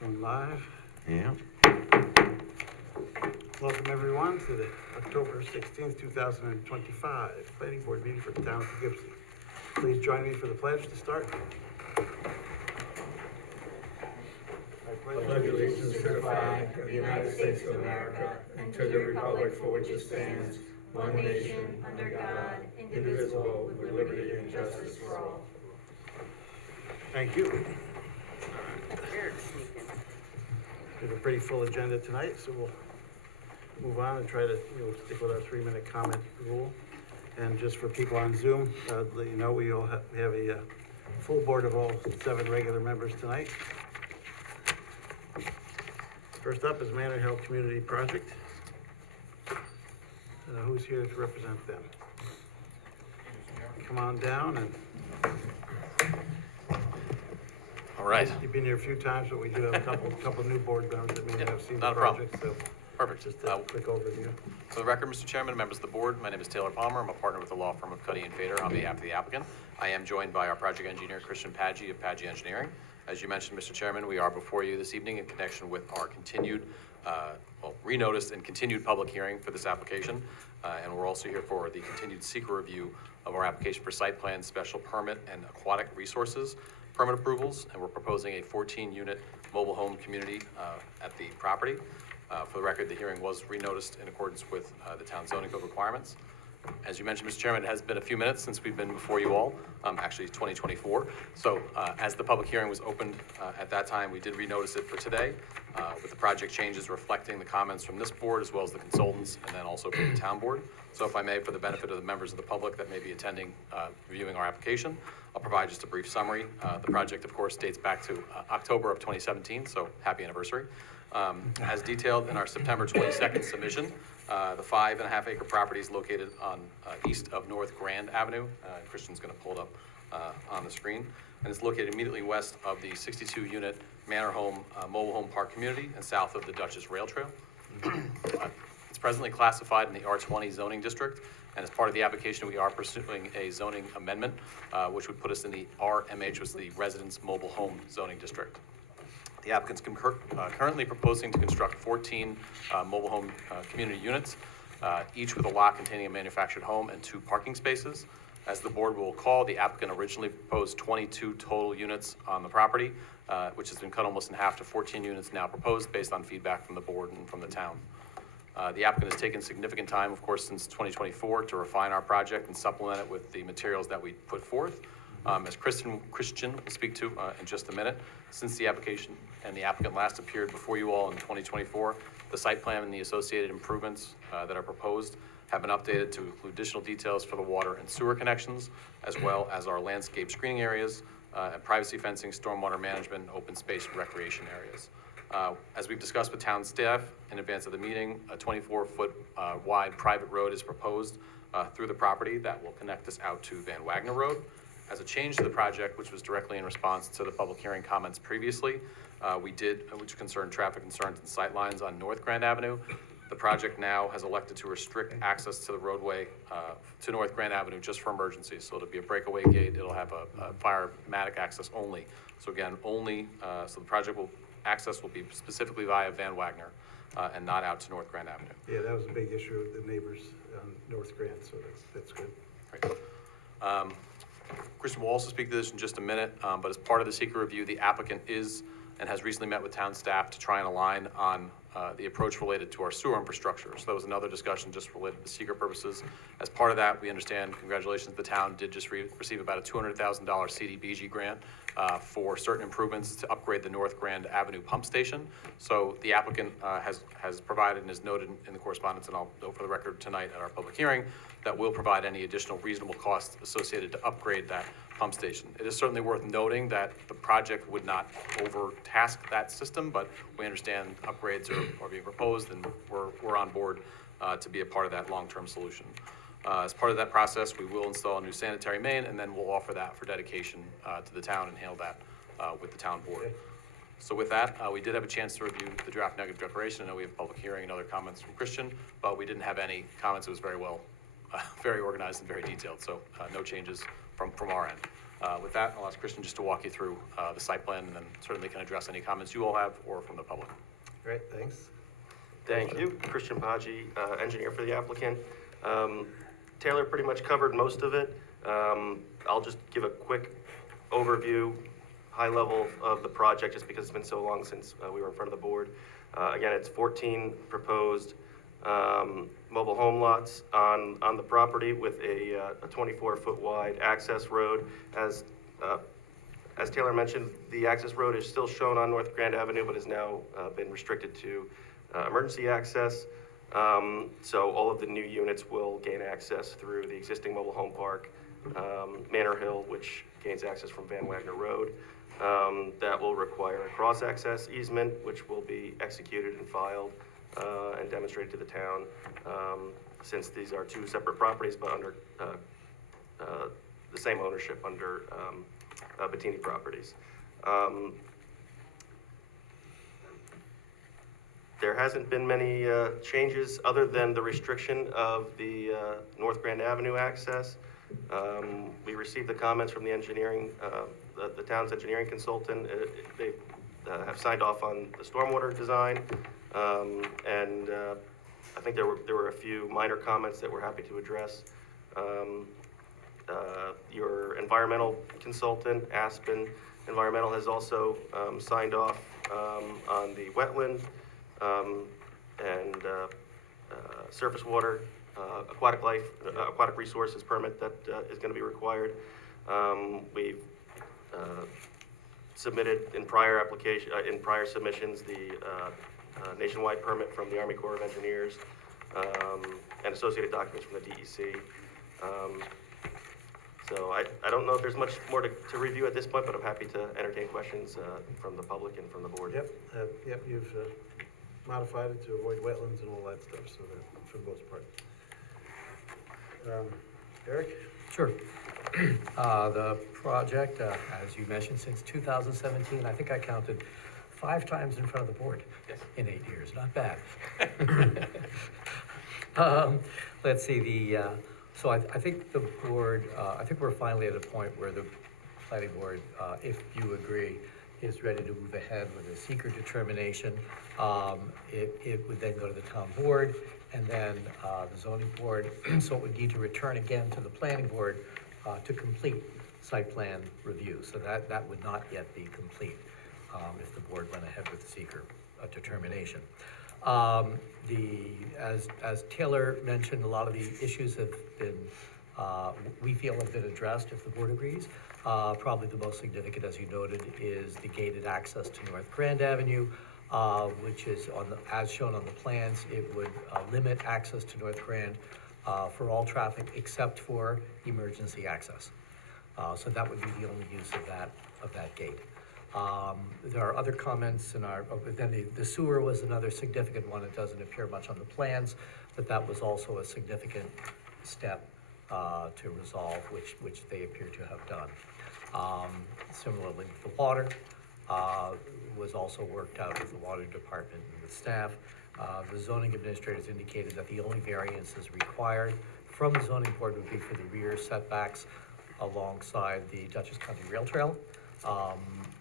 Going live. Yeah. Welcome everyone to the October 16th, 2025 Planning Board meeting for the town of Poughkeepsie. Please join me for the pledge to start. I pledge allegiance to the flag of the United States of America and to the republic for which it stands, one nation, under God, indivisible, with liberty and justice for all. Thank you. We have a pretty full agenda tonight, so we'll move on and try to stick with our 3-minute comment rule. And just for people on Zoom, let you know we have a full board of all 7 regular members tonight. First up is Manor Hill Community Project. Who's here to represent them? Come on down. And All right. you've been here a few times, but we do have a couple new board members that may not have seen the not a problem. project. So Perfect. just a quick overview. For the record, Mr. Chairman and members of the board, my name is Taylor Palmer. I'm a partner with the law firm of Cuddy and Fader on behalf of the applicant. I am joined by our project engineer, Christian Paggi of Paggi Engineering. As you mentioned, Mr. Chairman, we are before you this evening in connection with our continued, renoticed and continued public hearing for this application. And we're also here for the continued secret review of our application for site plan, special permit, and aquatic resources permit approvals. And we're proposing a 14-unit mobile home community at the property. For the record, the hearing was renoticed in accordance with the town zoning code requirements. As you mentioned, Mr. Chairman, it has been a few minutes since we've been before you all, actually 2024. So as the public hearing was opened at that time, we did renotice it for today with the project changes reflecting the comments from this board as well as the consultants and then also from the town board. So if I may, for the benefit of the members of the public that may be attending, reviewing our application, I'll provide just a brief summary. The project, of course, dates back to October of 2017, so happy anniversary. As detailed in our September 22nd submission, the 5.5 acre property is located on east of North Grand Avenue. Christian's going to pull it up on the screen. And it's located immediately west of the 62-unit Manor Home Mobile Home Park community and south of the Dutchess Rail Trail. It's presently classified in the R20 zoning district. And as part of the application, we are pursuing a zoning amendment, which would put us in the RMH, which is the Residence Mobile Home Zoning District. The applicant's currently proposing to construct 14 mobile home community units, each with a lot containing a manufactured home and 2 parking spaces. As the board will recall, the applicant originally proposed 22 total units on the property, which has been cut almost in half to 14 units now proposed based on feedback from the board and from the town. The applicant has taken significant time, of course, since 2024 to refine our project and supplement it with the materials that we put forth. As Christian will speak to in just a minute, since the application and the applicant last appeared before you all in 2024, the site plan and the associated improvements that are proposed have been updated to include additional details for the water and sewer connections, as well as our landscape screening areas, and privacy fencing, stormwater management, and open space recreation areas. As we've discussed with town staff in advance of the meeting, a 24-foot wide private road is proposed through the property that will connect us out to Van Wagner Road. As a change to the project, which was directly in response to the public hearing comments previously, which concerned traffic concerns and sightlines on North Grand Avenue. The project now has elected to restrict access to the roadway to North Grand Avenue just for emergencies. So it'll be a breakaway gate. It'll have a firematic access only. So again, so the project access will be specifically via Van Wagner and not out to North Grand Avenue. Yeah, that was a big issue with the neighbors on North Grand, so that's good. Right. Christian will also speak to this in just a minute, but as part of the secret review, the applicant is and has recently met with town staff to try and align on the approach related to our sewer infrastructure. So that was another discussion just related to secret purposes. As part of that, we understand, congratulations, the town did just receive about a $200,000 CDBG grant for certain improvements to upgrade the North Grand Avenue pump station. So the applicant has provided and is noted in the correspondence, and I'll note for the record tonight at our public hearing, that will provide any additional reasonable costs associated to upgrade that pump station. It is certainly worth noting that the project would not overtask that system, but we understand upgrades are being proposed, and we're on board to be a part of that long-term solution. As part of that process, we will install a new sanitary main, and then we'll offer that for dedication to the town and handle that with the town board. So with that, we did have a chance to review the draft negative declaration. I know we have a public hearing and other comments from Christian, but we didn't have any comments. It was very well, very organized and very detailed, so no changes from our end. With that, I'll ask Christian just to walk you through the site plan, and then certainly can address any comments you all have or from the public. Great, thanks. Thank you. Christian Paggi, engineer for the applicant. Taylor pretty much covered most of it. I'll just give a quick overview, high level of the project, just because it's been so long since we were in front of the board. Again, it's 14 proposed mobile home lots on the property with a 24-foot wide access road. As Taylor mentioned, the access road is still shown on North Grand Avenue, but has now been restricted to emergency access. So all of the new units will gain access through the existing mobile home park, Manor Hill, which gains access from Van Wagner Road. That will require a cross-access easement, which will be executed and filed and demonstrated to the town, since these are two separate properties, but under the same ownership under Bettini Properties. There hasn't been many changes other than the restriction of the North Grand Avenue access. We received the comments from the engineering, the town's engineering consultant. They have signed off on the stormwater design, and I think there were a few minor comments that we're happy to address. Your environmental consultant, Aspen Environmental, has also signed off on the wetland and surface water, aquatic life, aquatic resources permit that is going to be required. We've submitted in prior submissions the nationwide permit from the Army Corps of Engineers and associated documents from the DEC. So I don't know if there's much more to review at this point, but I'm happy to entertain questions from the public and from the board. Yep, you've modified it to avoid wetlands and all that stuff, so that, for the most part. Eric? Sure. The project, as you mentioned, since 2017, I think I counted 5 times in front of the board. Yes. In 8 years, not bad. Let's see, so I think the board, I think we're finally at a point where the planning board, if you agree, is ready to move ahead with a seeker determination. It would then go to the town board and then the zoning board. So it would need to return again to the planning board to complete site plan review. So that would not yet be complete if the board went ahead with the seeker determination. As Taylor mentioned, a lot of the issues have been, we feel have been addressed if the board agrees. Probably the most significant, as you noted, is the gated access to North Grand Avenue, which is as shown on the plans. It would limit access to North Grand for all traffic except for emergency access. So that would be the only use of that gate. There are other comments in then the sewer was another significant one. It doesn't appear much on the plans, but that was also a significant step to resolve, which they appear to have done. Similarly, with the water, was also worked out with the water department and with staff. The zoning administrators indicated that the only variances required from the zoning board would be for the rear setbacks alongside the Dutchess County Rail Trail,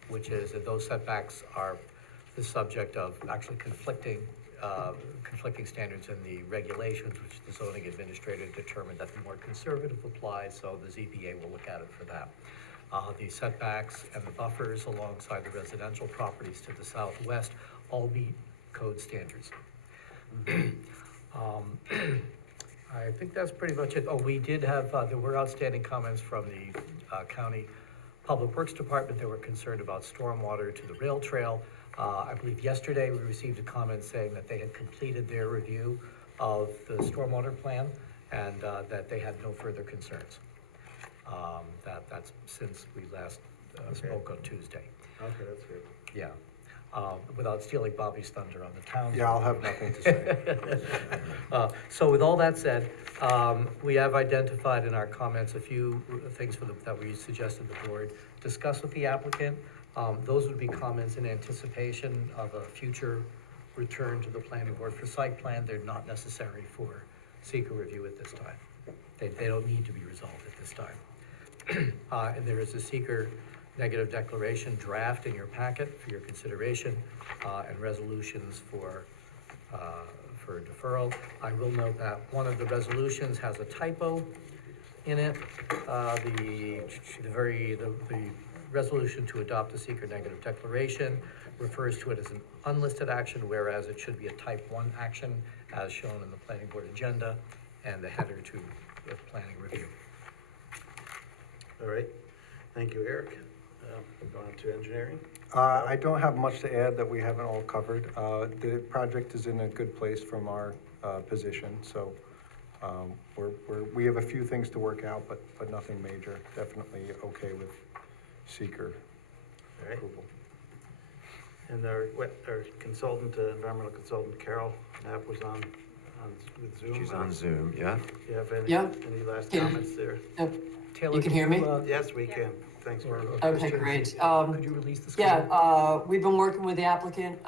which is that those setbacks are the subject of actually conflicting standards in the regulations, which the zoning administrator determined that the more conservative applies, so the ZBA will look at it for that. The setbacks and the buffers alongside the residential properties to the southwest all meet code standards. I think that's pretty much it. Oh, we did have, there were outstanding comments from the county Public Works Department. They were concerned about stormwater to the rail trail. I believe yesterday we received a comment saying that they had completed their review of the stormwater plan and that they had no further concerns. That's since we last spoke on Tuesday. Okay, that's good. Yeah. Without stealing Bobby's thunder on the town. Yeah, I'll have nothing to say. So with all that said, we have identified in our comments a few things that we suggested the board discuss with the applicant. Those would be comments in anticipation of a future return to the planning board for site plan. They're not necessary for seeker review at this time. They don't need to be resolved at this time. And there is a seeker negative declaration draft in your packet for your consideration, and resolutions for deferral. I will note that one of the resolutions has a typo in it. The resolution to adopt a seeker negative declaration refers to it as an unlisted action, whereas it should be a type 1 action as shown in the planning board agenda and the header to the planning review. All right, thank you, Eric. Going on to engineering. I don't have much to add that we haven't all covered. The project is in a good place from our position, so we have a few things to work out, but nothing major. Definitely okay with seeker All right. approval. And our consultant, environmental consultant Carol Knapp was on with Zoom. She's on Zoom, yeah? Do you have any, Yeah. any last Yeah. comments there? Taylor, You can hear me? Yes, we can. Thanks, Carol. Okay, great. Could you release the schedule? Yeah, we've been working with the applicant.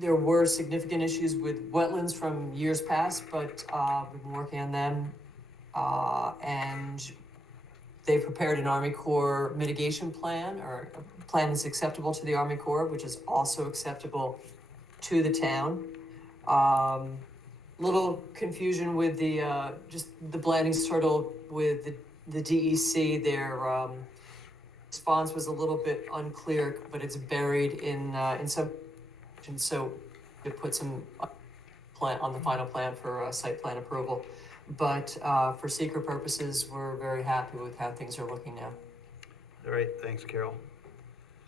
There were significant issues with wetlands from years past, but we've been working on them. And they prepared an Army Corps mitigation plan, or a plan that's acceptable to the Army Corps, which is also acceptable to the town. Little confusion with the, just the Blandings turtle with the DEC. Their response was a little bit unclear, but it's buried in some, and so it put some plan on the final plan for site plan approval. But for seeker purposes, we're very happy with how things are looking now. All right, thanks, Carol.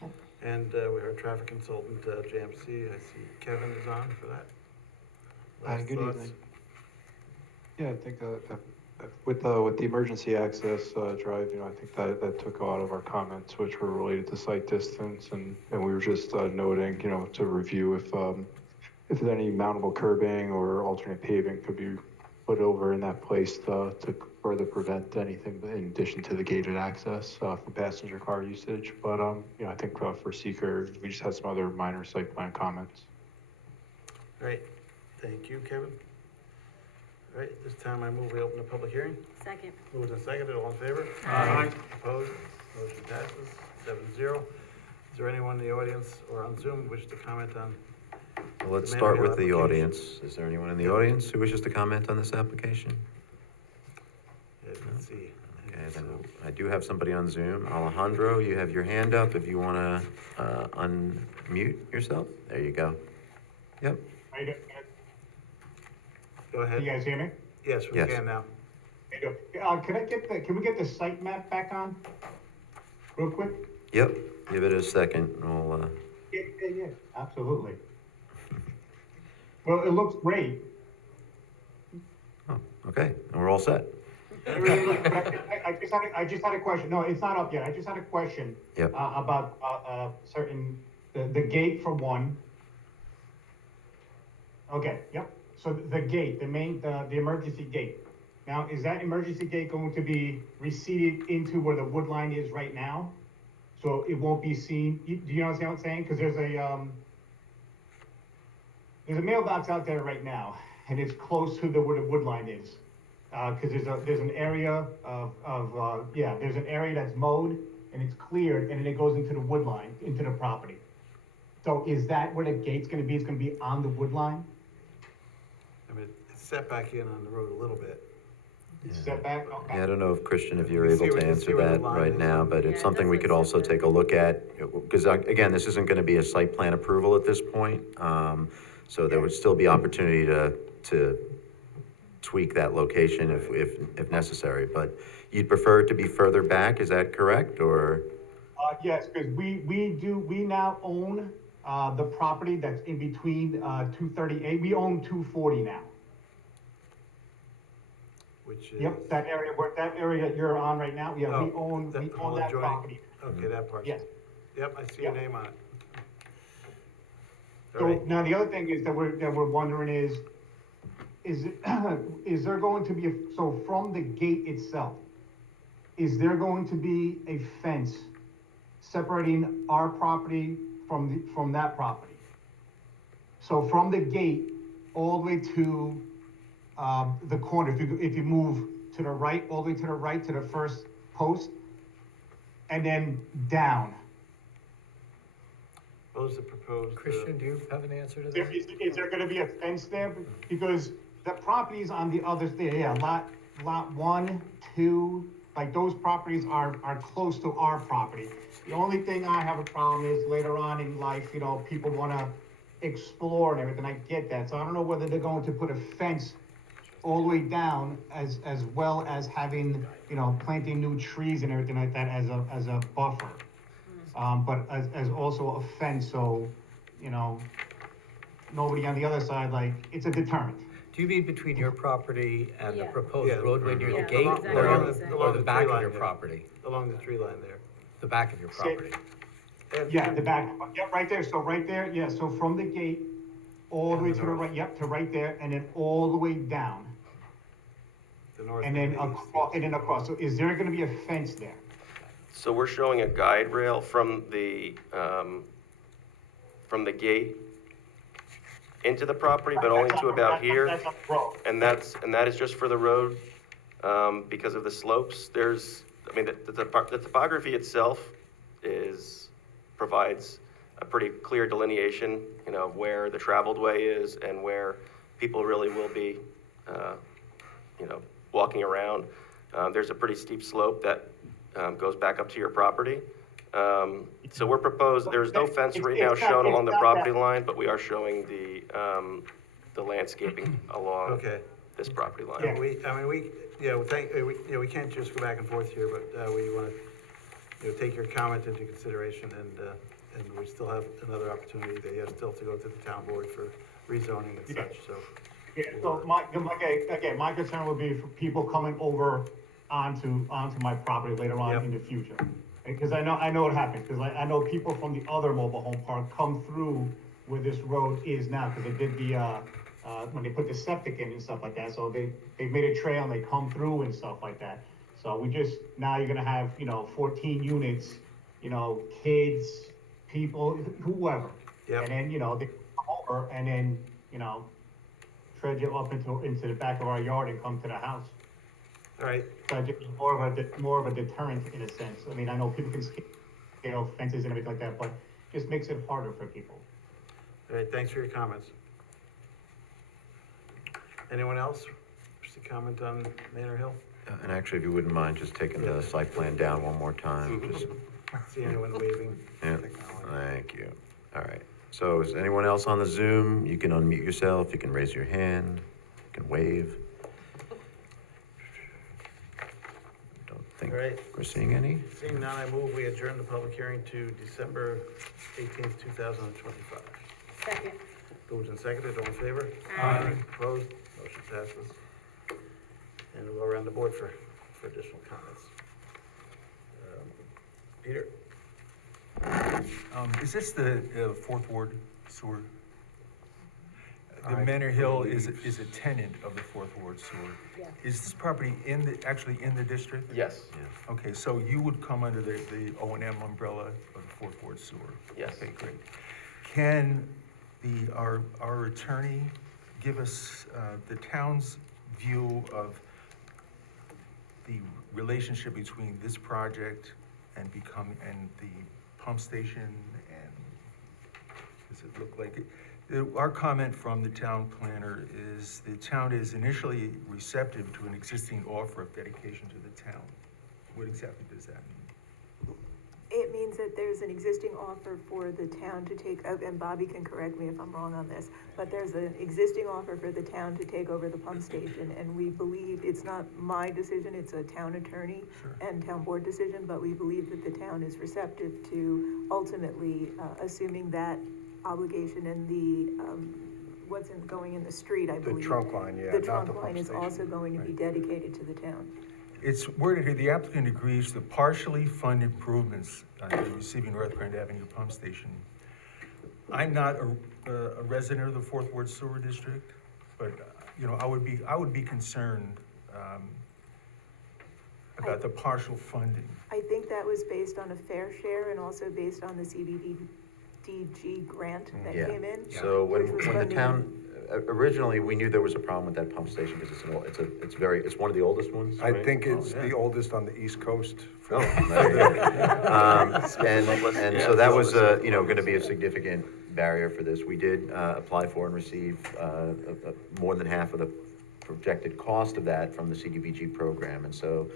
Yep. And we have our traffic consultant, JMC. I see Kevin is on for that. Last Good thoughts? evening. Yeah, I think with the emergency access drive, I think that took a lot of our comments, which were related to site distance, and we were just noting, to review if there's any mountable curbing or alternate paving could be put over in that place to further prevent anything in addition to the gated access for passenger car usage. But I think for seeker, we just had some other minor site plan comments. All right, thank you, Kevin. All right, this time I move we open the public hearing. Second. Moved and seconded, all in favor? Aye. Opposed? Motion passes 7-0. Is there anyone in the audience or on Zoom who wishes to comment on? Well, let's The start Manorhill with the application. audience. Is there anyone in the audience who wishes to comment on this application? Let's see. Okay, then I do have somebody on Zoom. Alejandro, you have your hand up if you want to unmute yourself. There you go. Yep. Go ahead. Can you guys hear me? Yes, we Yes. can now. There you go. Can we get the site map back on? Real quick? Yep. Give it a second. We'll, Yeah, absolutely. Well, it looks great. oh, okay. And we're all set. But I just had a question. No, it's not up yet. I just had a question. Yep. About, the gate for one. Okay, yep. So the gate, the emergency gate. Now, is that emergency gate going to be receded into where the wood line is right now? So it won't be seen, do you understand what I'm saying? Because there's a mailbox out there right now, and it's close to where the wood line is. Because there's an area there's an area that's mowed, and it's cleared, and then it goes into the wood line, into the property. So is that where the gate's gonna be? It's gonna be on the wood line? I mean, it's set back in on the road a little bit. It's set back? Okay. Yeah, I don't know if Christian, if you're You able see to where- you see answer where the that line right is now, on- but Yeah, it's it something we does could look also separate. take a look at. Because again, this isn't going to be a site plan approval at this point. So there would still be opportunity to tweak that location if necessary. But you'd prefer it to be further back, is that correct, or? Yes, because we now own, the property that's in between, 238, we own 240 now. Which is. Yep, that area that you're on right now, yeah, we Oh, own that whole that adjoining- property. Okay, that part. Yes. Yep, I see your Yep. name on it. All So right, now the other thing is that we're wondering is there going to be, so from the gate itself, is there going to be a fence separating our property from that property? So from the gate all the way to, the corner, if you move to the right, all the way to the right to the first post, and then down. What was the proposed? Christian, do you have an answer to There, this? is there gonna be a fence there? Because the properties on the other, yeah, lot 1, 2, like those properties are close to our property. The only thing I have a problem is later on in life, you know, people wanna explore and everything, I get that. So I don't know whether they're going to put a fence all the way down as well as having, you know, planting new trees and everything like that as a buffer. But as also a fence, so, you know, nobody on the other side, like, it's a deterrent. Do you mean between your property and the Yeah. proposed Yeah. roadway near the Yeah, gate, exactly or what the- he's saying. or Along the the back tree of line your there. property? Along the tree line there. The back of your property? And- Yeah, the back, yep, right there, so right there, yeah, so from the gate, all the way And to the the north. right, yep, to right there, and then all the way down, The north and then the east. across, and then across, so is there gonna be a fence there? So we're showing a guide rail from the gate into the property, but only to about here. That's on the road. And that is just for the road, because of the slopes. I mean, the topography itself provides a pretty clear delineation, you know, of where the traveled way is and where people really will be, you know, walking around. There's a pretty steep slope that, goes back up to your property. So there's no fence right now shown along the property line, but we are showing the landscaping along Okay. this property line. Yeah. We can't just go back and forth here, but, we wanna, take your comment into consideration and we still have another opportunity. They have still to go to the town board for rezoning and such, so. Yeah, so my concern would be for people coming over onto my property later on Yep. in the future. Because I know what happens, because I know people from the other mobile home park come through where this road is now, because they did when they put the septic in and stuff like that, so they made a trail and they come through and stuff like that. So now you're gonna have, 14 units, kids, people, whoever. Yep. And then, they come over and then, tread you up into the back of our yard and come to the house. All right, So just more of a deterrent in a sense. I mean, I know people can scale fences and everything like that, but just makes it harder for people. all right, thanks for your comments. Anyone else? Just a comment on Manor Hill? And actually, if you wouldn't mind just taking the site plan down one more time, just, See anyone waving? yeah, Technology. thank you. All right, so is anyone else on the Zoom? You can unmute yourself, you can raise your hand, you can wave. Don't think All right. we're seeing any. Seeing none, I move we adjourn the public hearing to December 18th, 2025. Second. Moved and seconded, all in favor? Aye. Opposed? Motion passes. And we'll go around the board for additional comments. Peter? Is this the Fourth Ward sewer? The Manor Hill is a tenant of the Fourth Ward sewer. Yeah. Is this property actually in the district? Yes, Okay, so you would come under the O&M umbrella of the Fourth Ward sewer? Yes. Okay, great. Can our attorney give us the town's view of the relationship between this project and the pump station, and does it look like it? Our comment from the town planner is the town is initially receptive to an existing offer of dedication to the town. What exactly does that mean? It means that there's an existing offer for the town to take, and Bobby can correct me if I'm wrong on this, but there's an existing offer for the town to take over the pump station, and we believe, it's not my decision, it's a town attorney and town board decision, but we believe that the town is receptive to ultimately assuming that obligation and the, what's going in the street, I believe. The trunk line, yeah. The not trunk pump line is station. also going to be dedicated to the town. It's worded here, the applicant agrees to partially fund improvements to the receiving North Grand Avenue pump station. I'm not a resident of the Fourth Ward Sewer District, but, I would be concerned about the partial funding. I think that was based on a fair share and also based on the CBDG grant that Yeah. came in. So when which was the funded- town, originally, we knew there was a problem with that pump station because it's one of the oldest ones, I right? think it's Oh, yeah. the oldest on the East Coast. Oh, and so that was, gonna be a significant barrier for this. We did, apply for and receive, more than half of the projected cost of that from the CDBG program, and so,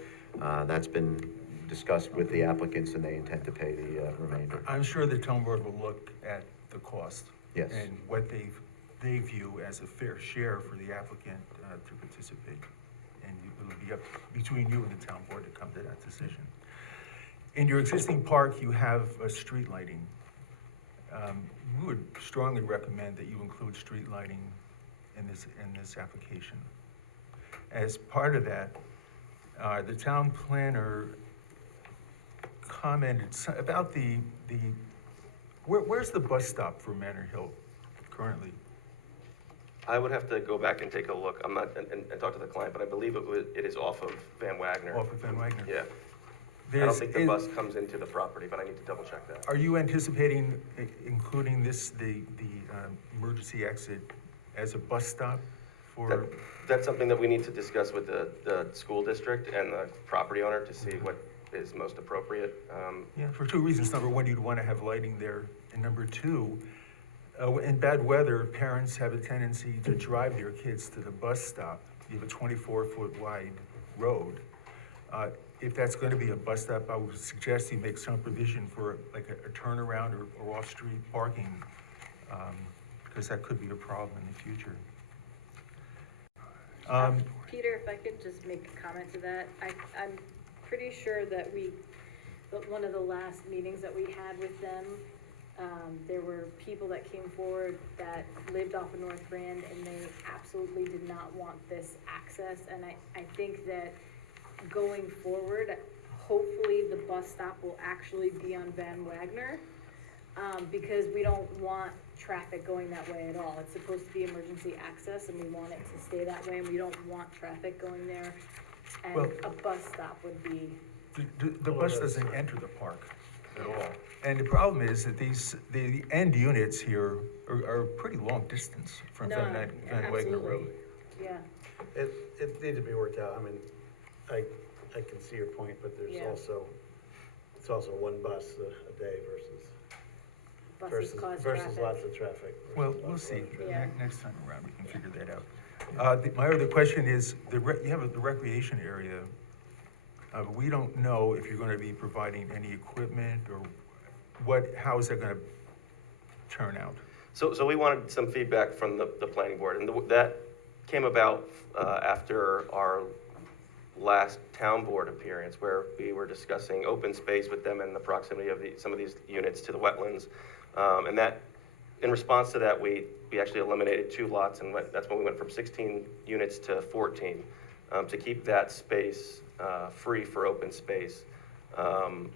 that's been discussed with the applicants, and they intend to pay the, remainder. I'm sure the town board will look at the cost. Yes. And what they view as a fair share for the applicant to participate. And it'll be up between you and the town board to come to that decision. In your existing park, you have street lighting. We would strongly recommend that you include street lighting in this application. As part of that, the town planner commented about where's the bus stop for Manor Hill currently? I would have to go back and take a look. I'm not, and talk to the client, but I believe it is off of Van Wagner. Off of Van Wagner? Yeah. I don't think the bus comes into the property, but I need to double check that. Are you anticipating including the emergency exit as a bus stop for? That's something that we need to discuss with the school district and the property owner to see what is most appropriate. Yeah, for two reasons. Number one, you'd want to have lighting there. And number two, in bad weather, parents have a tendency to drive their kids to the bus stop. You have a 24-foot wide road. If that's going to be a bus stop, I would suggest you make some provision for like a turnaround or off-street parking, because that could be a problem in the future. Peter, if I could just make a comment to that, I'm pretty sure that one of the last meetings that we had with them, there were people that came forward that lived off of North Grand, and they absolutely did not want this access, and I think that going forward, hopefully the bus stop will actually be on Van Wagner, because we don't want traffic going that way at all. It's supposed to be emergency access, and we want it to stay that way, and we don't want traffic going there, and Well- a bus stop would be. The bus doesn't enter the park at all. And the problem is that the end units here are pretty long distance from No, Van Wagner absolutely. Road. Yeah, It needs to be worked out. I mean, I can see your point, but there's Yeah. it's also one bus a day buses cause versus traffic. lots of traffic. Well, versus we'll lots of see. traffic. Yeah. Next time around, we can figure that out. My other question is, you have the recreation area. But we don't know if you're gonna be providing any equipment or how is that gonna turn out? So we wanted some feedback from the planning board, and that came about after our last town board appearance, where we were discussing open space with them and the proximity of some of these units to the wetlands. And that, in response to that, we actually eliminated 2 lots, and that's when we went from 16 units to 14, to keep that space free for open space.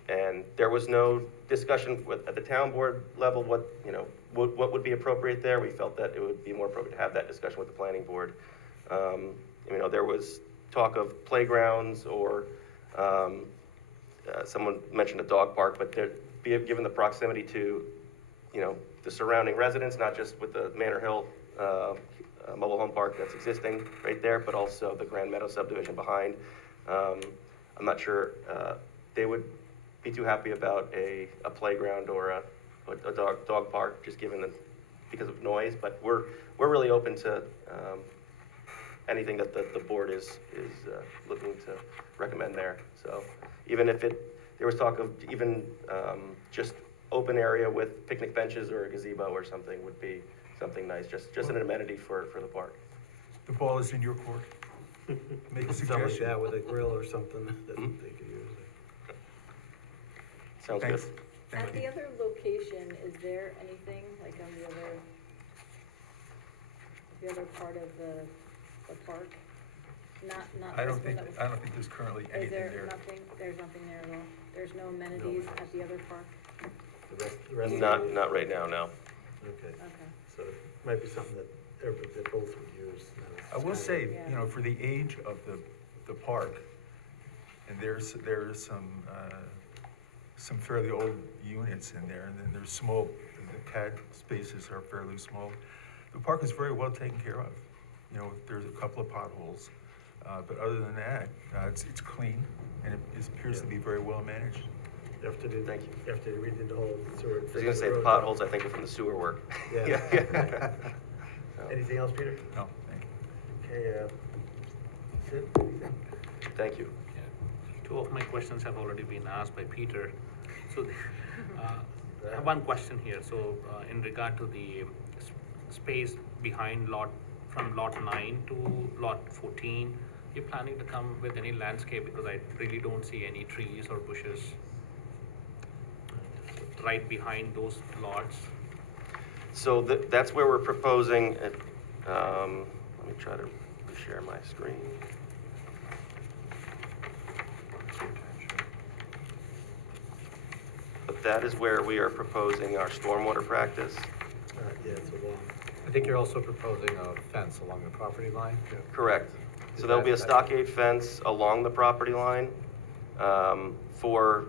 And there was no discussion at the town board level, what would be appropriate there. We felt that it would be more appropriate to have that discussion with the planning board. There was talk of playgrounds or, someone mentioned a dog park, but given the proximity to, the surrounding residents, not just with the Manor Hill, mobile home park that's existing right there, but also the Grand Meadow subdivision behind. I'm not sure, they would be too happy about a playground or a dog park, just because of noise, but we're really open to, anything that the board is looking to recommend there. So even if there was talk of even, just open area with picnic benches or a gazebo or something would be something nice, just an amenity for the park. The ball is in your court. Make a Something like suggestion. that with a grill or something that they could use. Sounds good. Thanks. Thank At you. the other location, is there anything like on the other part of the park? Not I this don't one think, that was. I don't think there's currently Is anything there there. nothing, there's nothing there at all? There's no amenities at the other park? The rest of Not right now, no. Okay, Okay. so it might be something that that both would use. I will say, Yeah. for the age of the park, and there's some fairly old units in there, and then there's small, the pad spaces are fairly small. The park is very well taken care of. You know, there's a couple of potholes, but other than that, it's clean, and it appears to be very well managed. After they, Thank you. after they redid the whole sewer. I was gonna say the potholes, I think, are from the sewer work. Yeah. So, Anything else, Peter? No, thank you. Okay, Sid, anything? Thank you. Two of my questions have already been asked by Peter. So, I have one question here. So, in regard to the space behind from lot 9 to lot 14, you're planning to come with any landscape, because I really don't see any trees or bushes right behind those lots. So that's where we're proposing, let me try to share my screen. But that is where we are proposing our stormwater practice. Yeah, it's a long. I think you're also proposing a fence along the property line. Correct. So there'll be a stockade fence along the property line for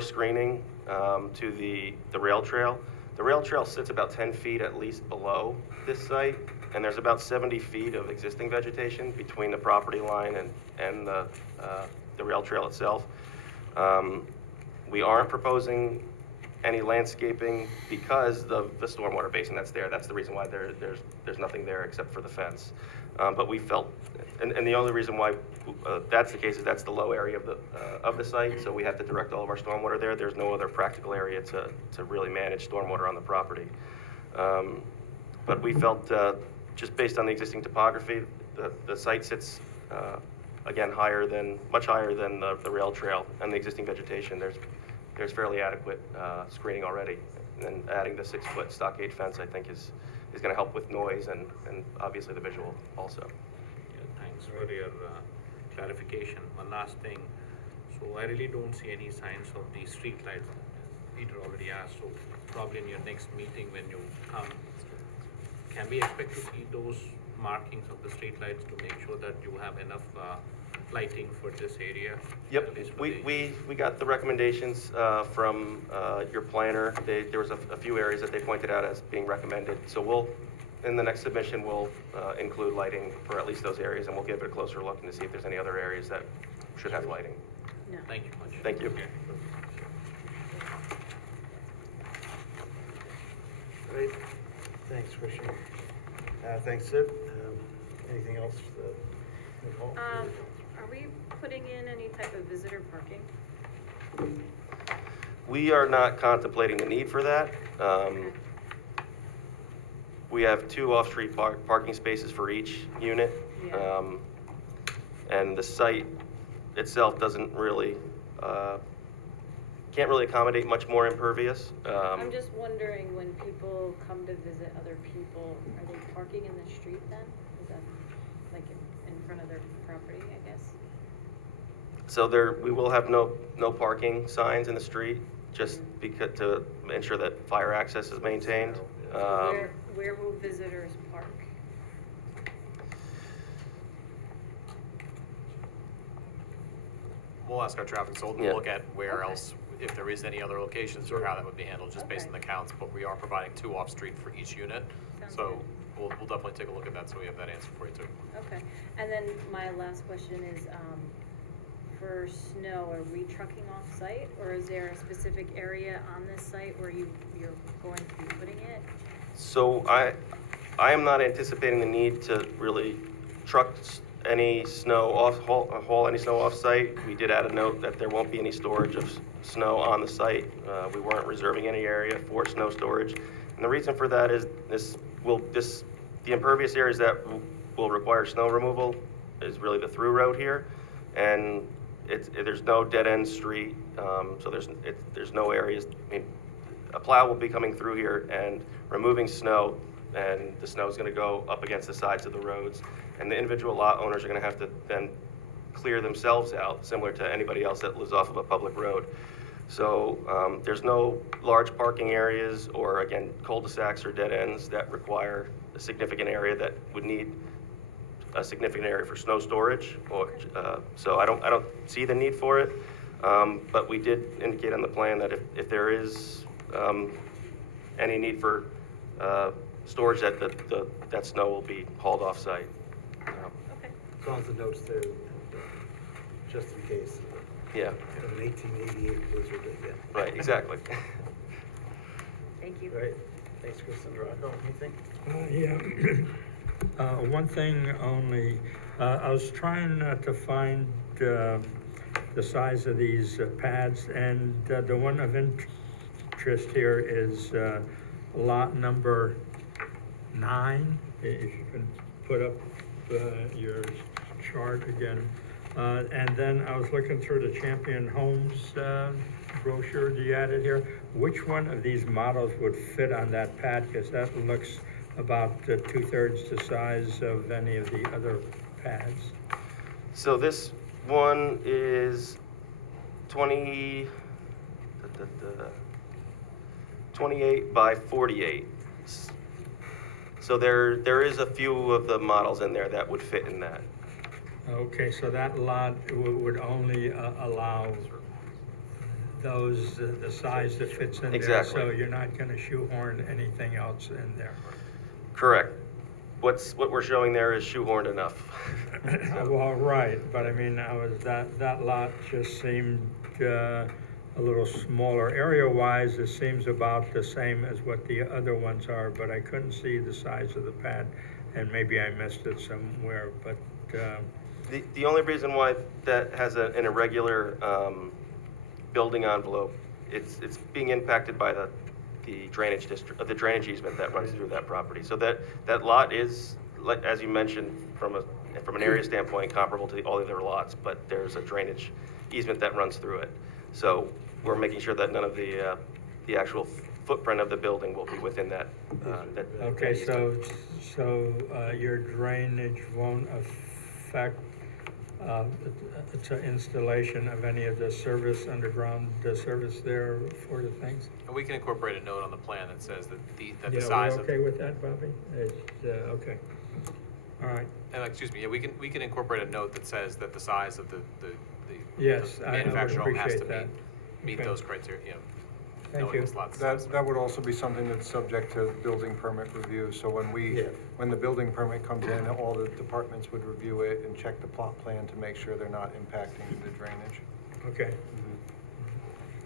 screening to the rail trail. The rail trail sits about 10 feet at least below this site, and there's about 70 feet of existing vegetation between the property line and the rail trail itself. We aren't proposing any landscaping because of the stormwater basin that's there. That's the reason why there's nothing there except for the fence. But we felt, and the only reason why that's the case is that's the low area of the site, so we have to direct all of our stormwater there. There's no other practical area to really manage stormwater on the property. But we felt, just based on the existing topography, the site sits, again, much higher than the rail trail and the existing vegetation. There's fairly adequate screening already. And adding the 6-foot stockade fence, I think, is gonna help with noise and obviously the visual also. Yeah, thanks for your clarification. One last thing. So I really don't see any signs of the street lights. Peter already asked, so probably in your next meeting when you come, can we expect to see those markings of the street lights to make sure that you have enough lighting for this area? Yep, At least for the- we got the recommendations from your planner. There was a few areas that they pointed out as being recommended. So in the next submission, we'll include lighting for at least those areas, and we'll give it a closer look and to see if there's any other areas that should have lighting. No. Thank you much. Thank you. Okay. Great, thanks, Christian. Thanks, Sid. Anything else, Nicole? Are we putting in any type of visitor parking? We are not contemplating the need for that. We have 2 off-street parking spaces for each unit. Yeah. And the site itself doesn't really, can't really accommodate much more impervious. I'm just wondering, when people come to visit other people, are they parking in the street then? Is that like in front of their property, I guess? So we will have no parking signs in the street, just because, to ensure that fire access is maintained. Where will visitors park? We'll ask our traffic consultant Yeah. to look at where Okay. else, if there is any other locations or how that would be handled, just based on the counts, but we are providing 2 off-street for each unit. Sounds So good. we'll definitely take a look at that, so we have that answer for you too. Okay, and then my last question is, for snow, are we trucking off-site, or is there a specific area on this site where you're going to be putting it? So I am not anticipating the need to really truck any snow haul any snow off-site. We did add a note that there won't be any storage of snow on the site. We weren't reserving any area for snow storage. And the reason for that is the impervious areas that will require snow removal is really the through road here. And there's no dead-end street, so there's no areas. I mean, a plow will be coming through here and removing snow, and the snow is going to go up against the sides of the roads. And the individual lot owners are going to have to then clear themselves out, similar to anybody else that lives off of a public road. So there's no large parking areas or, again, cul-de-sacs or dead ends that require a significant area that would need a significant area for snow storage. So I don't see the need for it. But we did indicate on the plan that if there is any need for storage that snow will be hauled off-site. Okay. As long as the note's there, just in case Yeah, of an 1888 blizzard again. right, exactly. Thank you. All right, thanks, Kristen. Rocco, anything? Yeah. One thing only, I was trying to find the size of these pads, and the one of interest here is lot number 9. If you can put up your chart again. And then I was looking through the Champion Homes brochure you added here. Which one of these models would fit on that pad? Because that looks about 2/3 the size of any of the other pads. So this one is 28 by 48. So there is a few of the models in there that would fit in that. Okay, so that lot would only allow those, the size that fits in there? Exactly. So you're not gonna shoehorn anything else in there? Correct. What we're showing there is shoehorned enough. Well, right, but I mean, that lot just seemed a little smaller. Area-wise, it seems about the same as what the other ones are, but I couldn't see the size of the pad, and maybe I missed it somewhere, but, The only reason why that has an irregular building envelope, it's being impacted by the drainage the drainage easement that runs through that property. So that lot is, like, as you mentioned, from an area standpoint, comparable to all the other lots, but there's a drainage easement that runs through it. So we're making sure that none of the actual footprint of the building will be within that. okay, so your drainage won't affect the installation of any of the underground service there for the things? And we can incorporate a note on the plan that says that the Yeah, size we of, okay with that, Bobby? It's, okay. All right. excuse me, yeah, we can incorporate a note that says that the size of the Yes, the I would manufactured home has to appreciate that. meet Okay. those criteria, you know. Thank knowing you. this lot's size. That would also be something that's subject to building permit review, so Yeah. when the building permit comes in, all the departments would review it and check the plot plan to make sure they're not impacting the drainage. Okay.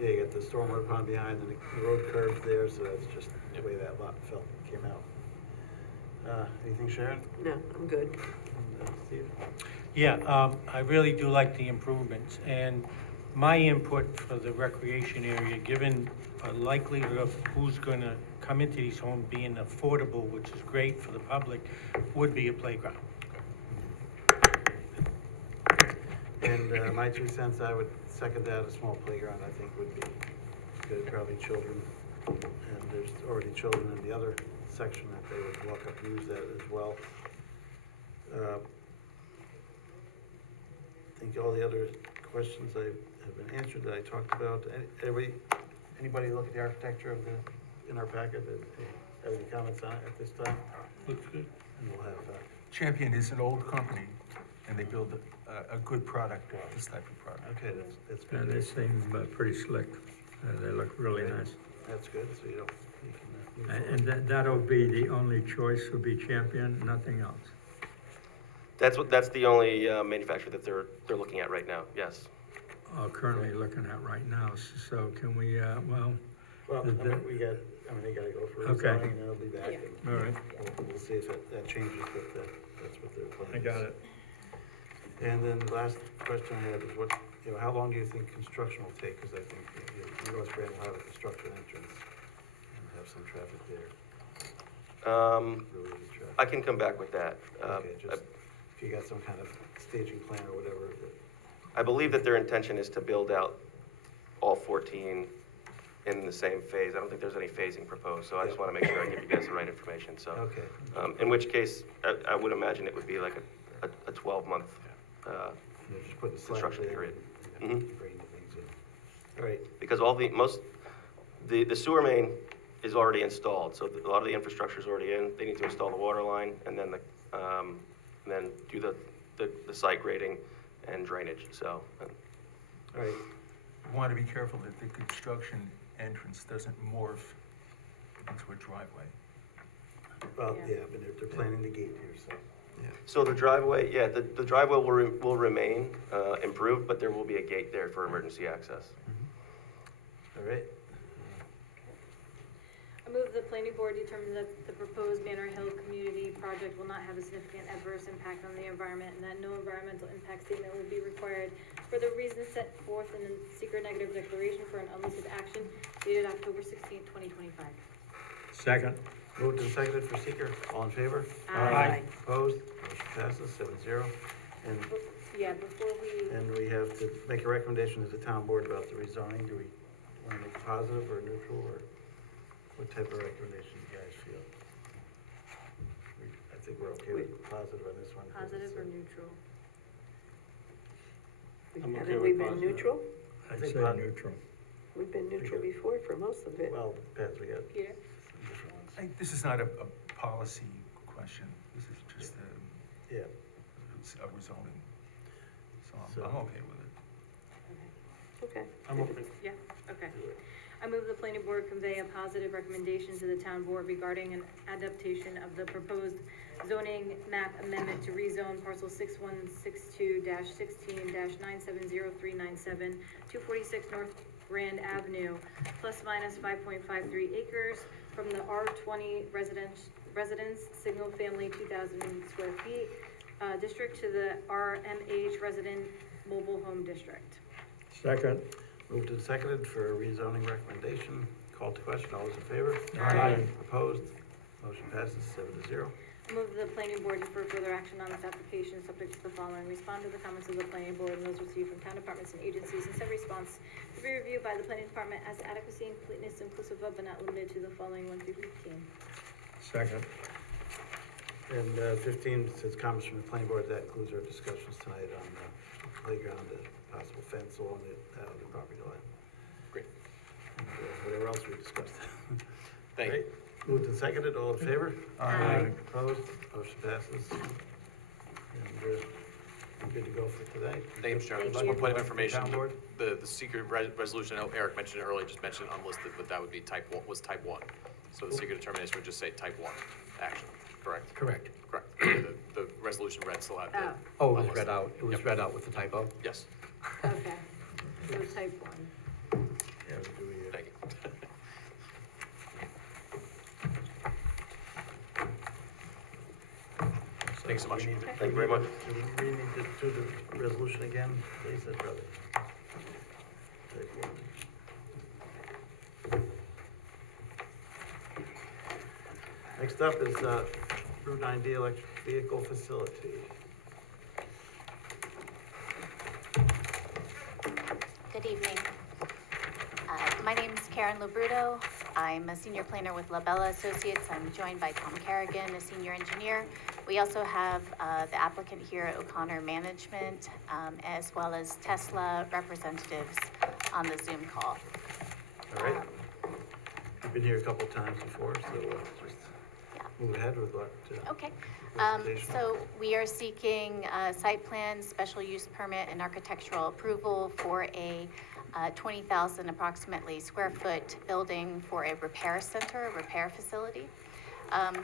Yeah, you got the stormwater pond behind and the road curve there, so that's just the way that lot came out. Anything, Sharon? No, I'm good. And, Steve? Yeah, I really do like the improvements, and my input for the recreation area, given a likelihood of who's gonna come into these homes being affordable, which is great for the public, would be a playground. And my 2 cents, I would second that, a small playground, I think would be good, probably children. And there's already children in the other section that they would walk up and use that as well. I think all the other questions have been answered that I talked about. Anybody look at the architecture in our packet, have any comments on it at this time? Looks good. And we'll have, Champion is an old company, and they build a good product, this type of product. okay, that's good. And they seem pretty slick. They look really nice. That's good, so you can move forward. And that'll be the only choice, will be Champion, nothing else? That's the only manufacturer that they're looking at right now, yes. Currently looking at right now, so can we, well, Well, The- they gotta go for Okay. rezoning, and then they'll be back, Yeah. and all right, we'll see if that changes, but that's what their plan is. I got it. And then the last question I had is how long do you think construction will take? Because I think, North Grand will have a construction entrance and have some traffic there, really heavy traffic. I can come back with that. Okay, just if you got some kind of staging plan or whatever. I believe that their intention is to build out all 14 in the same phase. I don't think there's any phasing proposed, so I just want to make sure I give you guys the right information, so. Okay. In which case, I would imagine it would be like a 12-month Just put the slab construction there period. and Mhm. bring the things in. All right, Because the sewer main is already installed, so a lot of the infrastructure is already in. They need to install the water line and then do the site grading and drainage, so. all right. You want to be careful that the construction entrance doesn't morph into a driveway. Well, Yeah. yeah, but they're planning the gate here, so. So the driveway, yeah, the driveway will remain improved, but there will be a gate there for emergency access. All right, I move the planning board determine that the proposed Manor Hill community project will not have a significant adverse impact on the environment and that no environmental impact statement will be required for the reasons set forth in the secret negative declaration for an unlisted action dated October 16th, 2025. Second. moved and seconded for seeker, all in favor? Aye. Opposed, motion passes 7-0. And, Yeah, before we, and we have to make a recommendation to the town board about the rezoning. Do we want to make it positive or neutral, or what type of recommendation do you guys feel? I think we're okay with positive on this one. 'cause positive it's, or neutral? Haven't we been neutral? I think po- neutral. We've been neutral before for most of it. Well, depends, we got Peter? some different ones. This is not a policy question, this is just Yeah, a rezoning. So So- I'm okay with it. Okay. I'm okay. Yeah, okay. I move the planning board convey a positive recommendation to the town board regarding an adaptation of the proposed zoning map amendment to rezone parcel 6162-16-970397, 246 North Grand Avenue, plus minus 5.53 acres from the R20 residence, single family, 2,000 square feet, district to the RMH resident mobile home district. Second. moved and seconded for a rezoning recommendation. Call to question, all those in favor? Aye. Opposed? Motion passes 7-0. I move the planning board defer further action on this application, subject to the following. Respond to the comments of the planning board and those received from town departments and agencies, and said response to be reviewed by the planning department as to adequacy and completeness inclusive of but not limited to the following 1 through 15. Second. And 15 says comments from the planning board. That includes our discussions tonight on the playground, the possible fence along the property line. Great. And whatever else we discussed. Thank you. Great. Moved and seconded, all in favor? Aye. Opposed? Motion passes. And we're good to go for today. Thank you, Mr. Chairman. Just Thank one you. point of information. Town board? The secret resolution, I know Eric mentioned it earlier, just mentioned unlisted, but that would be type 1, was type 1. So the secret determination would just say type 1 action, correct? Correct. Correct. The resolution read still had the. Oh, it was read out, it was Yep. read out with the typo? Yes, Okay, so type 1. Yeah, we do, thank you. Thank you so much. Thank you very much. Do we need to do the resolution again, Lisa, probably? Type one. Next up is Route 9D electric vehicle facility. Good evening. My name is Karen Labruto. I'm a senior planner with Labella Associates. I'm joined by Tom Kerrigan, a senior engineer. We also have the applicant here at O'Connor Management, as well as Tesla representatives on the Zoom call. All right. We've been here a couple times before, so just move ahead with what. Okay. Presentation. So we are seeking site plan, special use permit, and architectural approval for a 20,000 approximately square foot building for a repair center, a repair facility.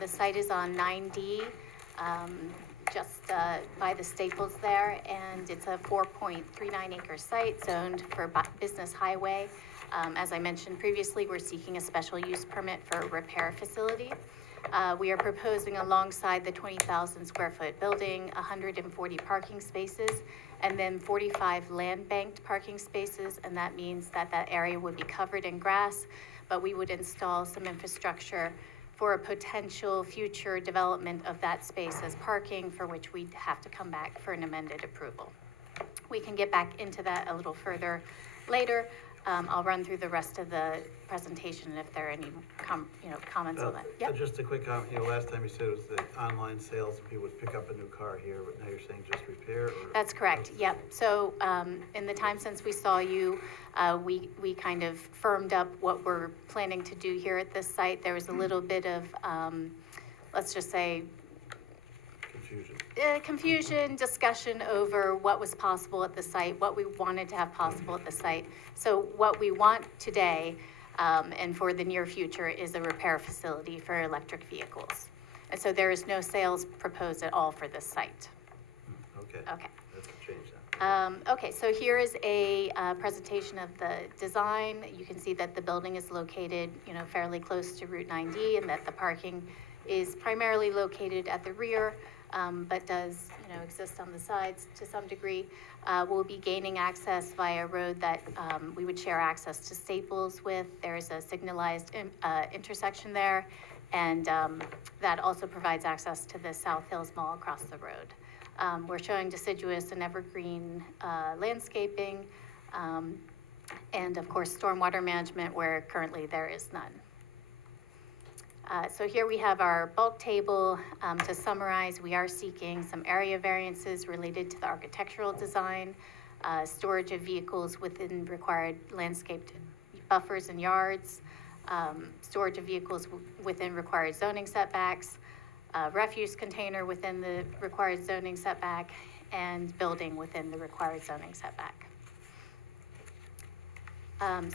The site is on 9D, just by the Staples there, and it's a 4.39 acre site zoned for business highway. As I mentioned previously, we're seeking a special use permit for a repair facility. We are proposing alongside the 20,000 square foot building, 140 parking spaces, and then 45 land banked parking spaces, and that means that that area would be covered in grass, but we would install some infrastructure for a potential future development of that space as parking, for which we'd have to come back for an amended approval. We can get back into that a little further later. I'll run through the rest of the presentation, and if there are any comments on that. Yep. Just a quick comment, last time you said it was the online sales and people would pick up a new car here, but now you're saying just repair, or? That's correct, yep. So in the time since we saw you, we kind of firmed up what we're planning to do here at this site. There was a little bit of, let's just say, confusion, discussion over what was possible at the site, what we wanted to have possible at the site. So what we want today, and for the near future, is a repair facility for electric vehicles. And so there is no sales proposed at all for this site. Okay. Okay. That's a change then. Okay, so here is a presentation of the design. You can see that the building is located, you know, fairly close to Route 9D, and that the parking is primarily located at the rear, but does, you know, exist on the sides to some degree. We'll be gaining access via a road that we would share access to Staples with. There's a signalized intersection there, and that also provides access to the South Hills Mall across the road. We're showing deciduous and evergreen landscaping, and of course, stormwater management where currently there is none. So here we have our bulk table. To summarize, we are seeking some area variances related to the architectural design, storage of vehicles within required landscaped buffers and yards, storage of vehicles within required zoning setbacks, refuse container within the required zoning setback, and building within the required zoning setback.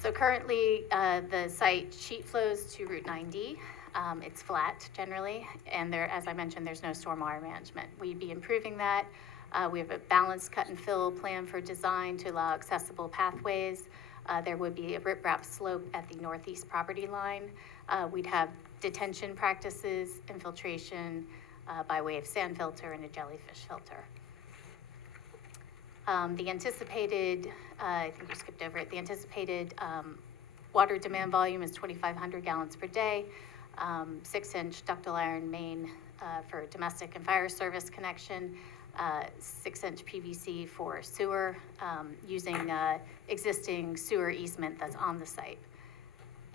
So currently, the site sheet flows to Route 9D. It's flat generally, and there, as I mentioned, there's no stormwater management. We'd be improving that. We have a balanced cut and fill plan for design to allow accessible pathways. There would be a riprap slope at the northeast property line. We'd have detention practices, infiltration by way of sand filter and a jellyfish filter. The anticipated, I think you skipped over it, the anticipated water demand volume is 2,500 gallons per day. 6-inch ductile iron main for domestic and fire service connection, 6-inch PVC for sewer, using existing sewer easement that's on the site.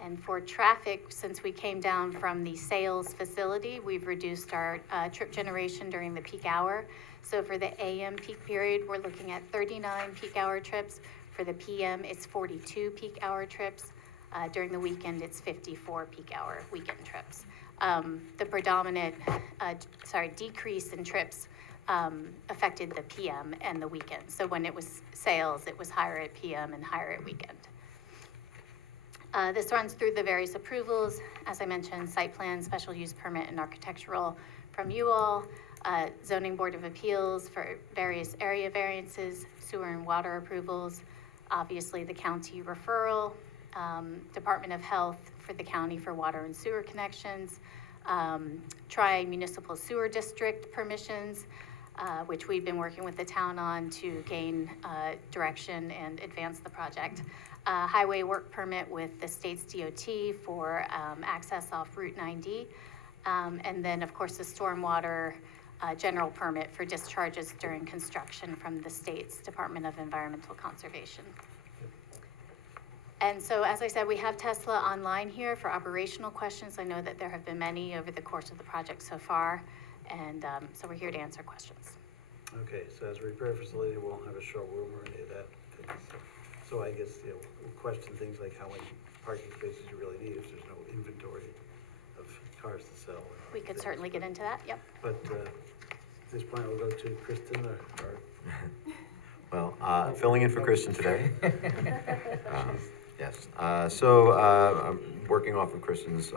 And for traffic, since we came down from the sales facility, we've reduced our trip generation during the peak hour. So for the AM peak period, we're looking at 39 peak hour trips. For the PM, it's 42 peak hour trips. During the weekend, it's 54 peak hour weekend trips. The predominant, decrease in trips affected the PM and the weekend. So when it was sales, it was higher at PM and higher at weekend. This runs through the various approvals. As I mentioned, site plan, special use permit, and architectural from you all, zoning board of appeals for various area variances, sewer and water approvals, obviously the county referral, Department of Health for the county for water and sewer connections, tri-municipal sewer district permissions, which we've been working with the town on to gain direction and advance the project. Highway work permit with the state's DOT for access off Route 9D. And then, of course, the stormwater general permit for discharges during construction from the state's Department of Environmental Conservation. And so, as I said, we have Tesla online here for operational questions. I know that there have been many over the course of the project so far, and so we're here to answer questions. Okay, so as a repair facility, we won't have a showroom or any of that. So I guess, you know, we'll question things like how many parking spaces you really need if there's no inventory of cars to sell. We could certainly get into that, yep. But at this point, we'll go to Kristen or Well, filling in for Kristen today. Yes, I'm working off of Kristen's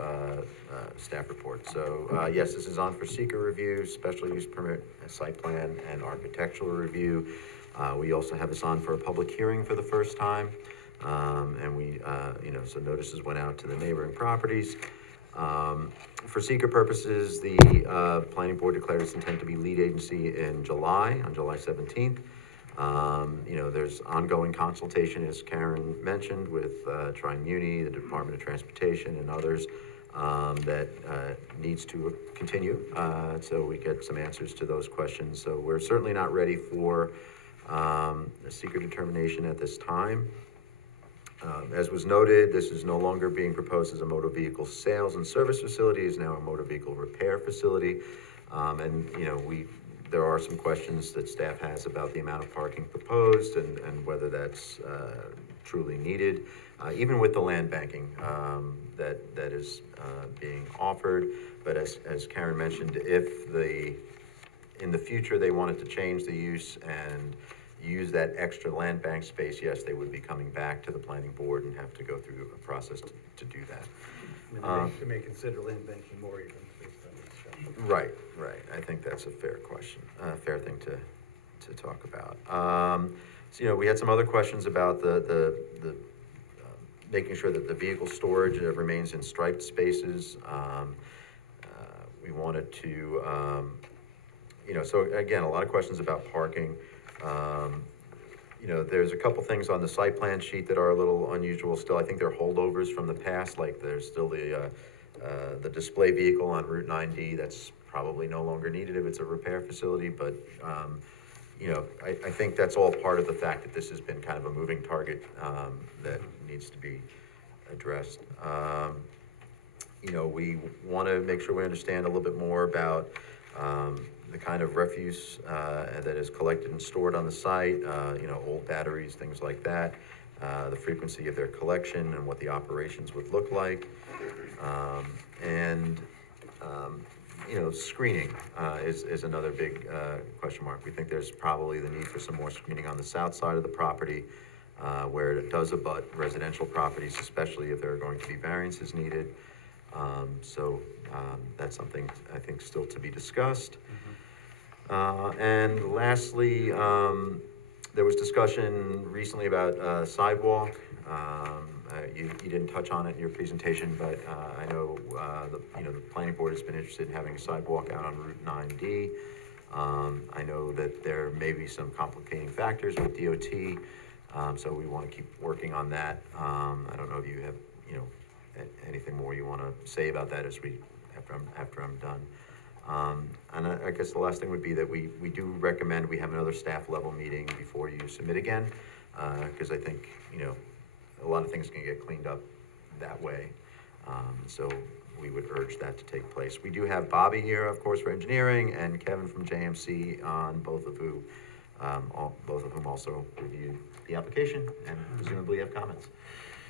staff report. So, yes, this is on for seeker review, special use permit, site plan, and architectural review. We also have this on for a public hearing for the first time. And we, so notices went out to the neighboring properties. For seeker purposes, the planning board declared its intent to be lead agency on July 17th. There's ongoing consultation, as Karen mentioned, with Tri-Muni, the Department of Transportation, and others that needs to continue, so we get some answers to those questions. So we're certainly not ready for a seeker determination at this time. As was noted, this is no longer being proposed as a motor vehicle sales and service facility, it's now a motor vehicle repair facility. There are some questions that staff has about the amount of parking proposed and whether that's truly needed, even with the land banking that is being offered. But as Karen mentioned, if in the future they wanted to change the use and use that extra land bank space, yes, they would be coming back to the planning board and have to go through a process to do that. I mean, they may consider land banking more even based on this. Right, right. I think that's a fair question, fair thing to talk about. So, we had some other questions about making sure that the vehicle storage remains in striped spaces. We wanted to, so again, a lot of questions about parking. There's a couple things on the site plan sheet that are a little unusual still. I think they're holdovers from the past, like there's still the display vehicle on Route 9D that's probably no longer needed if it's a repair facility, but, I think that's all part of the fact that this has been kind of a moving target, that needs to be addressed. We want to make sure we understand a little bit more about, the kind of refuse, that is collected and stored on the site, old batteries, things like that, the frequency of their collection and what the operations would look like. And screening is another big question mark. We think there's probably the need for some more screening on the south side of the property, where it does abut residential properties, especially if there are going to be variances needed. That's something I think still to be discussed. And lastly, there was discussion recently about sidewalk. You didn't touch on it in your presentation, but I know the planning board has been interested in having a sidewalk out on Route 9D. I know that there may be some complicating factors with DOT, so we want to keep working on that. I don't know if you have anything more you want to say about that after I'm done. And I guess the last thing would be that we do recommend we have another staff level meeting before you submit again, because I think a lot of things can get cleaned up that way. So we would urge that to take place. We do have Bobby here, of course, for engineering, and Kevin from JMC on both of whom also reviewed the application and presumably have comments.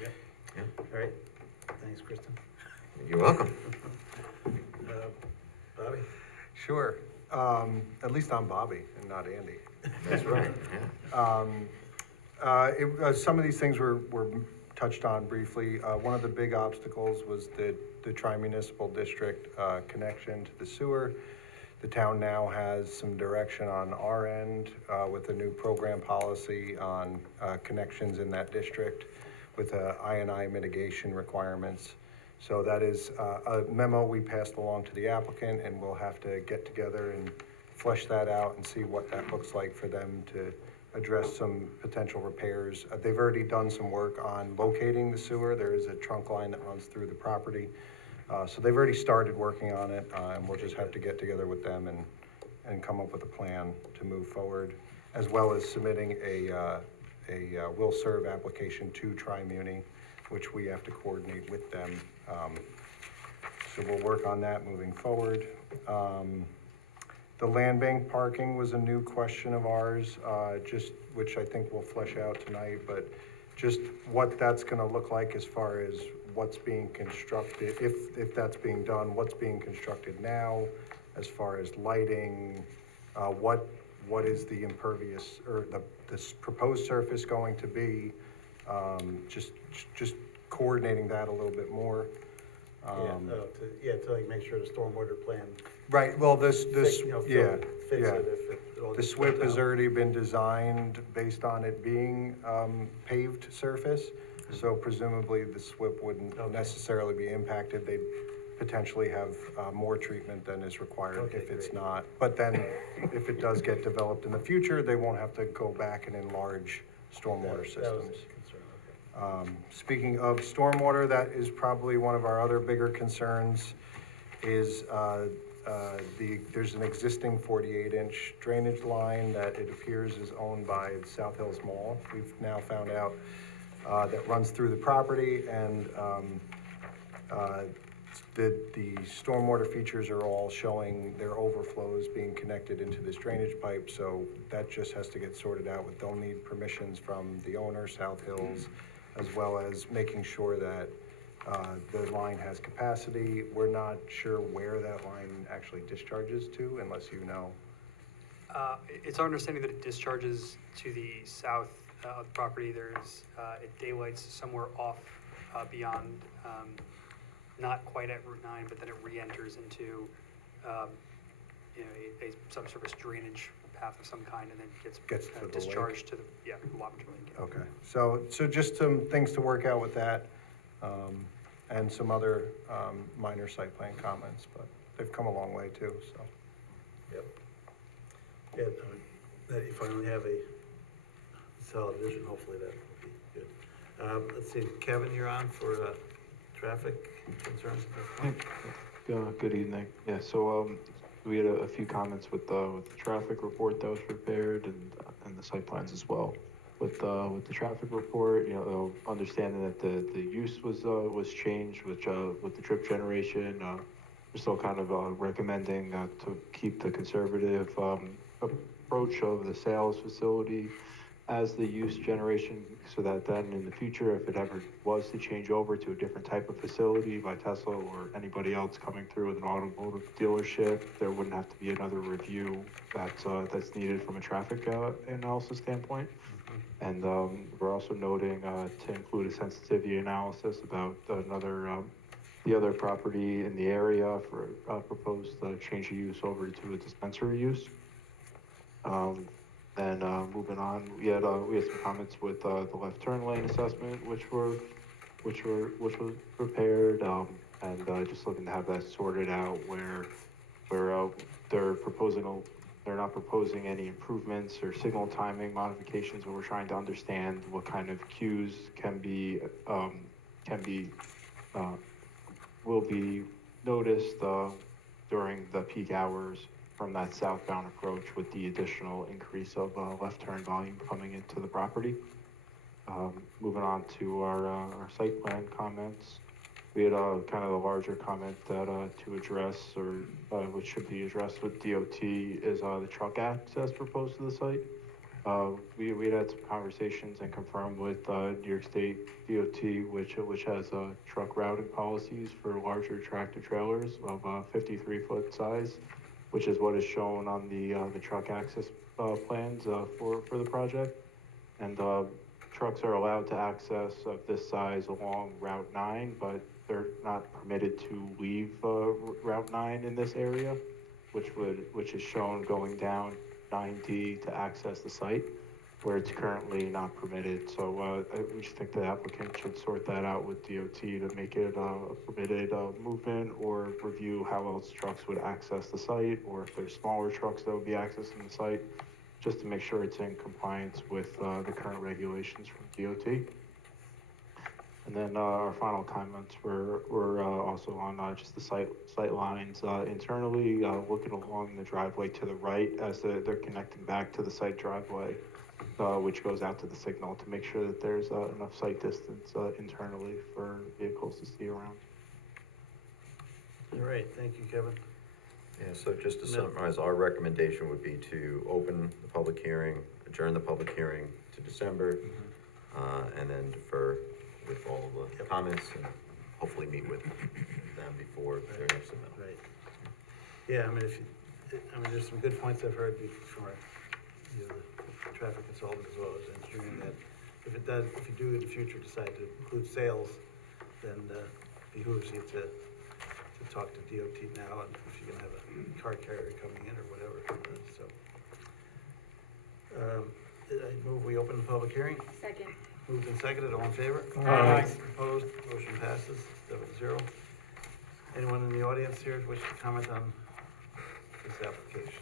Yeah. Yeah. All right, thanks, Kristen. You're welcome. Bobby? Sure. At least I'm Bobby and not Andy. That's right, yeah. Some of these things were touched on briefly. One of the big obstacles was the tri-municipal district connection to the sewer. The town now has some direction on our end with a new program policy on connections in that district with I&I mitigation requirements. So that is a memo we passed along to the applicant, and we'll have to get together and flesh that out and see what that looks like for them to address some potential repairs. They've already done some work on locating the sewer. There is a trunk line that runs through the property. So they've already started working on it, and we'll just have to get together with them and come up with a plan to move forward, as well as submitting a will serve application to Tri-Muni, which we have to coordinate with them. So we'll work on that moving forward. The land bank parking was a new question of ours, which I think we'll flesh out tonight, but just what that's gonna look like as far as what's being constructed, if that's being done, what's being constructed now, as far as lighting, what is the impervious, or this proposed surface going to be, just coordinating that a little bit more. To like make sure the stormwater plan. Right, well, Fits it if it all The gets SWIP built has out. already been designed based on it being paved surface, so presumably the SWIP wouldn't necessarily be impacted. They'd potentially have more treatment than is required if it's not. But then, if it does get developed in the future, they won't have to go back and enlarge stormwater systems. That was a concern, Speaking of stormwater, that is probably one of our other bigger concerns, is there's an existing 48-inch drainage line that it appears is owned by South Hills Mall. We've now found out that runs through the property, and the stormwater features are all showing their overflows being connected into this drainage pipe, so that just has to get sorted out. They'll need permissions from the owner, South Hills, as well as making sure that the line has capacity. We're not sure where that line actually discharges to, unless you know. It's our understanding that it discharges to the south of the property. There's, it daylights somewhere off beyond, not quite at Route 9, but then it re-enters into you know, a subsurface drainage path of some kind and then gets Gets to the lake. discharged to the, Wabash Lake. Okay, so just some things to work out with that, and some other, minor site plan comments, but they've come a long way too, so. Yep. Yeah, that you finally have a solid vision, hopefully that will be good. Let's see, Kevin, you're on for, traffic concerns at this point? Good evening. Yeah, so, we had a few comments with the traffic report that was prepared and the site plans as well. With the traffic report, you know, understanding that the use was changed, which, with the trip generation, we're still kind of, recommending, to keep the conservative, approach of the sales facility as the use generation, so that then in the future, if it ever was to change over to a different type of facility by Tesla or anybody else coming through with an automotive dealership, there wouldn't have to be another review that's needed from a traffic analysis standpoint. And we're also noting to include a sensitivity analysis about the other property in the area for proposed change of use over to a dispensary use. Then moving on, we had some comments with the left turn lane assessment, which was prepared, and just looking to have that sorted out where they're not proposing any improvements or signal timing modifications, but we're trying to understand what kind of cues will be noticed during the peak hours from that southbound approach with the additional increase of left turn volume coming into the property. Moving on to our site plan comments. We had kind of a larger comment that to address, or which should be addressed with DOT, is the truck access proposed to the site. We had some conversations and confirmed with New York State DOT, which has truck routing policies for larger tractor trailers of 53-foot size, which is what is shown on the truck access plans for the project. And trucks are allowed to access of this size along Route 9, but they're not permitted to leave Route 9 in this area, which is shown going down 9D to access the site, where it's currently not permitted. So we just think the applicant should sort that out with DOT to make it a permitted movement, or review how else trucks would access the site, or if there's smaller trucks that would be accessing the site, just to make sure it's in compliance with the current regulations from DOT. And then our final comments were also on just the sight lines internally, looking along the driveway to the right as they're connecting back to the site driveway, which goes out to the signal, to make sure that there's enough sight distance internally for vehicles to see around. All right, thank you, Kevin. Yeah, so just to summarize, our recommendation would be to open the public hearing, adjourn the public hearing to December, and then defer with all of the comments, and hopefully meet with them before their next submittal. Right. Yeah, I mean, there's some good points I've heard from our, the traffic consultant as well as engineering, that if you do in the future decide to include sales, then behooves you to talk to DOT now, and if you're gonna have a car carrier coming in or whatever, I move we open the public hearing. Second. Moved and seconded, all in favor? Aye. Opposed, motion passes 7-0. Anyone in the audience here wish to comment on this application?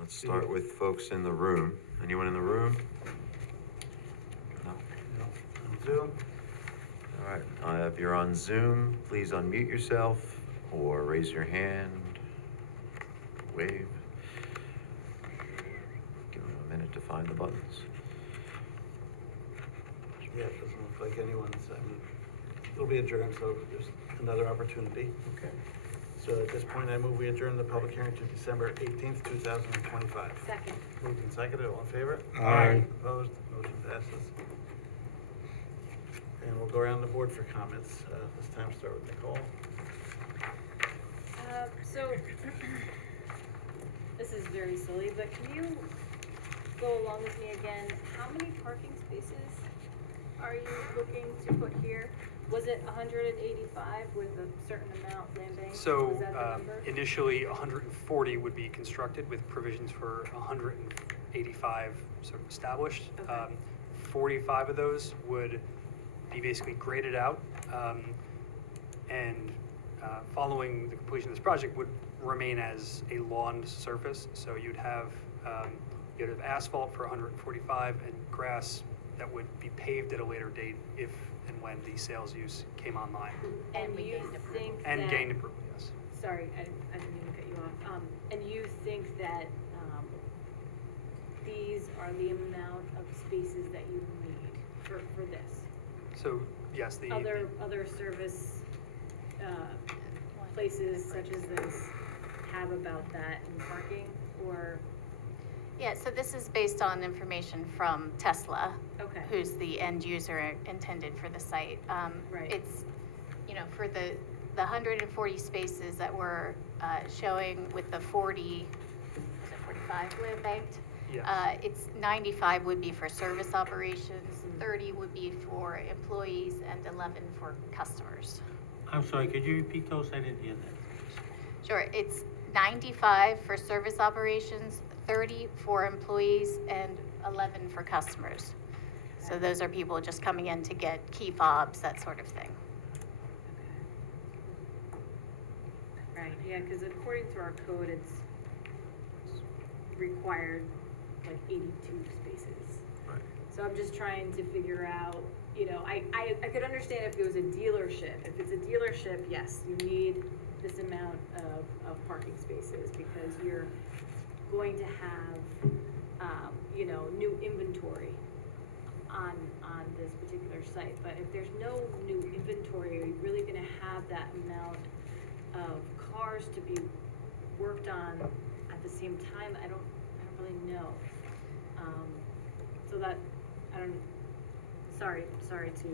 Let's start with folks in the room. Anyone in the room? No? No, on Zoom? All right, if you're on Zoom, please unmute yourself or raise your hand, wave. Give them a minute to find the buttons. Yeah, it doesn't look like anyone's, it'll be adjourned, so there's another opportunity. Okay. So at this point, I move we adjourn the public hearing to December 18th, 2025. Second. Moved and seconded, all in favor? Aye. Opposed, motion passes. And we'll go around the board for comments. This time, start with Nicole. So, this is very silly, but can you go along with me again? How many parking spaces are you looking to put here? Was it 185 with a certain amount land bank? So Was that the number? initially, 140 would be constructed with provisions for 185 sort of established. Okay. 45 of those would be basically graded out, and following the completion of this project would remain as a lawn surface. So you'd have asphalt for 145 and grass that would be paved at a later date if and when the sales use came online. And we you gained approval. think And that- gained approval, yes. Sorry, I didn't mean to cut you off. And you think that these are the amount of spaces that you need for this? So, yes, the. Other service places such as this have about that in parking, or? Yeah, so this is based on information from Tesla, Okay. who's the end user intended for the site. Right. It's, for the 140 spaces that we're showing with the 40, was it 45 land banked? Yes. It's 95 would be for service operations, 30 would be for employees, and 11 for customers. I'm sorry, could you repeat those? I didn't hear that. Sure, it's 95 for service operations, 30 for employees, and 11 for customers. So those are people just coming in to get key fobs, that sort of thing. Right, yeah, because according to our code, it's required like 82 spaces. Right. So I'm just trying to figure out, I could understand if it was a dealership. If it's a dealership, yes, you need this amount of parking spaces because you're going to have, new inventory on this particular site. But if there's no new inventory, are you really gonna have that amount of cars to be worked on at the same time? I don't really know. So that, sorry to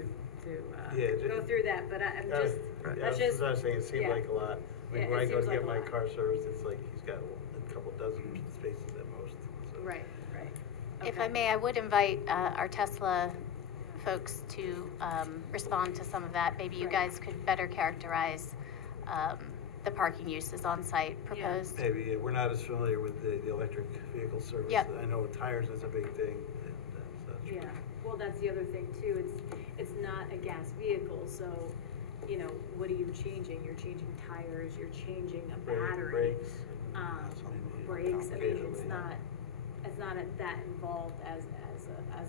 go through that, but I'm just, Right. Yeah, that's that's just. what I was saying, it seemed yeah. like a lot. I mean, Yeah, when it I go seems to like get a my lot. car serviced, it's like he's got a couple dozen spaces at most. So. Right. If Okay. I may, I would invite our Tesla folks to respond to some of that. Maybe you Right. guys could better characterize the parking uses on site proposed. Maybe, we're not as familiar with the electric vehicle service. Yep. I know tires is a big thing and such. Yeah, well, that's the other thing too, it's not a gas vehicle, so, what are you changing? You're changing tires, you're changing a battery. Brakes. Brakes, I mean, Occasionally, yeah. it's not that involved as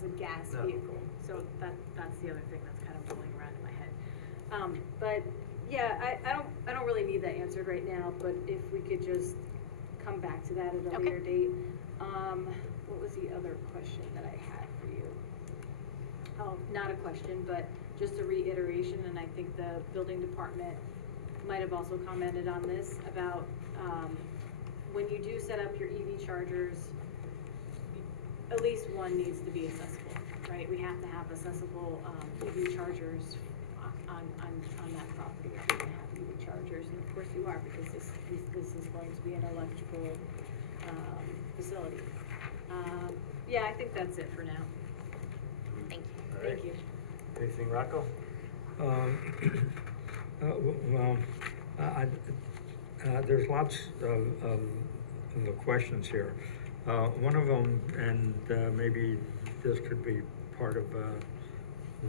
a gas No. vehicle. So that's the other thing that's kind of rolling around in my head. But, yeah, I don't really need that answered right now, but if we could just come back to that at a Okay. later date. What was the other question that I had for you? Oh, not a question, but just a reiteration, and I think the building department might have also commented on this, about, when you do set up your EV chargers, at least one needs to be accessible, right? We have to have accessible, EV chargers on that property. If you're gonna have EV chargers, and of course you are, because this is going to be an electrical, facility. Yeah, I think that's it for now. Thank you. All right. Thank you. Anything, Rocco? There's lots of the questions here. One of them, and maybe this could be part of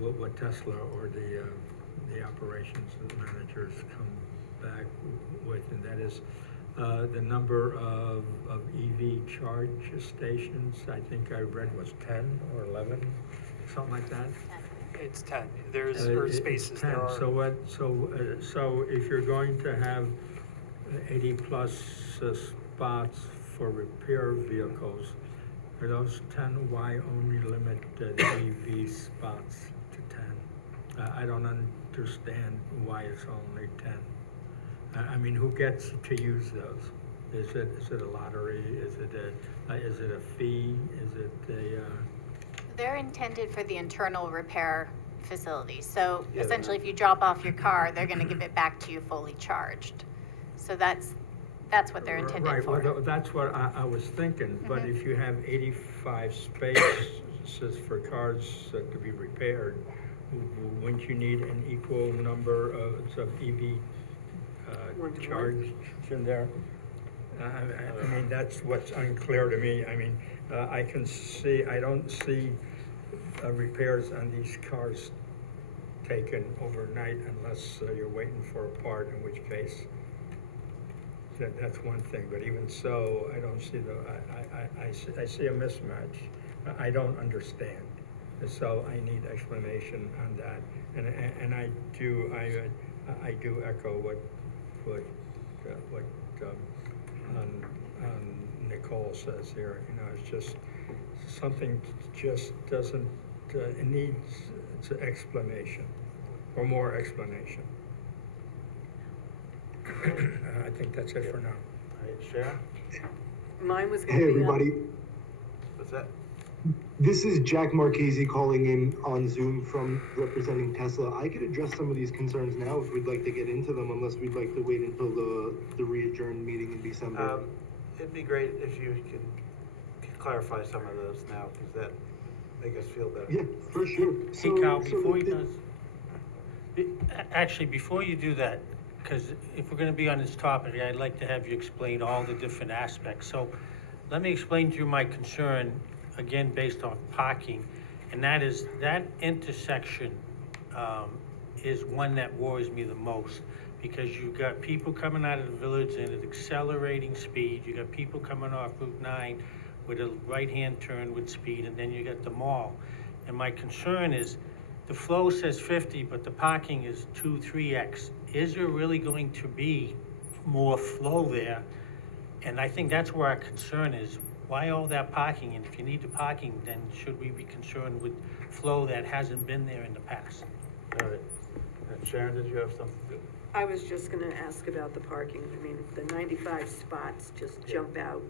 what Tesla or the operations managers come back with, and that is the number of EV charge stations. I think I read was 10 or 11, something like that. It's 10. There's, or It's spaces, 10. there are. So if you're going to have 80+ spots for repair vehicles, are those 10, why only limit the EV spots to 10? I don't understand why it's only 10. I mean, who gets to use those? Is it a lottery? Is it a fee? Is it a, They're intended for the internal repair facilities. So Yeah, essentially, if you drop off your car, they're gonna give it back to you fully charged. So that's what they're intended Right, for. well, that's what I was thinking, but Mhm. if you have 85 spaces for cars to be repaired, wouldn't you need an equal number of EV charge in there? I mean, that's what's unclear to me. I mean, I don't see repairs on these cars taken overnight unless you're waiting for a part, in which case, that's one thing. But even so, I don't see I see a mismatch. I don't understand. So I need explanation on that. And I do echo what Nicole says here. You know, it's just something just doesn't, it needs an explanation or more explanation. I think that's it for now. All right, Sharon? Mine was Hey, everybody. What's that? This is Jack Marchese calling in on Zoom from representing Tesla. I could address some of these concerns now if we'd like to get into them, unless we'd like to wait until the re-adjourned meeting in December. It'd be great if you could clarify some of those now, because that make us feel better. Yeah, for sure. Hey, Carl, before you actually, before you do that, because if we're gonna be on this topic, I'd like to have you explain all the different aspects. So let me explain to you my concern, again, based on parking, and that is that intersection is one that worries me the most, because you've got people coming out of the village at an accelerating speed, you got people coming off Route 9 with a right-hand turn with speed, and then you got the mall. And my concern is, the flow says 50, but the parking is 2-3x. Is there really going to be more flow there? And I think that's where our concern is. Why all that parking? And if you need the parking, then should we be concerned with flow that hasn't been there in the past? All right. Sharon, did you have something? I was just gonna ask about the parking. I mean, the 95 spots just jump out.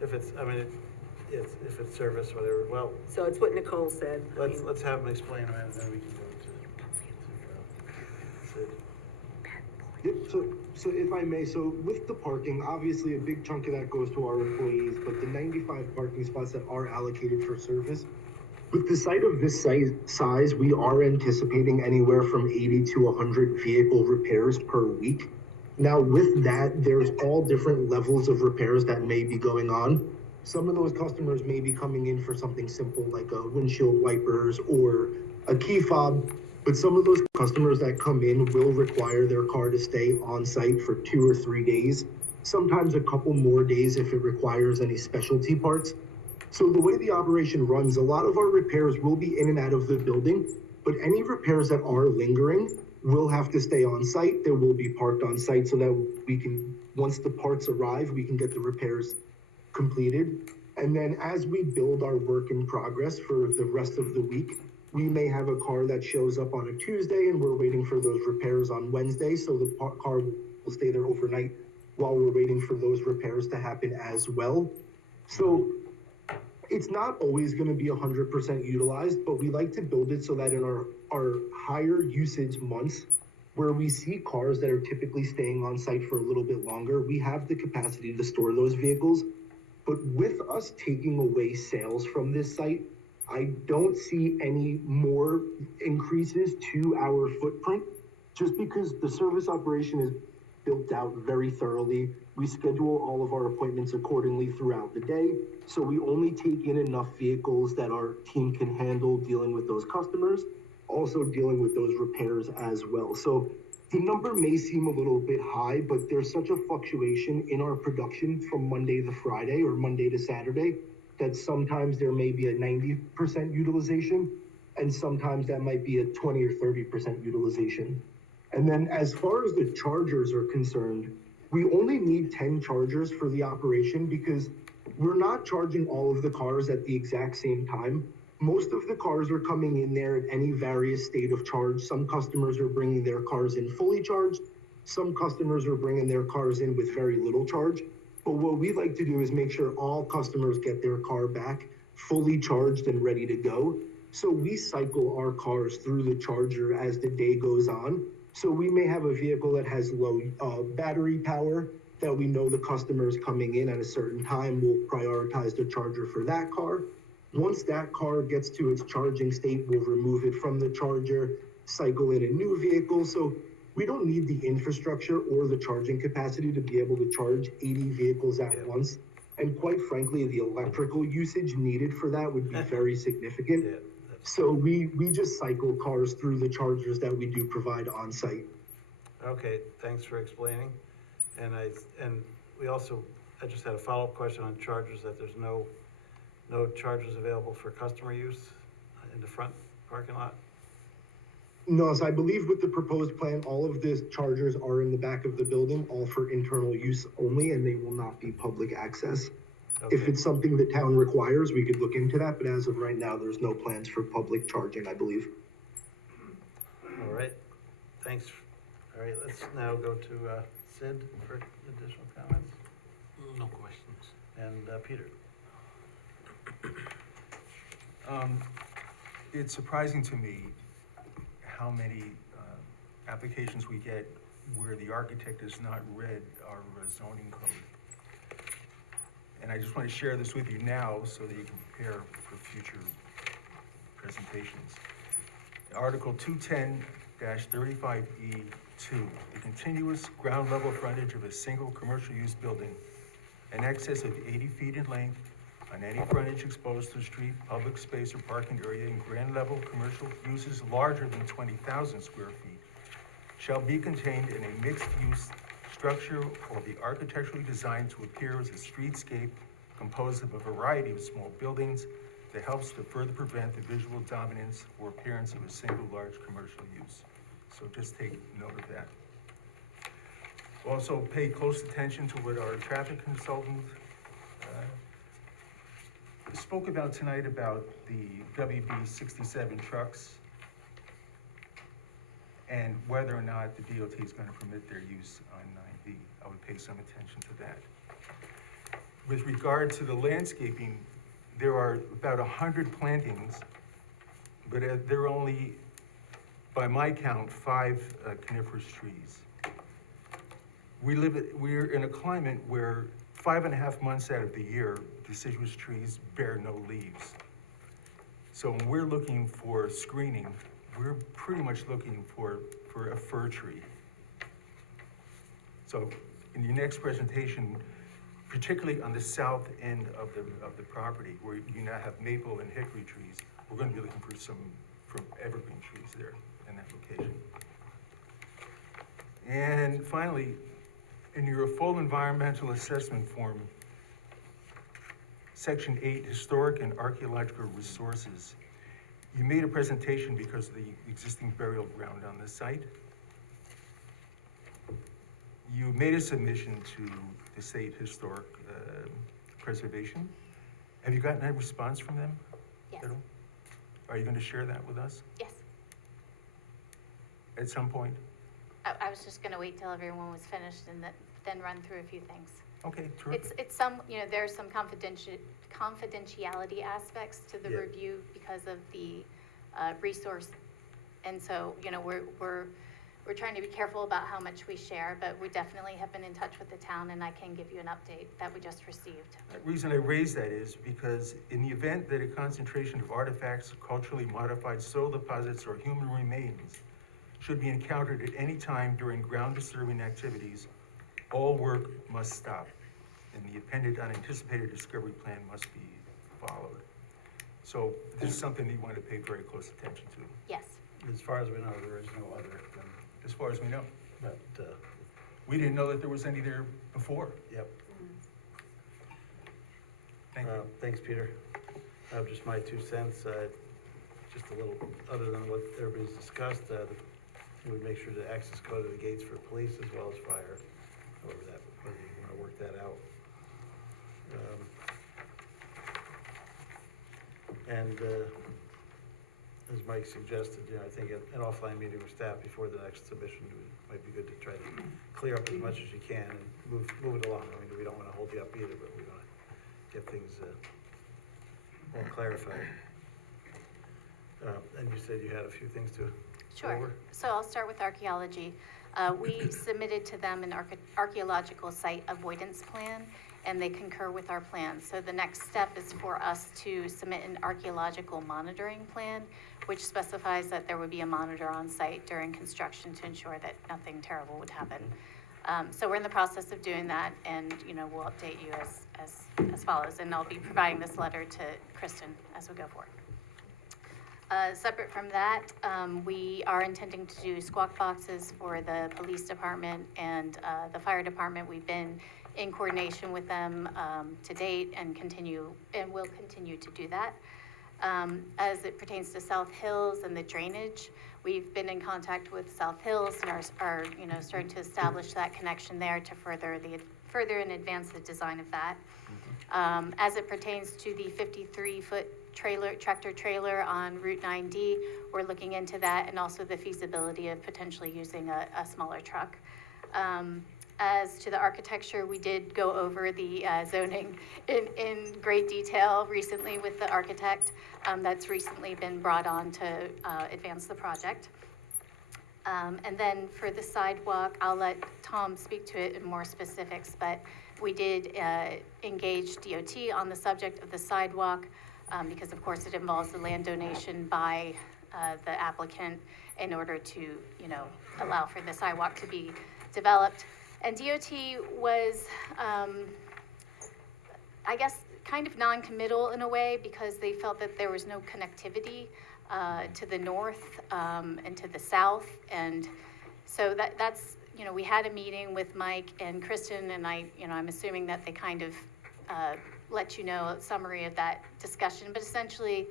If it's, I mean, if it's service, whatever, well, So it's what Nicole said. I mean, let's have them explain it, and then we can go to Sid. Yep, so if I may, so with the parking, obviously a big chunk of that goes to our employees, but the 95 parking spots that are allocated for service, with the site of this size, we are anticipating anywhere from 80 to 100 vehicle repairs per week. Now with that, there's all different levels of repairs that may be going on. Some of those customers may be coming in for something simple like a windshield wipers or a key fob, but some of those customers that come in will require their car to stay on site for 2 or 3 days, sometimes a couple more days if it requires any specialty parts. So the way the operation runs, a lot of our repairs will be in and out of the building, but any repairs that are lingering will have to stay on site. They will be parked on site so that we can, once the parts arrive, we can get the repairs completed. And then as we build our work in progress for the rest of the week, we may have a car that shows up on a Tuesday and we're waiting for those repairs on Wednesday. So the car will stay there overnight while we're waiting for those repairs to happen as well. So it's not always going to be 100% utilized, but we like to build it so that in our higher usage months, where we see cars that are typically staying on site for a little bit longer, we have the capacity to store those vehicles. But with us taking away sales from this site, I don't see any more increases to our footprint, just because the service operation is built out very thoroughly. We schedule all of our appointments accordingly throughout the day. So we only take in enough vehicles that our team can handle dealing with those customers, also dealing with those repairs as well. So the number may seem a little bit high, but there's such a fluctuation in our production from Monday to Friday or Monday to Saturday that sometimes there may be a 90% utilization, and sometimes that might be a 20 or 30% utilization. And then as far as the chargers are concerned, we only need 10 chargers for the operation because we're not charging all of the cars at the exact same time. Most of the cars are coming in there at any various state of charge. Some customers are bringing their cars in fully charged. Some customers are bringing their cars in with very little charge. But what we like to do is make sure all customers get their car back fully charged and ready to go. So we cycle our cars through the charger as the day goes on. So we may have a vehicle that has low battery power that we know the customer is coming in at a certain time. We'll prioritize the charger for that car. Once that car gets to its charging state, we'll remove it from the charger, cycle in a new vehicle. So we don't need the infrastructure or the charging capacity to be able to charge 80 vehicles at once. And quite frankly, the electrical usage needed for that would be very significant. So we just cycle cars through the chargers that we do provide on site. Okay, thanks for explaining. And we also, I just had a follow-up question on chargers, that there's no chargers available for customer use in the front parking lot? No, so I believe with the proposed plan, all of the chargers are in the back of the building, all for internal use only, and they will not be public access. If Okay. it's something the town requires, we could look into that, but as of right now, there's no plans for public charging, I believe. All right, thanks. All right, let's now go to Sid for additional comments. No questions. And Peter. It's surprising to me how many applications we get where the architect has not read our zoning code. And I just want to share this with you now so that you can prepare for future presentations. Article 210-35E2, the continuous ground level frontage of a single commercial use building in excess of 80 feet in length on any frontage exposed to the street, public space, or parking area in ground level commercial uses larger than 20,000 square feet shall be contained in a mixed-use structure or be architecturally designed to appear as a streetscape composed of a variety of small buildings that helps to further prevent the visual dominance or appearance of a single large commercial use. So just take note of that. Also, pay close attention to what our traffic consultant spoke about tonight about the WB 67 trucks and whether or not the DOT is going to permit their use on 9B. I would pay some attention to that. With regard to the landscaping, there are about 100 plantings, but there are only, by my count, 5 coniferous trees. We're in a climate where 5.5 months out of the year, deciduous trees bear no leaves. So when we're looking for screening, we're pretty much looking for a fir tree. So in your next presentation, particularly on the south end of the property, where you now have maple and hickory trees, we're going to be looking for some evergreen trees there in that location. And finally, in your full environmental assessment form, Section 8, Historic and Archaeological Resources, you made a presentation because of the existing burial ground on the site. You made a submission to the State Historic Preservation. Have you gotten a response from them? Yes. Are you going to share that with us Yes. at some point? I was just gonna wait till everyone was finished and then run through a few things. Okay, terrific. It's some, there's some confidentiality aspects to the Yeah. review because of the resource. And so, we're trying to be careful about how much we share, but we definitely have been in touch with the town, and I can give you an update that we just received. The reason I raise that is because in the event that a concentration of artifacts, culturally modified soil deposits, or human remains should be encountered at any time during ground disturbing activities, all work must stop, and the appended unanticipated discovery plan must be followed. So this is something that you want to pay very close attention to, Yes. As far as we know, there is no other, as far as we know. but, We didn't know that there was any there before. yep. Thank you. Thanks, Peter. Just my 2 cents, just a little, other than what everybody's discussed, we would make sure the access code of the gates for police as well as fire, whether you wanna work that out. And, as Mike suggested, I think an offline meeting with staff before the next submission might be good to try to clear up as much as you can and move it along. I mean, we don't wanna hold you up either, but we wanna get things, all clarified. And you said you had a few things to go Sure. over? So I'll start with archaeology. We submitted to them an archaeological site avoidance plan, and they concur with our plan. So the next step is for us to submit an archaeological monitoring plan, which specifies that there would be a monitor on site during construction to ensure that nothing terrible would happen. So we're in the process of doing that, and, we'll update you as follows, and I'll be providing this letter to Kristen as we go forward. Separate from that, we are intending to do squawk boxes for the police department and the fire department. We've been in coordination with them to date and will continue to do that. As it pertains to South Hills and the drainage, we've been in contact with South Hills and are starting to establish that connection there to further and advance the design of that. As it pertains to the 53-foot tractor trailer on Route 9D, we're looking into that and also the feasibility of potentially using a smaller truck. As to the architecture, we did go over the zoning in great detail recently with the architect. That's recently been brought on to advance the project. And then for the sidewalk, I'll let Tom speak to it in more specifics, but we did engage DOT on the subject of the sidewalk because of course it involves the land donation by the applicant in order to, allow for the sidewalk to be developed. And DOT was, I guess, kind of non-committal in a way because they felt that there was no connectivity to the north and to the south. And so that's, we had a meeting with Mike and Kristen, and I'm assuming that they kind of let a summary of that discussion. But essentially,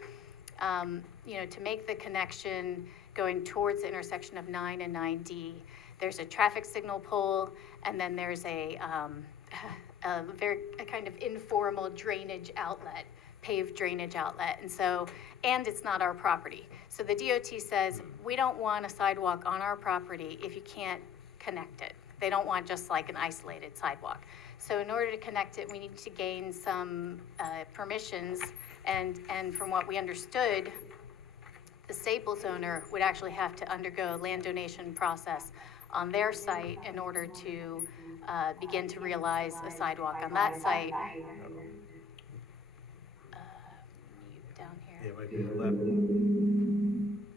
to make the connection going towards the intersection of 9 and 9D, there's a traffic signal pole, and then there's a kind of informal drainage outlet, paved drainage outlet. And it's not our property. So the DOT says, we don't want a sidewalk on our property if you can't connect it. They don't want just like an isolated sidewalk. So in order to connect it, we need to gain some permissions, and from what we understood, the Staples owner would actually have to undergo a land donation process on their site in order to begin to realize a sidewalk on that site. Down here. Yeah, it might be the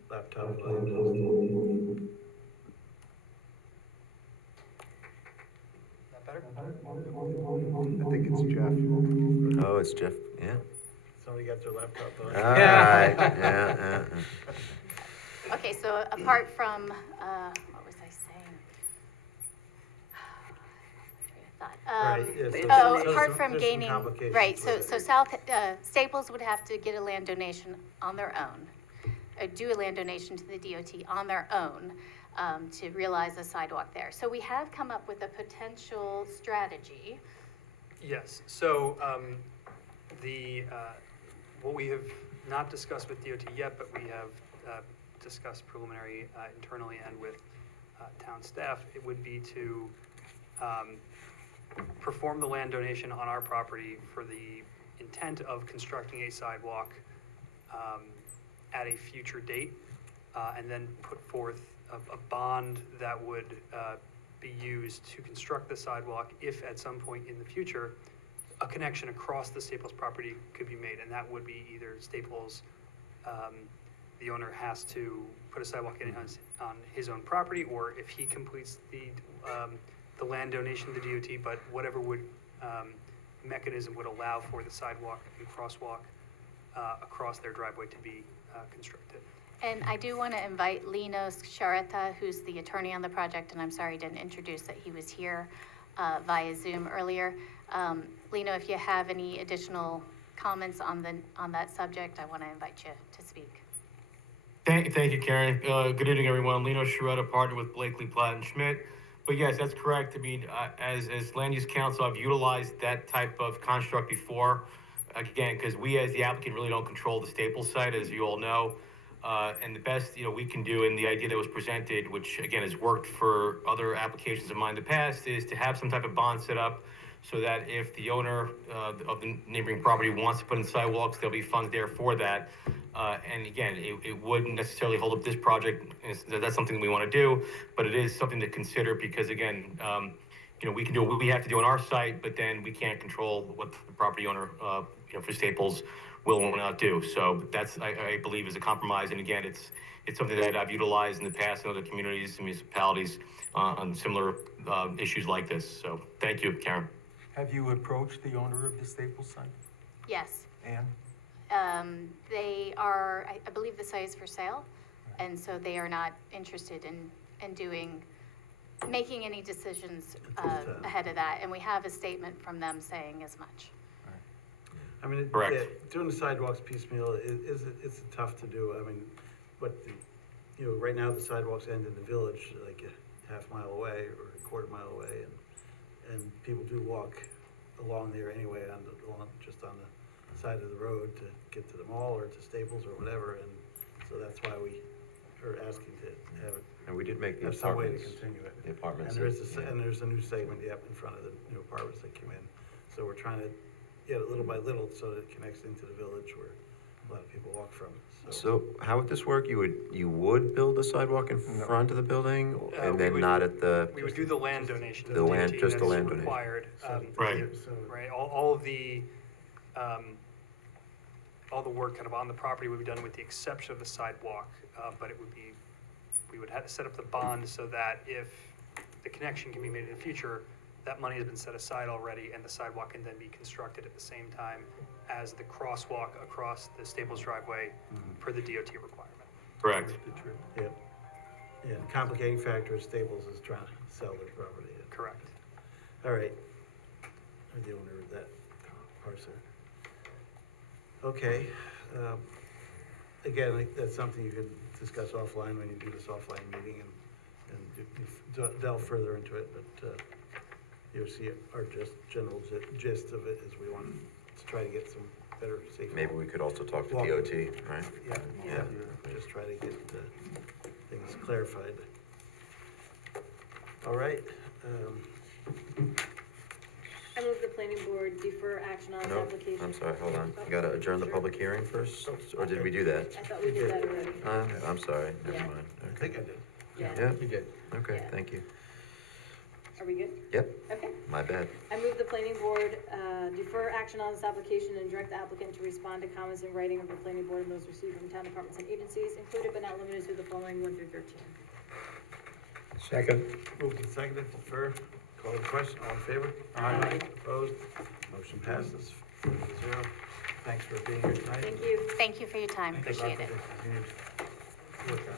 laptop volume. That better? I think it's Jeff. Oh, it's Jeff, yeah. Somebody got their laptop All on. right, yeah. Okay, so apart from, what was I saying? Right, yeah, so Apart there's from some gaining, complications right, with so it. Staples would have to get a land donation on their own, do a land donation to the DOT on their own to realize a sidewalk there. So we have come up with a potential strategy. Yes, so what we have not discussed with DOT yet, but we have discussed preliminary internally and with town staff, it would be to perform the land donation on our property for the intent of constructing a sidewalk at a future date, and then put forth a bond that would be used to construct the sidewalk if at some point in the future a connection across the Staples property could be made, and that would be either Staples, the owner has to put a sidewalk in on his own property, or if he completes the land donation to DOT, but whatever mechanism would allow for the sidewalk and crosswalk across their driveway to be constructed. And I do want to invite Linos Chareta, who's the attorney on the project, and I'm sorry I didn't introduce that he was here via Zoom earlier. Lino, if you have any additional comments on that subject, I want to invite you to speak. Thank you, Karen. Good evening, everyone. Lino Chareta, partner with Blakely, Platt and Schmidt. But yes, that's correct. I mean, as land use council, I've utilized that type of construct before. Again, because we as the applicant really don't control the Staples site, as you all know. And the best, we can do, and the idea that was presented, which again has worked for other applications of mine in the past, is to have some type of bond set up so that if the owner of the neighboring property wants to put in sidewalks, there'll be funds there for that. And again, it wouldn't necessarily hold up this project, and that's something we want to do, but it is something to consider because again, we can do what we have to do on our site, but then we can't control what the property owner, for Staples will or will not do. So that's, I believe, is a compromise. And again, it's something that I've utilized in the past in other communities and municipalities on similar issues like this. So thank you, Karen. Have you approached the owner of the Staples site? Yes. And? They are, I believe the site is for sale, and so they are not interested in making any decisions ahead of that, and we have a statement from them saying as much. I mean, Correct. yeah, doing the sidewalks piecemeal it's tough to do. I mean, but right now the sidewalks end in the village, like a half mile away or a quarter mile away, and people do walk along there anyway, just on the side of the road to get to the mall or to Staples or whatever, and so that's why we are asking to have it. And we did make the Have some way to apartments. continue it. The apartments. And there's a new segment, in front of the new apartments that came in. So we're trying to get it little by little so that it connects into the village where a lot of people walk from. So how would this work? You would build a sidewalk in front of the building and we then would- not at the, We would do the land donation. to The land- DOT, just the that's land donation. required. Right. Right, all of the, all the work kind of on the property would be done with the exception of the sidewalk, but it would be, we would have to set up the bond so that if the connection can be made in the future, that money has been set aside already and the sidewalk can then be constructed at the same time as the crosswalk across the Staples driveway per the DOT requirement. Correct. Yeah. Yeah, the complicating factor is Staples is trying to sell their property. Correct. All right. Or the owner of that parcel. Okay. Again, that's something you can discuss offline when you do this offline meeting and delve further into it, but you'll see our general gist of it is we want to try to get some better safety. maybe we could also talk to Walk- DOT, right? Yeah, just try to get things clarified. All right. I move the planning board defer action on this No, application. I'm sorry, hold on. You gotta adjourn the public hearing first, or did we do that? I thought we did that already. I'm sorry, never Yeah. mind. I think I did. Yeah, You did. okay, Yeah. thank you. Are we good? Yep, Okay. my bad. I move the planning board, defer action on this application and direct the applicant to respond to comments in writing of the planning board and those received from town departments and agencies, included but not limited to the following 1 through 13. Second. Moved and seconded, defer. Call the question, all in favor? Aye. Opposed? Motion passes 4-0. Thanks for being here tonight. Thank you. Thank you for your time, Good luck appreciate it. with the continued work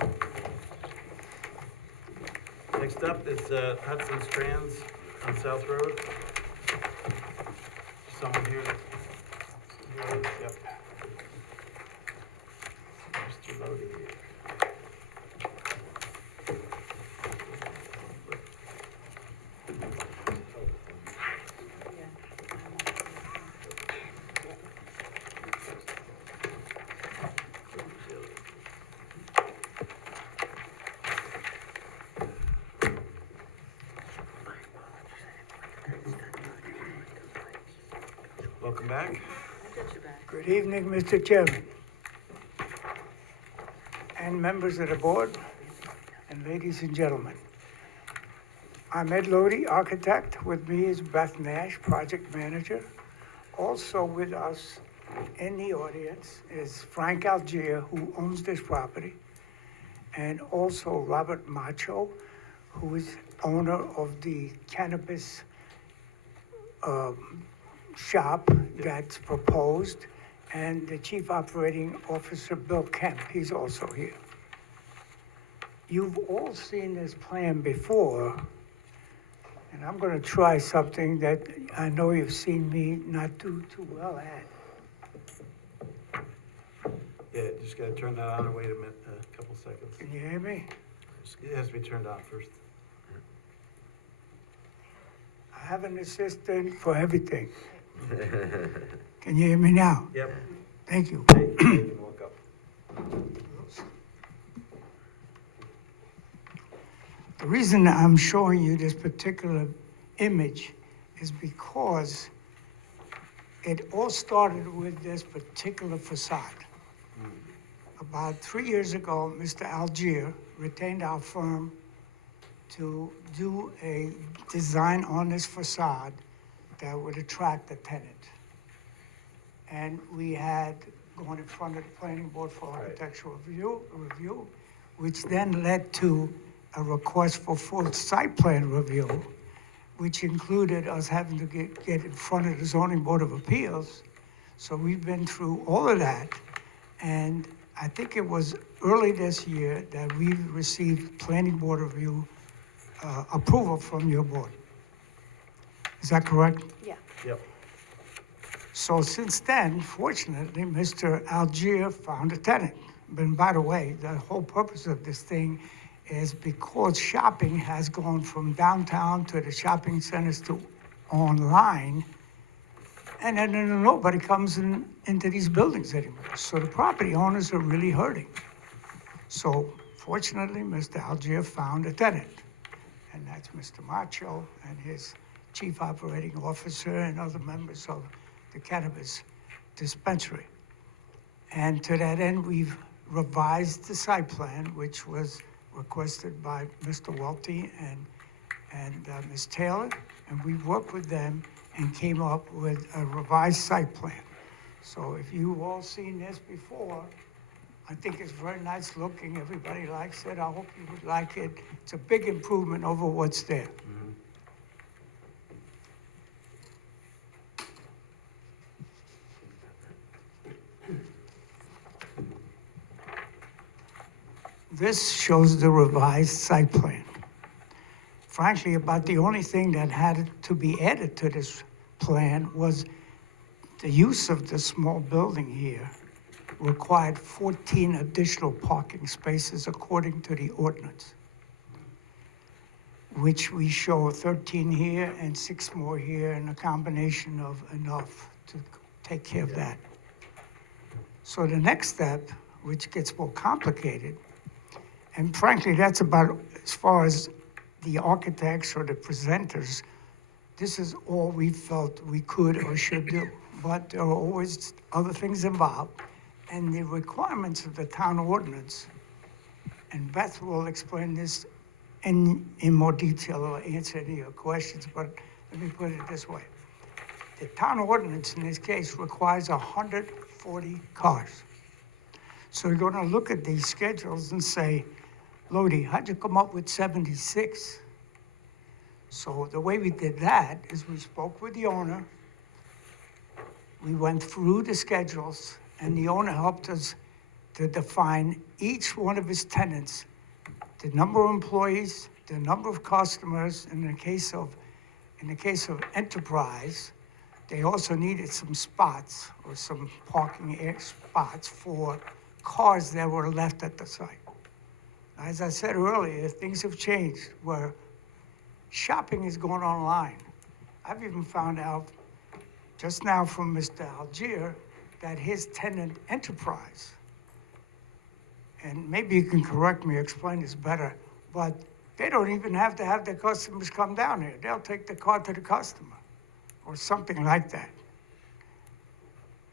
on it. Next up is Hudson Strands on South Road. Someone here? Yep. Mr. Lodi. Welcome back. Good evening, Mr. Chairman, and members of the board, and ladies and gentlemen. I'm Ed Lodi, architect. With me is Beth Nash, project manager. Also with us in the audience is Frank Algier, who owns this property, and also Robert Macho, who is owner of the cannabis shop that's proposed, and the Chief Operating Officer, Bill Kemp, he's also here. You've all seen this plan before, and I'm gonna try something that I know you've seen me not do too well at. Yeah, just gotta turn that on and wait a minute, a couple seconds. Can you hear me? It has to be turned on first. I have an assistant for everything. Can you hear me now? Yep. Thank you. Hey, you can walk up. The reason I'm showing you this particular image is because it all started with this particular facade. About 3 years ago, Mr. Algier retained our firm to do a design on this facade that would attract a tenant. And we had gone in front of the planning board for architectural review, which then led to a request for full site plan review, which included us having to get in front of the zoning board of appeals. So we've been through all of that, and I think it was early this year that we received planning board review approval from your board. Is that correct? Yeah. Yep. So since then, fortunately, Mr. Algier found a tenant. But by the way, the whole purpose of this thing is because shopping has gone from downtown to the shopping centers to online, and then nobody comes into these buildings anymore. So the property owners are really hurting. So fortunately, Mr. Algier found a tenant, and that's Mr. Macho and his chief operating officer and other members of the cannabis dispensary. And to that end, we've revised the site plan, which was requested by Mr. Welty and Ms. Taylor, and we worked with them and came up with a revised site plan. So if you've all seen this before, I think it's very nice looking. Everybody likes it. I hope you would like it. It's a big improvement over what's there. This shows the revised site plan. Frankly, about the only thing that had to be added to this plan was the use of the small building here required 14 additional parking spaces according to the ordinance, which we show 13 here and 6 more here, and a combination of enough to take care of that. So the next step, which gets more complicated, and frankly, that's about as far as the architects or the presenters, this is all we felt we could or should do. But there are always other things involved. And the requirements of the town ordinance, and Beth will explain this in more detail or answer any of your questions, but let me put it this way. The town ordinance in this case requires 140 cars. So you're gonna look at these schedules and say, Lodi, how'd you come up with 76? So the way we did that is we spoke with the owner, we went through the schedules, and the owner helped us to define each one of his tenants, the number of employees, the number of customers. In the case of Enterprise, they also needed some spots or some parking spots for cars that were left at the site. As I said earlier, things have changed where shopping is going online. I've even found out just now from Mr. Algier that his tenant Enterprise, and maybe you can correct me, explain this better, but they don't even have to have their customers come down here. They'll take the car to the customer or something like that.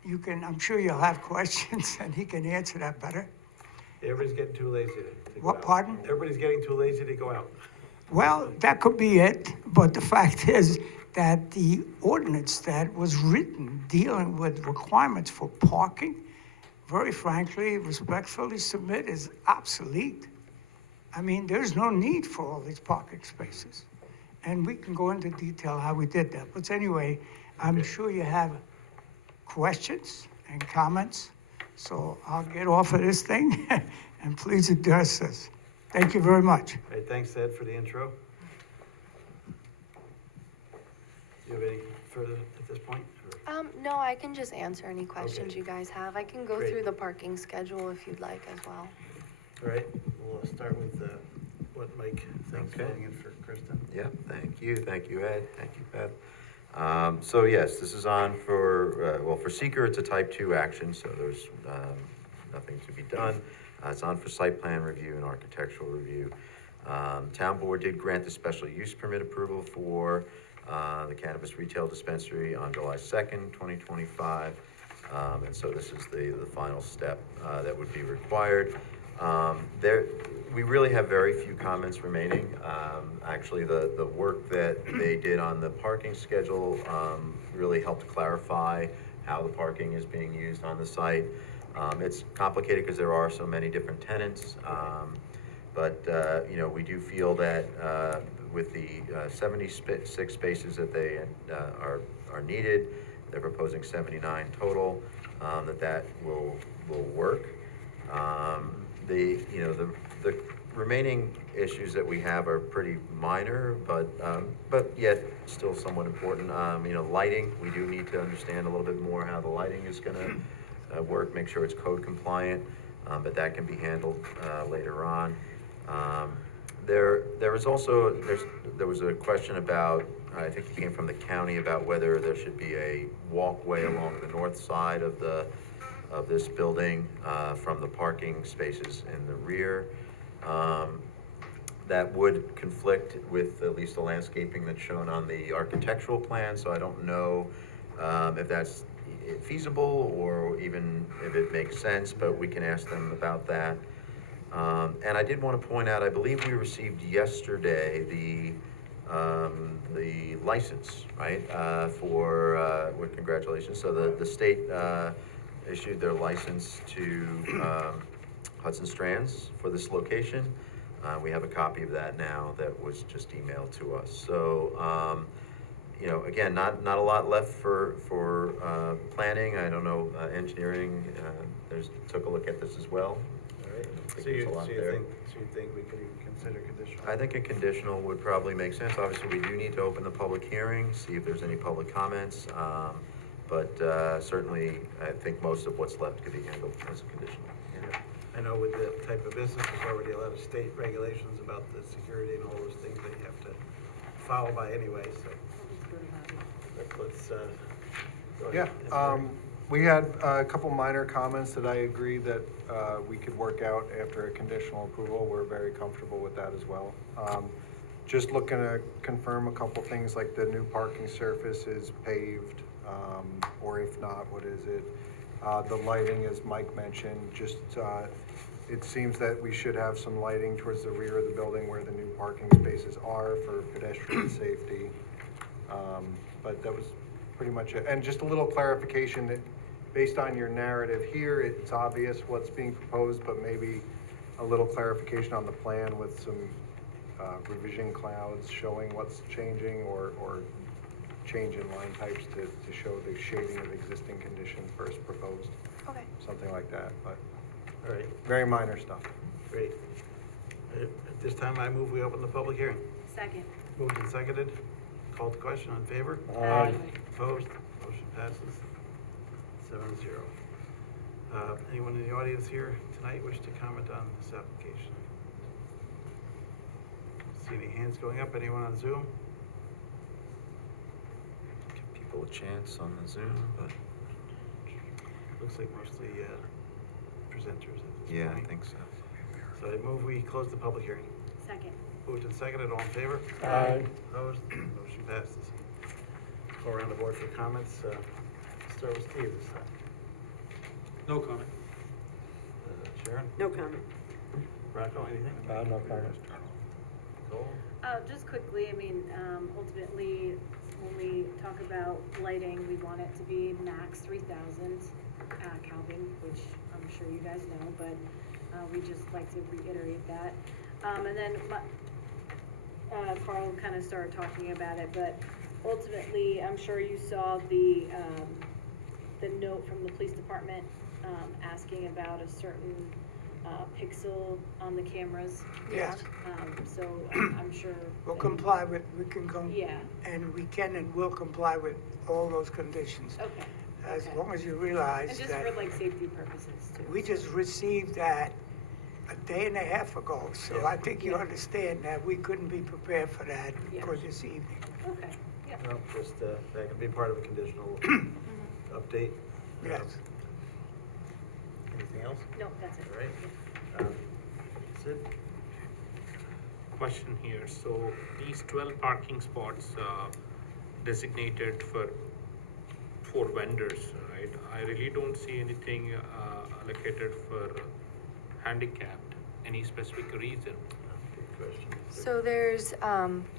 I'm sure you'll have questions and he can answer that better. Everybody's getting too lazy to go What, out. pardon? Everybody's getting too lazy to go out. Well, that could be it, but the fact is that the ordinance that was written dealing with requirements for parking, very frankly, respectfully submit, is obsolete. I mean, there's no need for all these parking spaces. And we can go into detail how we did that. But anyway, I'm sure you have questions and comments. So I'll get off of this thing and please address this. Thank you very much. All right, thanks, Ed, for the intro. Do you have any further at this point? or- No, I can just answer any questions Okay. you guys have. I can go Great. through the parking schedule if you'd like as well. All right, we'll start with what Mike thinks Okay. going in for Kristen. Yeah, thank you, Ed, thank you, Beth. So yes, this is on for seeker, it's a type 2 action, so there's nothing to be done. It's on for site plan review and architectural review. Town board did grant the special use permit approval for the cannabis retail dispensary on July 2nd, 2025. And so this is the final step that would be required. We really have very few comments remaining. Actually, the work that they did on the parking schedule really helped clarify how the parking is being used on the site. It's complicated because there are so many different tenants, but we do feel that with the 76 spaces that they are needed, they're proposing 79 total, that will work. The remaining issues that we have are pretty minor, but yet still somewhat important. Lighting, we do need to understand a little bit more how the lighting is gonna work, make sure it's code compliant, but that can be handled later on. There was a question about, I think it came from the county, about whether there should be a walkway along the north side of this building from the parking spaces in the rear. That would conflict with at least the landscaping that's shown on the architectural plan, so I don't know if that's feasible or even if it makes sense, but we can ask them about that. And I did want to point out, I believe we received yesterday the license, right, with congratulations. So the state issued their license to Hudson Strands for this location. We have a copy of that now that was just emailed to us. So, again, not a lot left for planning. I don't know, engineering, took a look at this as well. All right. I think So you there's a lot there. think we could even consider conditional? I think a conditional would probably make sense. Obviously, we do need to open the public hearing, see if there's any public comments. But certainly, I think most of what's left could be handled as a conditional. I know with the type of business, there's already a lot of state regulations about the security and all those things that you have to follow by anyway, so. Let's, go ahead. Yeah, we had a couple minor comments that I agree that we could work out after a conditional approval. We're very comfortable with that as well. Just looking to confirm a couple things, like the new parking surface is paved, or if not, what is it? The lighting, as Mike mentioned, it seems that we should have some lighting towards the rear of the building where the new parking spaces are for pedestrian safety. But that was pretty much it. And just a little clarification that based on your narrative here, it's obvious what's being proposed, but maybe a little clarification on the plan with some revision clouds showing what's changing, or change in line types to show the shading of existing conditions versus proposed. Okay. Something like that, but All right, very minor stuff. great. At this time, I move we open the public hearing. Second. Moved and seconded. Called to question, in favor? Aye. Opposed? Motion passes 7-0. Anyone in the audience here tonight wish to comment on this application? See any hands going up? Anyone on Zoom? Give people a chance on the Zoom, but Looks like mostly presenters at this yeah, I point. think so. So I move we close the public hearing. Second. Moved and seconded, all in favor? Aye. Opposed? Motion passes. Go around the board for comments. Start with Steve this time. No comment. Sharon? No comment. Rocco, anything? No comment. Nicole? Just quickly, I mean, ultimately, when we talk about lighting, we want it to be max 3,000 Kelvin, which I'm sure you guys know, but we just like to reiterate that. And then Carl kind of started talking about it, but ultimately, I'm sure you saw the note from the police department asking about a certain pixel on the cameras. Yes. So I'm sure. We'll comply with, we can come. Yeah. And we can and will comply with all those conditions. Okay. As Okay. long as you realize And just that for like safety purposes too. we just received that a day and a half ago. So Yeah. I think you understand that we couldn't be prepared for that Yeah. for this evening. Okay, yeah. No, just, that can be part of a conditional update. Yes. Anything else? No, that's it. All right. Sid? Question here. So these 12 parking spots, designated for vendors, right? I really don't see anything allocated for handicapped, any specific reason. Good question. So there's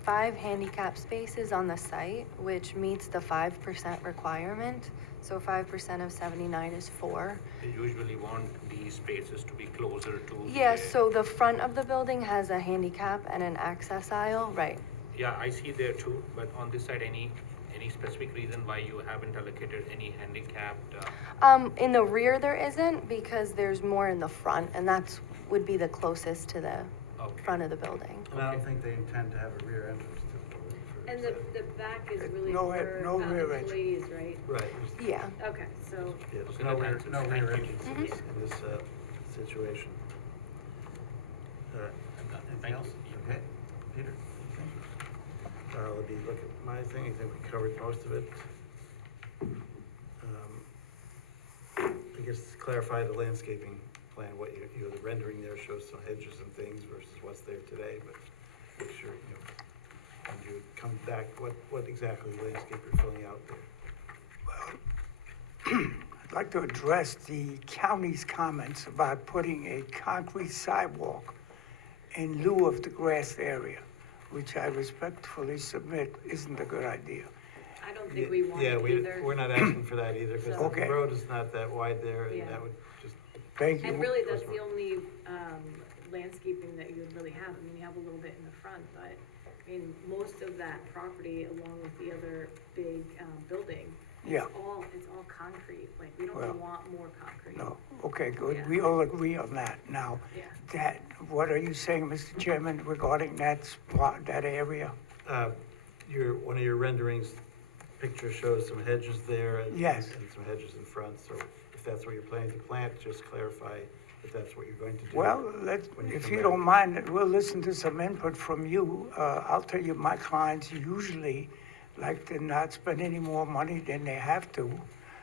5 handicap spaces on the site, which meets the 5% requirement. So 5% of 79 is 4. They usually want these spaces to be closer to. Yes, so the front of the building has a handicap and an access aisle, right? Yeah, I see there too, but on this side, any specific reason why you haven't allocated any handicapped? In the rear there isn't, because there's more in the front, and that's would be the closest to the front of the building. And I don't think they intend to have a rear entrance to the building. And the back is really No for no rear entrance. employees, right? Right. Yeah. Okay, so, Yeah, there's no rear entrance in this situation. Anything else? Okay, Peter? Let me look at my thing, I think we covered most of it. I guess to clarify the landscaping plan, what the rendering there shows some hedges and things versus what's there today, but make sure, when you come back, what exactly landscape you're filling out there. I'd like to address the county's comments about putting a concrete sidewalk in lieu of the grass area, which I respectfully submit isn't a good idea. I don't think we want Yeah, it either. we're not asking for that either, because the Okay. road is not that wide there, and Yeah. that would just. Thank you. And really, that's the only, landscaping that you would really have. I mean, you have a little bit in the front, but, I mean, most of that property, along with the other big, building, Yeah. it's all concrete, like, we Well, don't want more concrete. No, okay, good. Yeah. We all agree on that. Now, Yeah. what are you saying, Mr. Chairman, regarding that spot, that area? One of your renderings, picture shows some hedges there. Yes. And some hedges in front, so if that's what you're planning to plant, just clarify if that's what you're going to do. Well, when you if come you back. don't mind, we'll listen to some input from you. I'll tell you, my clients usually like to not spend any more money than they have to.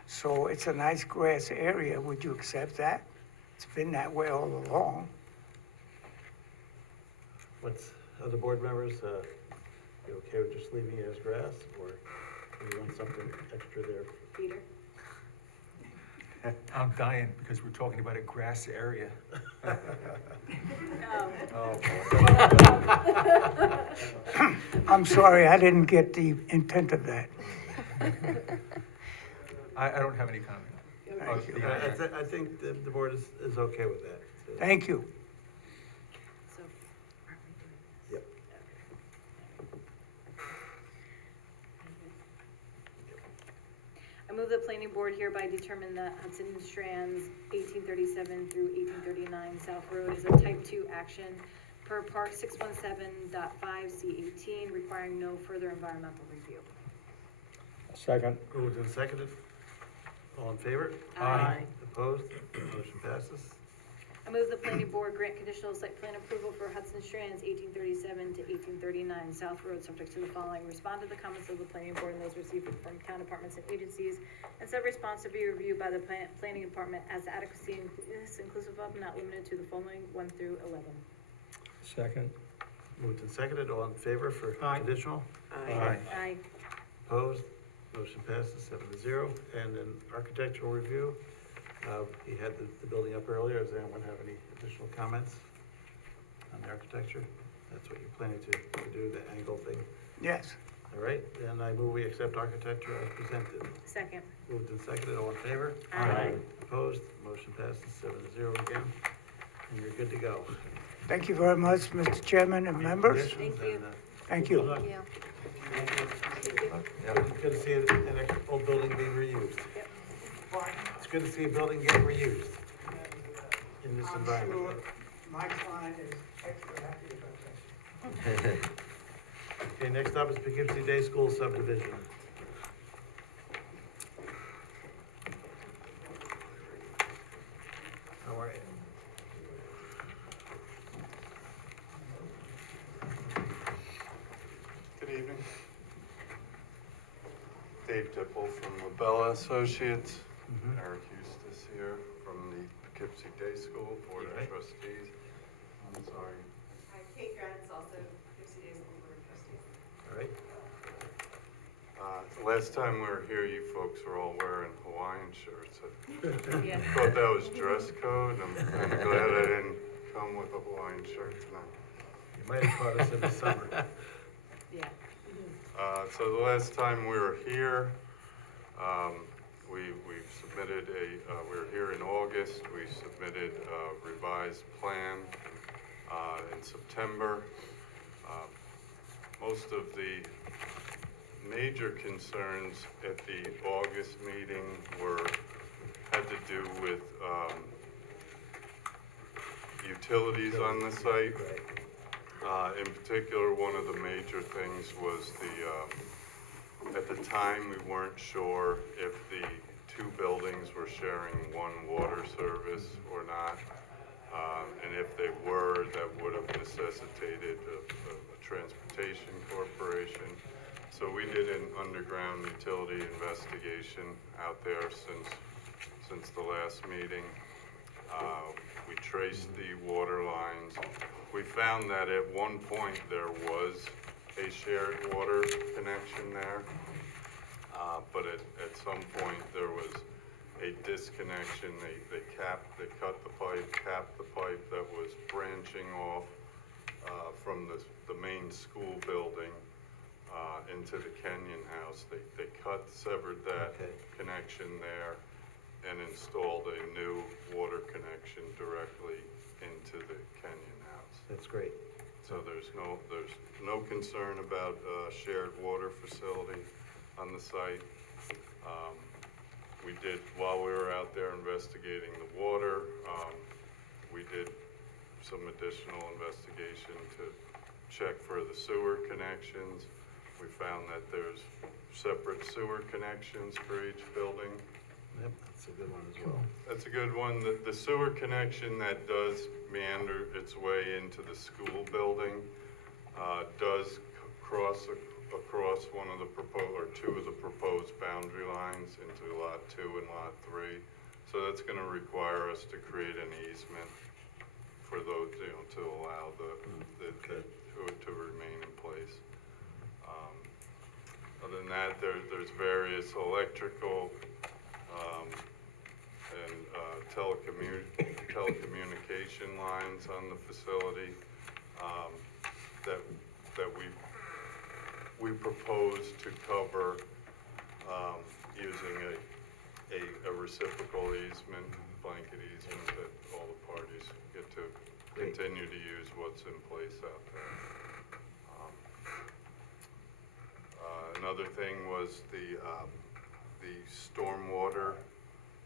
So it's a nice grass area. Would you accept that? It's been that way all along. What's, other board members, you okay with just leaving it as grass, or do you want something extra there? Peter? I'm dying because we're talking about a grass area. I'm sorry, I didn't get the intent of that. I don't have any comment. Thank you. I think the board is okay with that. So- Thank you. So, Yep. I move the planning board hereby determine that Hudson Strands 1837 through 1839 South Road is a type 2 action per Part 617.5C18, requiring no further environmental review. Second. Moved and seconded. All in favor? Aye. Opposed? Motion passes. I move the planning board grant conditional site plan approval for Hudson Strands 1837 to 1839 South Road, subject to the following. Respond to the comments of the planning board and those received from town departments and agencies, and said response to be reviewed by the planning department as to adequacy inclusive of, not limited to, the following 1 through 11. Second. Moved and seconded. All in favor for conditional? Aye. Opposed? Motion passes 7-0. And an architectural review. You had the building up earlier. Does anyone have any additional comments on the architecture? That's what you're planning to do, the angle thing? Yes. All right, then I move we accept architecture as presented. Second. Moved and seconded. All in favor? Aye. Opposed? Motion passes 7-0 again. And you're good to go. Thank you very much, Mr. Chairman and members. Conditions Thank you. and, Thank you. Thank you. Good to see an old building being reused. It's good to see a building get reused in this environment. My client is extra happy about this. Okay, next up is Poughkeepsie Day School subdivision. How are you? Good evening. Dave Dipple from Labella Associates. Eric Eustace here from the Poughkeepsie Day School Board of Trustees. I'm sorry. Kate Grant's also Poughkeepsie Day School Board of Trustees. All right. Last time we were here, you folks were all wearing Hawaiian shirts. Yeah. I thought that was dress code. I'm glad I didn't come with a Hawaiian shirt tonight. You might have caught us in the summer. Yeah. So the last time we were here, we've submitted we were here in August. We submitted a revised plan in September. Most of the major concerns at the August meeting had to do with utilities on the site. In particular, one of the major things was at the time, we weren't sure if the two buildings were sharing one water service or not. And if they were, that would have necessitated a transportation corporation. So we did an underground utility investigation out there since the last meeting. We traced the water lines. We found that at one point there was a shared water connection there, but at some point there was a disconnection. They cut the pipe, capped the pipe that was branching off from the main school building into the Kenyon house. They severed that connection there and installed a new water connection directly into the Kenyon house. That's great. So there's no concern about shared water facility on the site. We did, while we were out there investigating the water, we did some additional investigation to check for the sewer connections. We found that there's separate sewer connections for each building. Yep, that's a good one as well. That's a good one. The sewer connection that does meander its way into the school building does cross across one of the two of the proposed boundary lines into Lot 2 and Lot 3. So that's going to require us to create an easement for those, to allow to remain in place. Other than that, there's various electrical and telecommunication lines on the facility that we propose to cover using a reciprocal easement, blanket easement, that all the parties get to continue to use what's in place out there. Another thing was the stormwater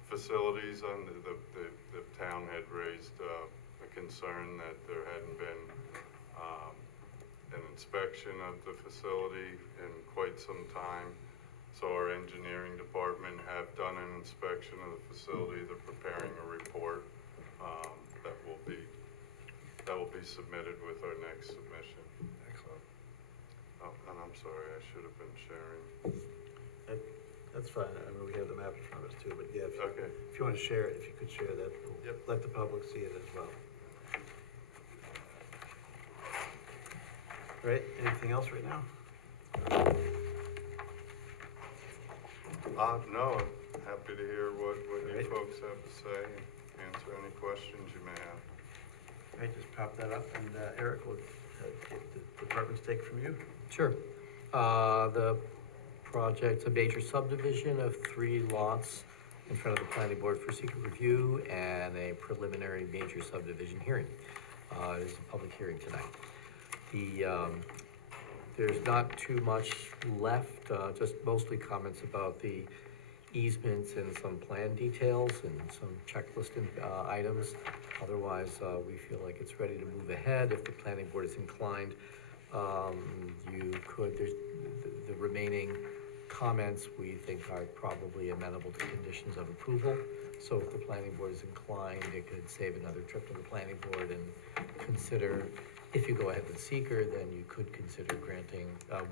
facilities. The town had raised a concern that there hadn't been an inspection of the facility in quite some time. So our engineering department have done an inspection of the facility. They're preparing a report that will be submitted with our next submission. Excellent. Oh, and I'm sorry, I should have been sharing. That's fine. I mean, we have the map in front of us too, but yeah, Okay. if you want to share it, if you could share that, we'll let the public see it as well. Right, anything else right now? No, I'm happy to hear what you Great. folks have to say and answer any questions you may have. All right, just pop that up, and Eric will get the department's take from you. Sure. The project's a major subdivision of 3 lots in front of the planning board for secret review and a preliminary major subdivision hearing. It is a public hearing tonight. There's not too much left, just mostly comments about the easements and some plan details and some checklist items. Otherwise, we feel like it's ready to move ahead. If the planning board is inclined, there's the remaining comments we think are probably amenable to conditions of approval. So if the planning board is inclined, it could save another trip to the planning board and consider, if you go ahead with seeker, then you could consider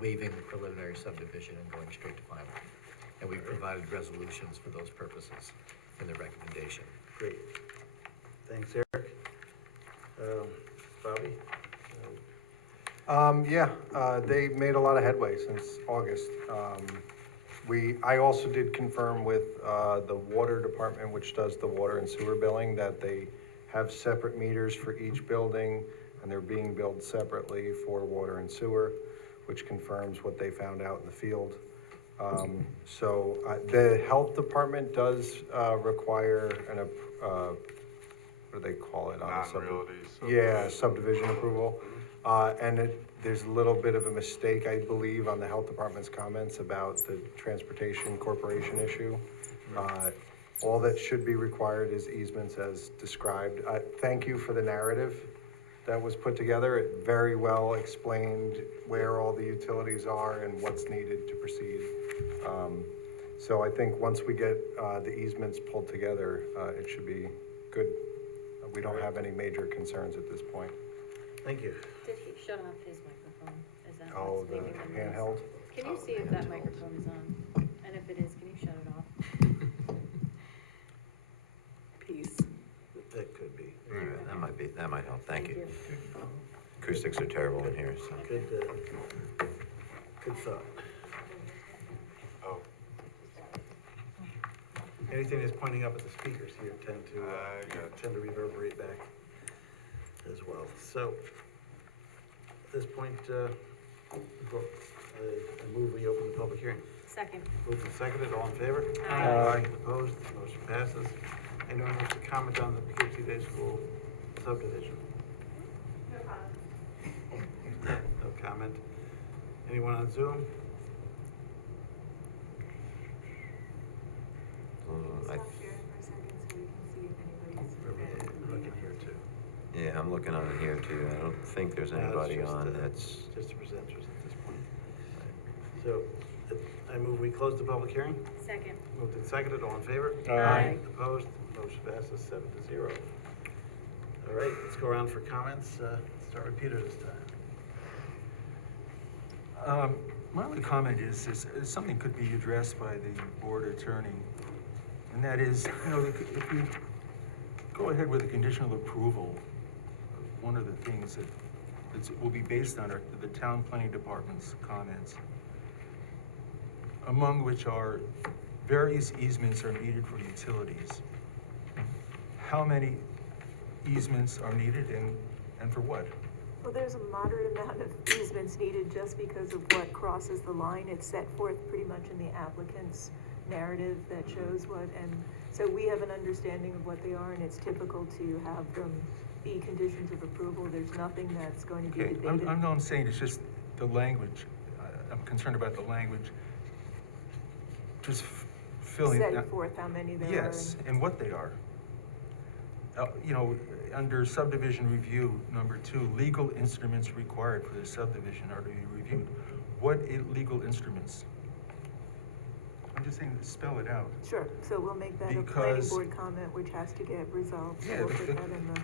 waiving the preliminary subdivision and going straight to final. And we've provided resolutions for those purposes in the recommendation. Great. Thanks, Eric. Bobby? They made a lot of headway since August. I also did confirm with the water department, which does the water and sewer billing, that they have separate meters for each building, and they're being billed separately for water and sewer, which confirms what they found out in the field. So the health department does require what do they call it? Non-realty Yeah, subdivision approval. And there's a little bit of a mistake, I believe, on the health department's comments about the transportation corporation issue. All that should be required is easements as described. Thank you for the narrative that was put together. It very well explained where all the utilities are and what's needed to proceed. So I think once we get the easements pulled together, it should be good. We don't have any major concerns at this point. Thank you. Did he shut off his microphone? Is that Oh, what's the making the noise? handheld? Can you see if that microphone is on? And if it is, can you shut it off? Peace. That could be. That might help, thank you. Acoustics are terrible in here, so. Good, good thought. Oh, Anything that's pointing up at the speakers here tend to reverberate back as well. So, at this point, I move we open the public hearing. Second. Moved and seconded, all in favor? Aye. Opposed, motion passes. Anyone wish to comment on the Poughkeepsie Day School subdivision? No comment. Anyone on Zoom? Looking here too. Yeah, I'm looking on it here too. I don't think there's No, it's anybody just, on that's, Just the presenters at this point. So, I move we close the public hearing. Second. Moved and seconded, all in favor? Aye. Opposed, motion passes 7-0. All right, let's go around for comments. Start with Peter this time. My only comment is something could be addressed by the board attorney, and that is, if we go ahead with a conditional approval, one of the things that will be based on the town planning department's comments, among which are various easements are needed for utilities. How many easements are needed and for what? Well, there's a moderate amount of easements needed just because of what crosses the line. It's set forth pretty much in the applicant's narrative that shows what, and so we have an understanding of what they are, and it's typical to have them be conditions of approval. There's nothing that's going to be Okay, debated. I'm saying it's just the language. I'm concerned about the language. Just filling. Set forth how many there are. Yes, and what they are. Under subdivision review, number 2, legal instruments required for the subdivision are to be reviewed. What legal instruments? I'm just saying, spell it out. Sure, so we'll make that a planning Because- board comment, which has to get resolved. So Yeah, we'll put that in the.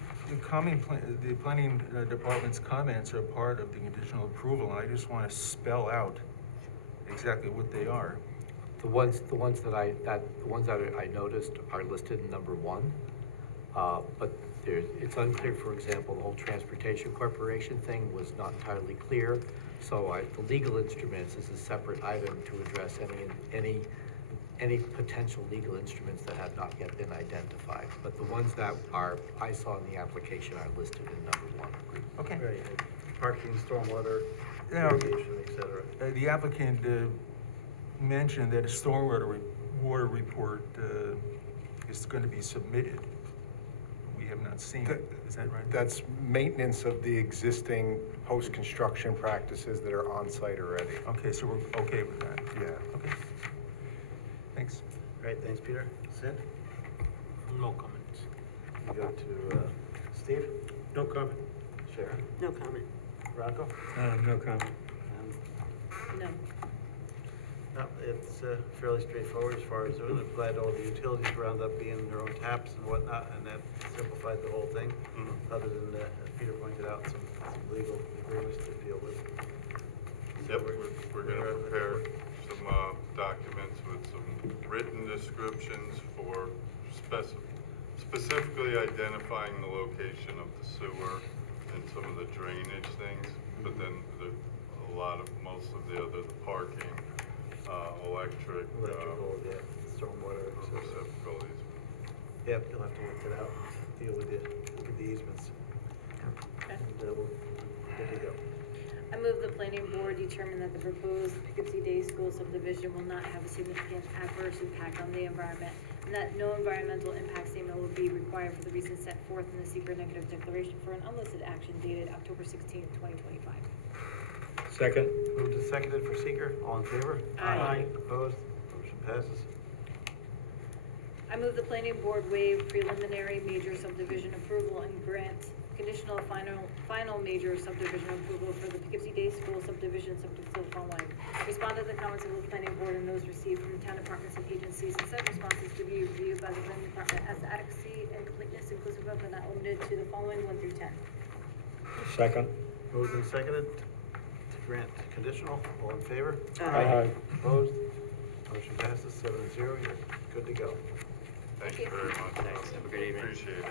The planning department's comments are part of the conditional approval, and I just want to spell out exactly what they are. The ones that I noticed are listed in number 1. But it's unclear, for example, the whole transportation corporation thing was not entirely clear. So the legal instruments is a separate item to address any potential legal instruments that have not yet been identified. But the ones that I saw in the application are listed in number 1. Okay. Right, parking, stormwater, Yeah. irrigation, et cetera. The applicant mentioned that a stormwater water report is going to be submitted. We have not seen it, is that right? That's maintenance of the existing post-construction practices that are on site already. Okay, so we're okay with that? Yeah. Okay. Thanks. Great, thanks, Peter. Sid? No comments. You go to Steve? No comment. Sharon? No comment. Rocco? No comment. No. No, it's fairly straightforward as far as doing it. I'm glad all the utilities wound up being their own taps and whatnot, and that simplified the whole thing. Other than, as Peter pointed out, some legal agreements to deal with. Yep, we're gonna prepare some documents with some written descriptions for specifically identifying the location of the sewer and some of the drainage things, but then most of the parking, electric, electrical, yeah, stormwater, so, facilities. yeah, you'll have to work it out, deal with the easements. Okay. And, we'll, good to go. I move the planning board determine that the proposed Poughkeepsie Day School subdivision will not have a significant adverse impact on the environment, and that no environmental impact statement will be required for the reasons set forth in the secret negative declaration for an unlisted action dated October 16th, 2025. Second. Moved and seconded for seeker, all in favor? Aye. Opposed? Motion passes. I move the planning board waive preliminary major subdivision approval and grant conditional final major subdivision approval for the Poughkeepsie Day School subdivision subject to the following. Respond to the comments of the planning board and those received from town departments and agencies, and such responses to be reviewed by the planning department as adequacy and completeness inclusive of but not limited to the following 1 through 10. Second. Moved and seconded to grant conditional, all in favor? Aye. Opposed? Motion passes 7-0, you're good to go. Thank you very much. Thanks. Have a good evening. Appreciate it.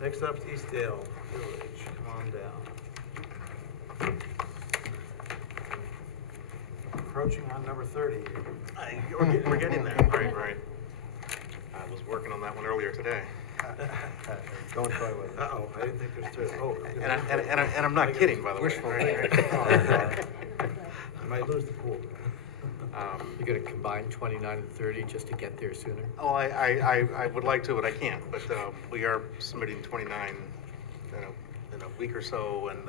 Next up, Eastdale Village, come on down. Approaching on number 30. We're getting there, right. I was working on that one earlier today. Don't toy with it. Uh-oh, I didn't think there's two. Oh. And I'm not kidding, by the way. Wishful right? thinking. I might lose the pool. You're gonna combine 29 and 30 just to get there sooner? Oh, I would like to, but I can't. But we are submitting 29 in a week or so, and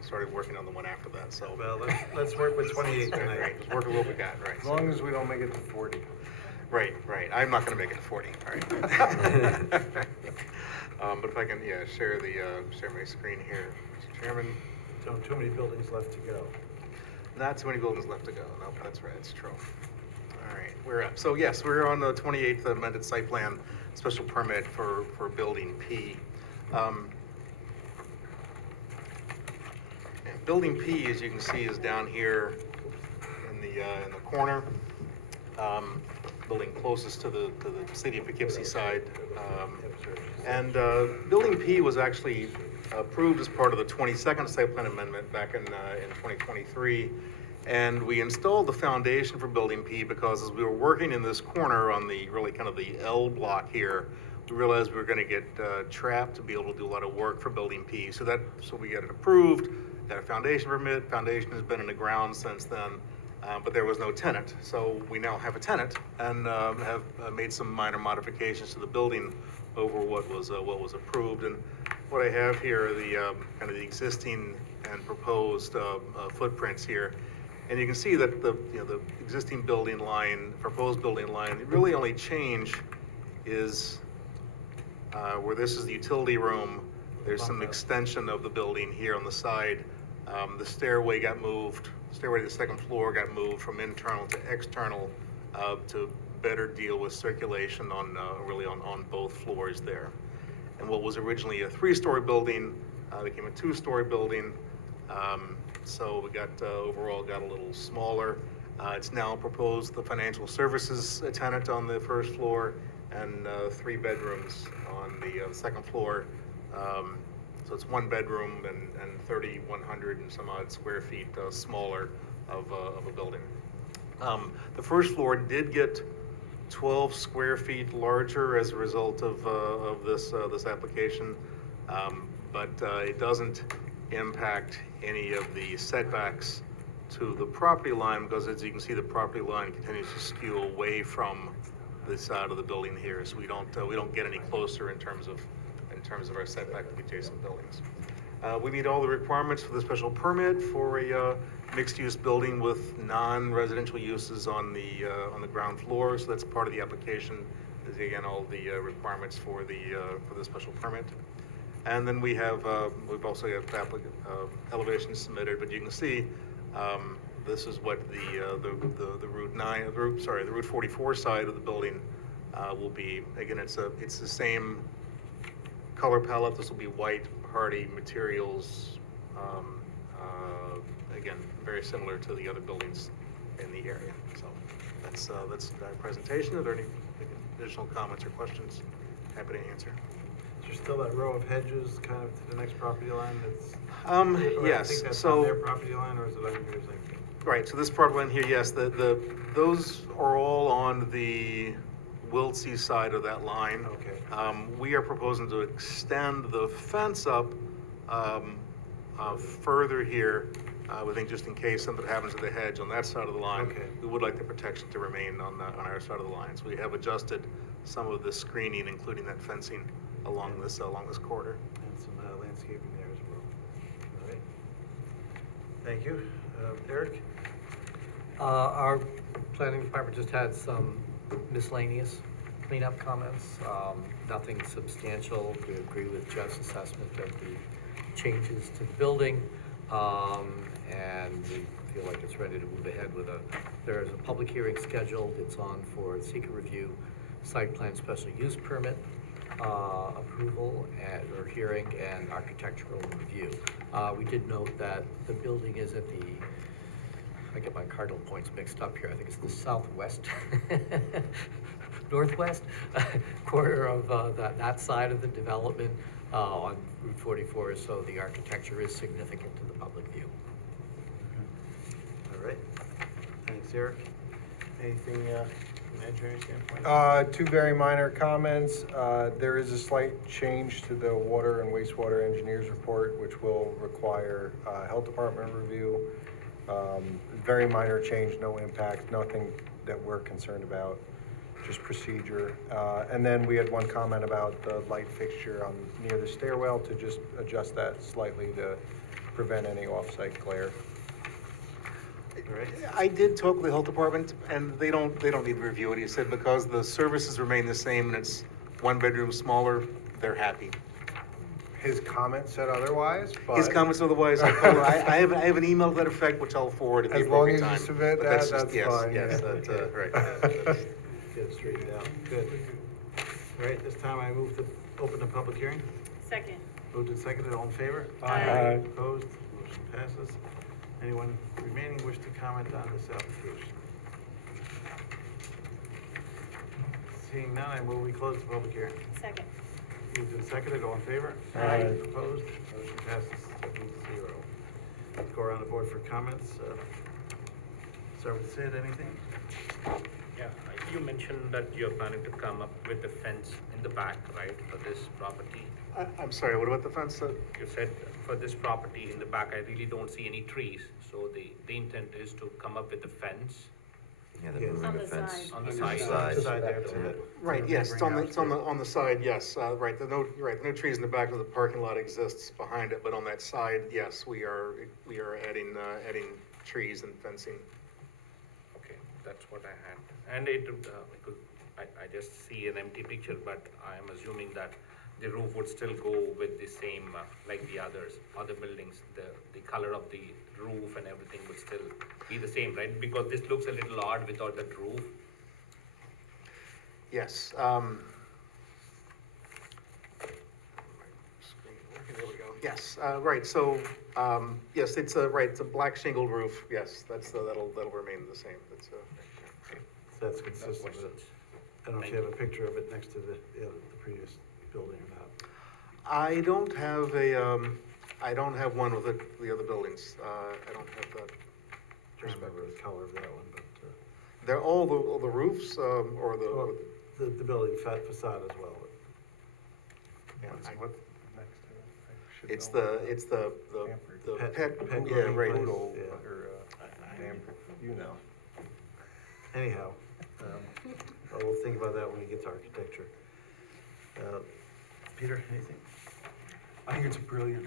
started working on the one after that. So Well, let's work with 28 right, tonight. let's work with what we got, right? As long as we don't make it to 40. Right. I'm not gonna make it to 40, all right? But if I can, share my screen here, Mr. Chairman. Don't too many buildings left to go. Not too many buildings left to go. Nope, that's right, it's true. All right, we're up. So yes, we're on the 28th amended site plan, special permit for Building P. And Building P, as you can see, is down here in the corner. Building closest to the city of Poughkeepsie side. And Building P was actually approved as part of the 22nd site plan amendment back in 2023. And we installed the foundation for Building P because as we were working in this corner on the really kind of the L block here, we realized we were gonna get trapped to be able to do a lot of work for Building P. So we got it approved, got a foundation permit, foundation has been in the ground since then, but there was no tenant. So we now have a tenant and have made some minor modifications to the building over what was approved. And what I have here are the kind of the existing and proposed footprints here. And you can see that the existing building line, proposed building line, the really only change is where this is the utility room. There's some extension of the building here on the side. The stairway got moved. Stairway to the second floor got moved from internal to external to better deal with circulation on really on both floors there. And what was originally a 3-story building became a 2-story building. So we got overall got a little smaller. It's now proposed the financial services tenant on the first floor and 3 bedrooms on the second floor. So it's 1 bedroom and 3,100 and some odd square feet smaller of a building. The first floor did get 12 square feet larger as a result of this application, but it doesn't impact any of the setbacks to the property line because, as you can see, the property line continues to skew away from the side of the building here, so we don't get any closer in terms of our setback to the adjacent buildings. We meet all the requirements for the special permit for a mixed-use building with non-residential uses on the ground floor, so that's part of the application. Is again all the requirements for the special permit. And then we've also got elevations submitted, but you can see this is what the Route 44 side of the building will be. Again, it's the same color palette. This will be white, hardy materials. Again, very similar to the other buildings in the area. So that's our presentation. Are there any additional comments or questions? happy to answer. Is there still that row of hedges kind of to the next property line that's? or I Yes, think that's so- on their property line, or is it on yours, I think? Right, so this part line here, yes, those are all on the Wiltsey side of that line. Okay. We are proposing to extend the fence up, further here. We think just in case something happens to the hedge on that side of the line. Okay. We would like the protection to remain on our side of the line. So we have adjusted some of the screening, including that fencing along this corridor. And some landscaping there as well. All right. Thank you. Eric? Our planning department just had some miscellaneous cleanup comments, nothing substantial. We agree with Jeff's assessment of the changes to the building, and we feel like it's ready to move ahead with there's a public hearing scheduled. It's on for seeker review, site plan special use permit, approval or hearing, and architectural review. We did note that the building is at the, I get my cardinal points mixed up here. I think it's the southwest, northwest corner of that side of the development on Route 44. So the architecture is significant to the public view. All right. Thanks, Eric. Anything from an engineering standpoint? Two very minor comments. There is a slight change to the water and wastewater engineers report, which will require health department review. Very minor change, no impact, nothing that we're concerned about, just procedure. And then we had one comment about the light fixture near the stairwell to just adjust that slightly to prevent any off-site glare. I did talk with the health department, and they don't need to review it. He said because the services remain the same and it's one bedroom smaller, they're happy. His comment said otherwise, but. His comments otherwise, I have an email to that effect, which I'll forward at the appropriate time. As long as you submit But that, just- that's yes, fine. Yes, yeah. that's, right. Get it straightened out. Good. All right, this time I move to open the public hearing. Second. Moved and seconded, all in favor? Aye. Opposed? Motion passes. Anyone remaining wish to comment on this application? Seeing none, I move we close the public hearing. Second. Moved and seconded, all in favor? Aye. Opposed? Motion passes 7-0. Let's go around the board for comments. Start with Sid, anything? Yeah, you mentioned that you're planning to come up with the fence in the back, right, for this property? I'm sorry, what about the fence? You said for this property in the back, I really don't see any trees, so the intent is to come up with the fence. Yeah, they're moving On the the fence. side. On the Side. Side there to the. Right, yes, it's on the side, yes, right, no trees in the back of the parking lot exists behind it, but on that side, yes, we are adding trees and fencing. Okay, that's what I had. And it, because I just see an empty picture, but I am assuming that the roof would still go with the same, like the other buildings, the color of the roof and everything would still be the same, right? Because this looks a little odd without that roof. Yes, there we go, yes, right, so, yes, it's a black shingle roof, yes, that'll remain the same, that's, So that's consistent with it. I don't know if you have a picture of it next to the previous building or not. I don't have one with the other buildings, I don't have that. Can't remember the color of that one, but, They're all the roofs, or well, the building facade as well. yeah, What's next to it? I should it's know. the pet, Pet yeah, grooming right. place. Poodle, Yeah. or, you know. Anyhow, we'll think about that when we get to architecture. Peter, anything? I think it's brilliant.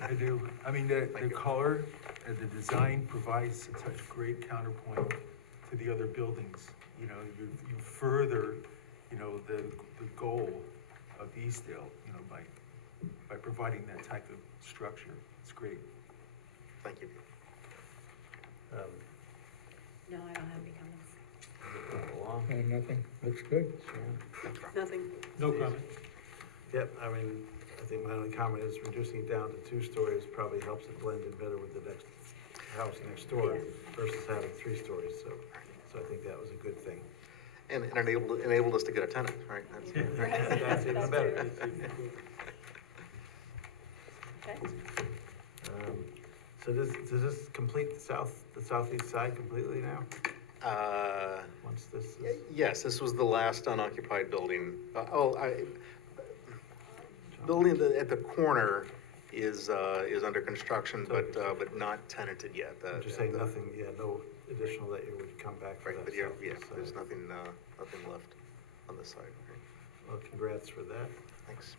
I do. I mean, the color and the design provides such great counterpoint to the other buildings. You know, you further, you know, the goal of Eastdale, you know, by providing that type of structure. It's great. Thank you. No, I don't have any comments. Along. Nothing, looks good. Nothing. No comment. Yep, I mean, I think my only comment is reducing it down to 2 stories probably helps it blend in better with the next house next door versus having 3 stories, so I think that was a good thing. And enabled us to get a tenant, right? That's even better. Okay. So does this complete the southeast side completely now? Once this is, Yes, this was the last unoccupied building. Building at the corner is under construction, but not tenanted yet. I'm just saying nothing, yeah, no additional that you would come back for Right, that but yeah, southeast side. there's nothing left on this side. Well, congrats for that. Thanks.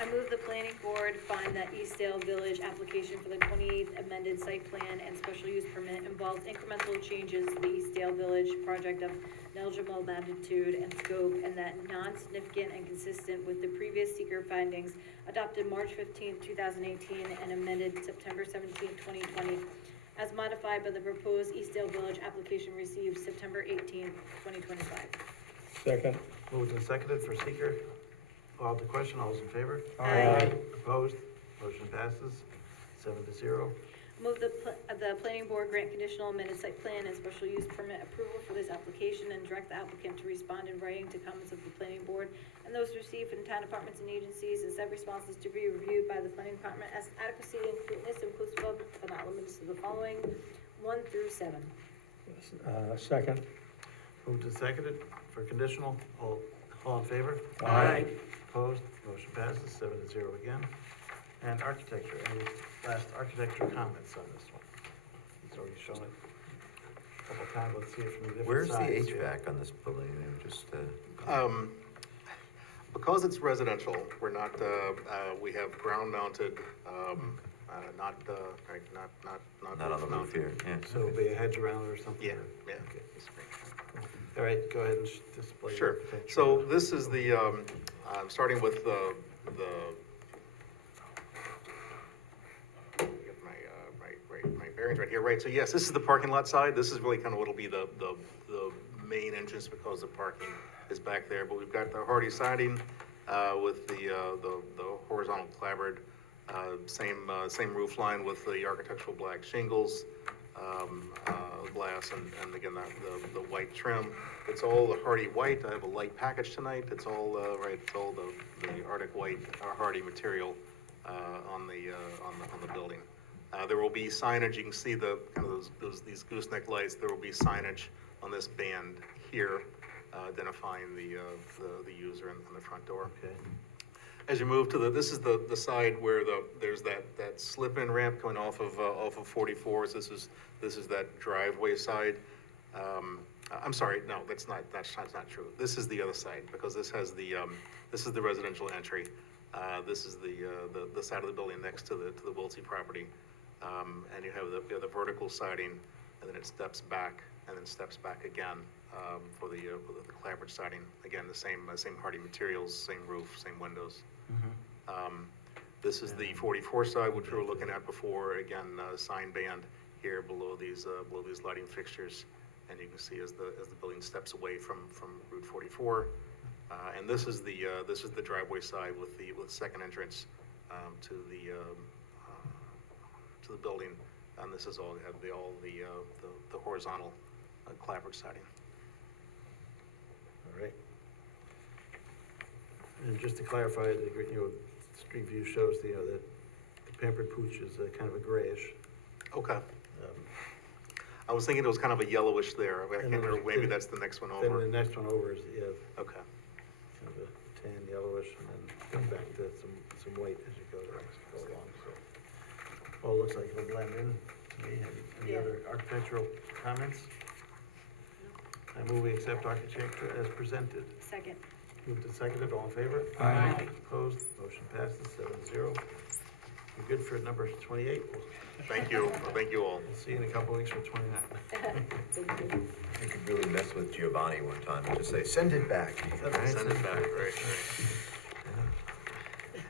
I move the planning board find that Eastdale Village application for the 28th amended site plan and special use permit involves incremental changes to the Eastdale Village project of negligible magnitude and scope, and that non-significant and consistent with the previous seeker findings adopted March 15th, 2018, and amended September 17th, 2020, as modified by the proposed Eastdale Village application received September 18th, 2025. Second. Moved and seconded for seeker. Call the question, all those in favor? Aye. Opposed? Motion passes 7-0. Move the planning board grant conditional amended site plan and special use permit approval for this application and direct the applicant to respond in writing to comments of the planning board and those received from town departments and agencies, and said responses to be reviewed by the planning department as adequacy and completeness inclusive of, but not limited to, the following 1 through 7. Second. Moved and seconded for conditional, all in favor? Aye. Opposed? Motion passes 7-0 again. And architecture, any last architecture comments on this one? He's already shown it a couple times, let's see it from the different Where's the sides here. HVAC on this building? Just, Because it's residential, we're not, we have ground mounted, not not on the roof here, yeah. So it'll be a hedge around it or something? Yeah, or- yeah. Okay. All right, go ahead and display. your Sure. architecture. So this is the, starting with the get my bearings right here, right? So yes, this is the parking lot side. This is really kind of what'll be the main entrance because the parking is back there. But we've got the hardy siding, with the horizontal clapboard, same roof line with the architectural black shingles, glass, and again, the white trim. It's all the hardy white. I have a light package tonight. It's all, it's all the Arctic white, hardy material, on the building. There will be signage. You can see the, kind of these gooseneck lights. There will be signage on this band here, identifying the user in the front door. Okay. As you move to this is the side where there's that slip-in ramp coming off of 44. So this is that driveway side. I'm sorry, no, that's not true. This is the other side, because this has this is the residential entry. This is the side of the building next to the Wiltsey property. And you have the vertical siding, and then it steps back, and then steps back again, for the clapboard siding. Again, the same hardy materials, same roof, same windows. This is the 44 side, which we were looking at before. Again, sign band here below these lighting fixtures, and you can see as the building steps away from Route 44. And this is the driveway side with second entrance to the building, and this is all the horizontal clapboard siding. All right. And just to clarify, the street view shows the pampered pooch is kind of a grayish. Okay. I was thinking it was kind of a yellowish there. I can't remember, maybe that's the next one over. Then the next one over is, Okay. kind of a tan yellowish, and then come back to some white as you go along, so. Well, it looks like it'll blend in to me. Any Yeah. other architectural comments? I move we accept architecture as presented. Second. Moved and seconded, all in favor? Aye. Opposed, motion passes 7-0. You're good for number 28. Thank you. Thank you all. We'll see you in a couple weeks for 29. Thank you. You could really mess with Giovanni one time and just say, send it back. Right? Send it back, right.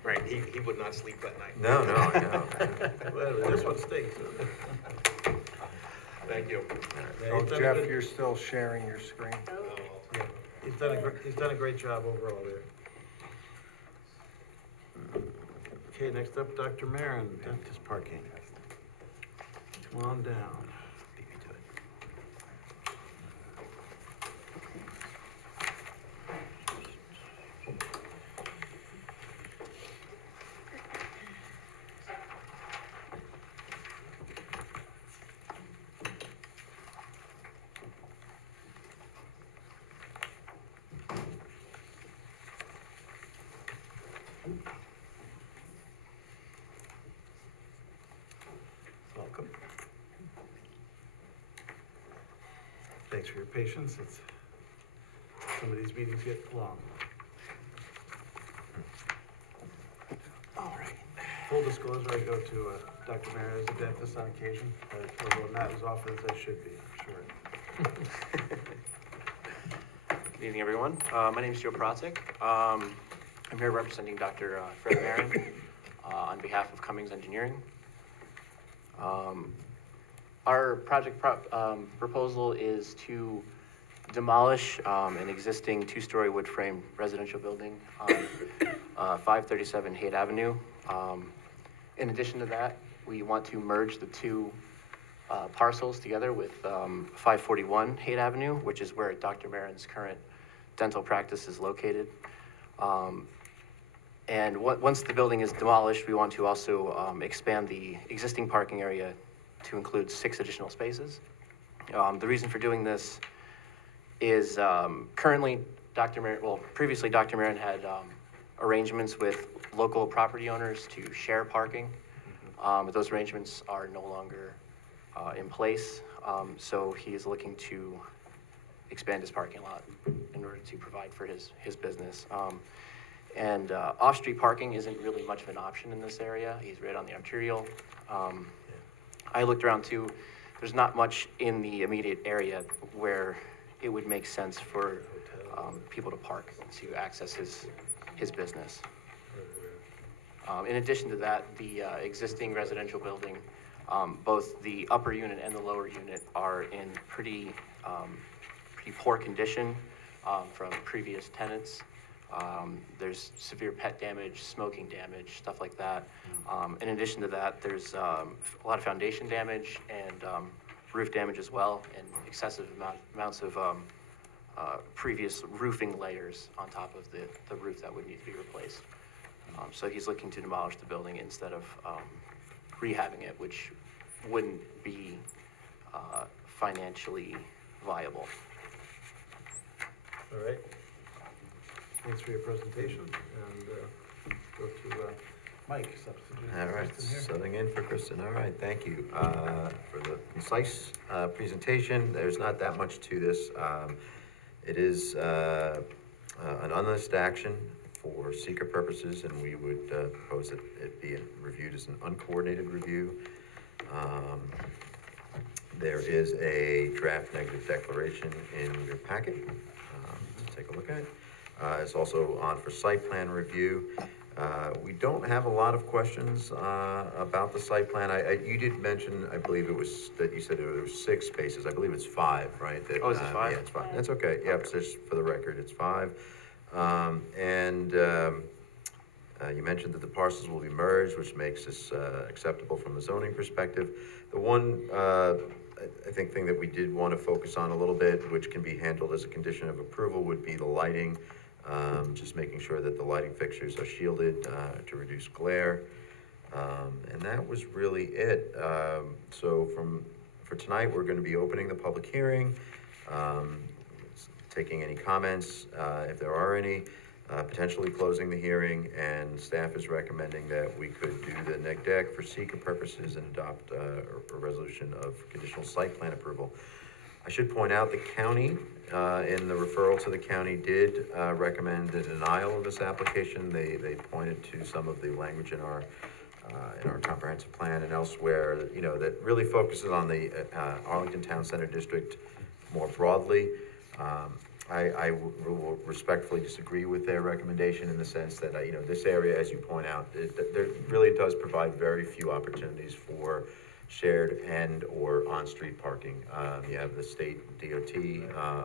Right, he would not sleep that night. No, I know. Well, this one stinks. Thank you. Yeah, Oh, he's done a Jeff, good- you're still sharing your screen. Yeah, he's done a great job overall there. Okay, next up, Dr. Marin, dentist parking. Come on down. Beat me to it. Thanks for your patience. Some of these meetings get long. All right. Full disclosure, I go to Dr. Mayer as a dentist on occasion, although not as often as I should be, I'm sure. Good evening, everyone. My name is Joe Protzek. I'm here representing Dr. Fred Marion on behalf of Cummings Engineering. Our project proposal is to demolish an existing two-story wood frame residential building on 537 Haight Avenue. In addition to that, we want to merge the two parcels together with 541 Haight Avenue, which is where Dr. Marion's current dental practice is located. And once the building is demolished, we want to also expand the existing parking area to include 6 additional spaces. The reason for doing this is currently previously Dr. Marion had arrangements with local property owners to share parking. But those arrangements are no longer in place, so he is looking to expand his parking lot in order to provide for his business. And off-street parking isn't really much of an option in this area. He's right on the arterial. I looked around too. There's not much in the immediate area where it would make sense for people to park to access his business. In addition to that, the existing residential building, both the upper unit and the lower unit are in pretty poor condition from previous tenants. There's severe pet damage, smoking damage, stuff like that. In addition to that, there's a lot of foundation damage and roof damage as well, and excessive amounts of previous roofing layers on top of the roof that would need to be replaced. So he's looking to demolish the building instead of rehabbing it, which wouldn't be financially viable. All right. Thanks for your presentation, and go to Mike, substitute. All right, Kristen here. subbing in for Kristen. All right, thank you for the concise presentation. There's not that much to this. It is an unlisted action for seeker purposes, and we would propose that it be reviewed as an uncoordinated review. There is a draft negative declaration in your packet to take a look at. It's also on for site plan review. We don't have a lot of questions about the site plan. You did mention, I believe it was, that you said there were 6 spaces. I believe it's 5, right? That, Oh, is it 5? Yeah, it's 5. That's okay. Yep, so just for the record, it's 5. You mentioned that the parcels will be merged, which makes this acceptable from a zoning perspective. The one, I think, thing that we did want to focus on a little bit, which can be handled as a condition of approval, would be the lighting. Just making sure that the lighting fixtures are shielded to reduce glare. And that was really it. So for tonight, we're going to be opening the public hearing, taking any comments, if there are any, potentially closing the hearing, and staff is recommending that we could do the neg deck for seeker purposes and adopt a resolution of conditional site plan approval. I should point out the county, in the referral to the county, did recommend the denial of this application. They pointed to some of the language in our comprehensive plan and elsewhere, that really focuses on the Arlington Town Center District more broadly. I will respectfully disagree with their recommendation in the sense that, this area, as you point out, there really does provide very few opportunities for shared and or on-street parking. You have the state DOT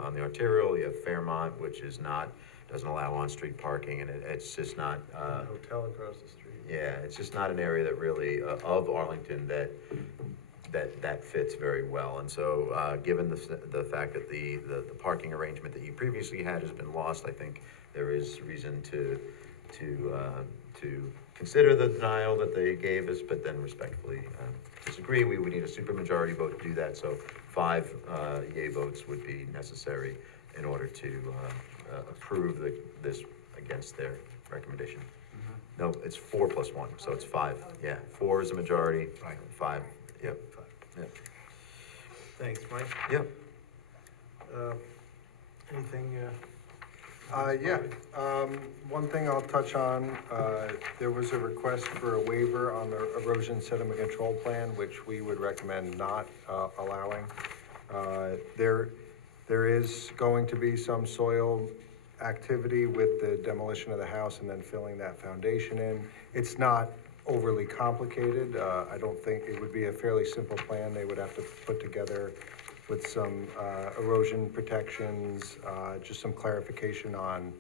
on the arterial, you have Fairmont, which doesn't allow on-street parking, and it's just not. Hotel across the street. Yeah, it's just not an area that really, of Arlington, that fits very well. And so, given the fact that the parking arrangement that you previously had has been lost, I think there is reason to consider the denial that they gave us, but then respectfully disagree. We would need a supermajority vote to do that, so 5 yay votes would be necessary in order to approve this against their recommendation. No, it's 4 plus 1, so it's 5. Yeah, 4 is a majority, 5, yep. Yep. Thanks, Mike. Yep. Anything, Yeah, one thing I'll touch on, there was a request for a waiver on the erosion sediment control plan, which we would recommend not allowing. There is going to be some soil activity with the demolition of the house and then filling that foundation in. It's not overly complicated. I don't think, it would be a fairly simple plan they would have to put together with some erosion protections, just some clarification on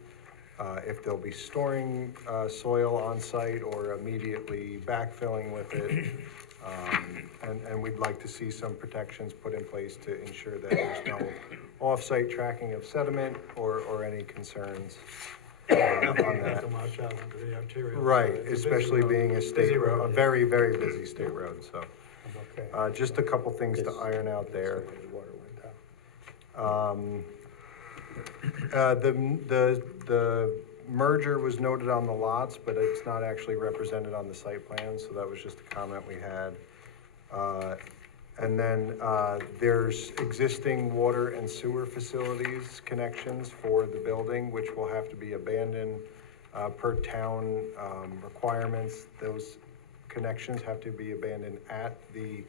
if they'll be storing soil on site or immediately backfilling with it. And we'd like to see some protections put in place to ensure that there's no off-site tracking of sediment or any concerns on not that. to wash out onto the arterial. Right, It's a busy especially road. being a Busy state road, a yeah. very, very busy state road, so. Okay. Just a couple things to iron out there. The merger was noted on the lots, but it's not actually represented on the site plan, so that was just a comment we had. And then, there's existing water and sewer facilities connections for the building, which will have to be abandoned, per town, requirements. Those connections have to be abandoned at the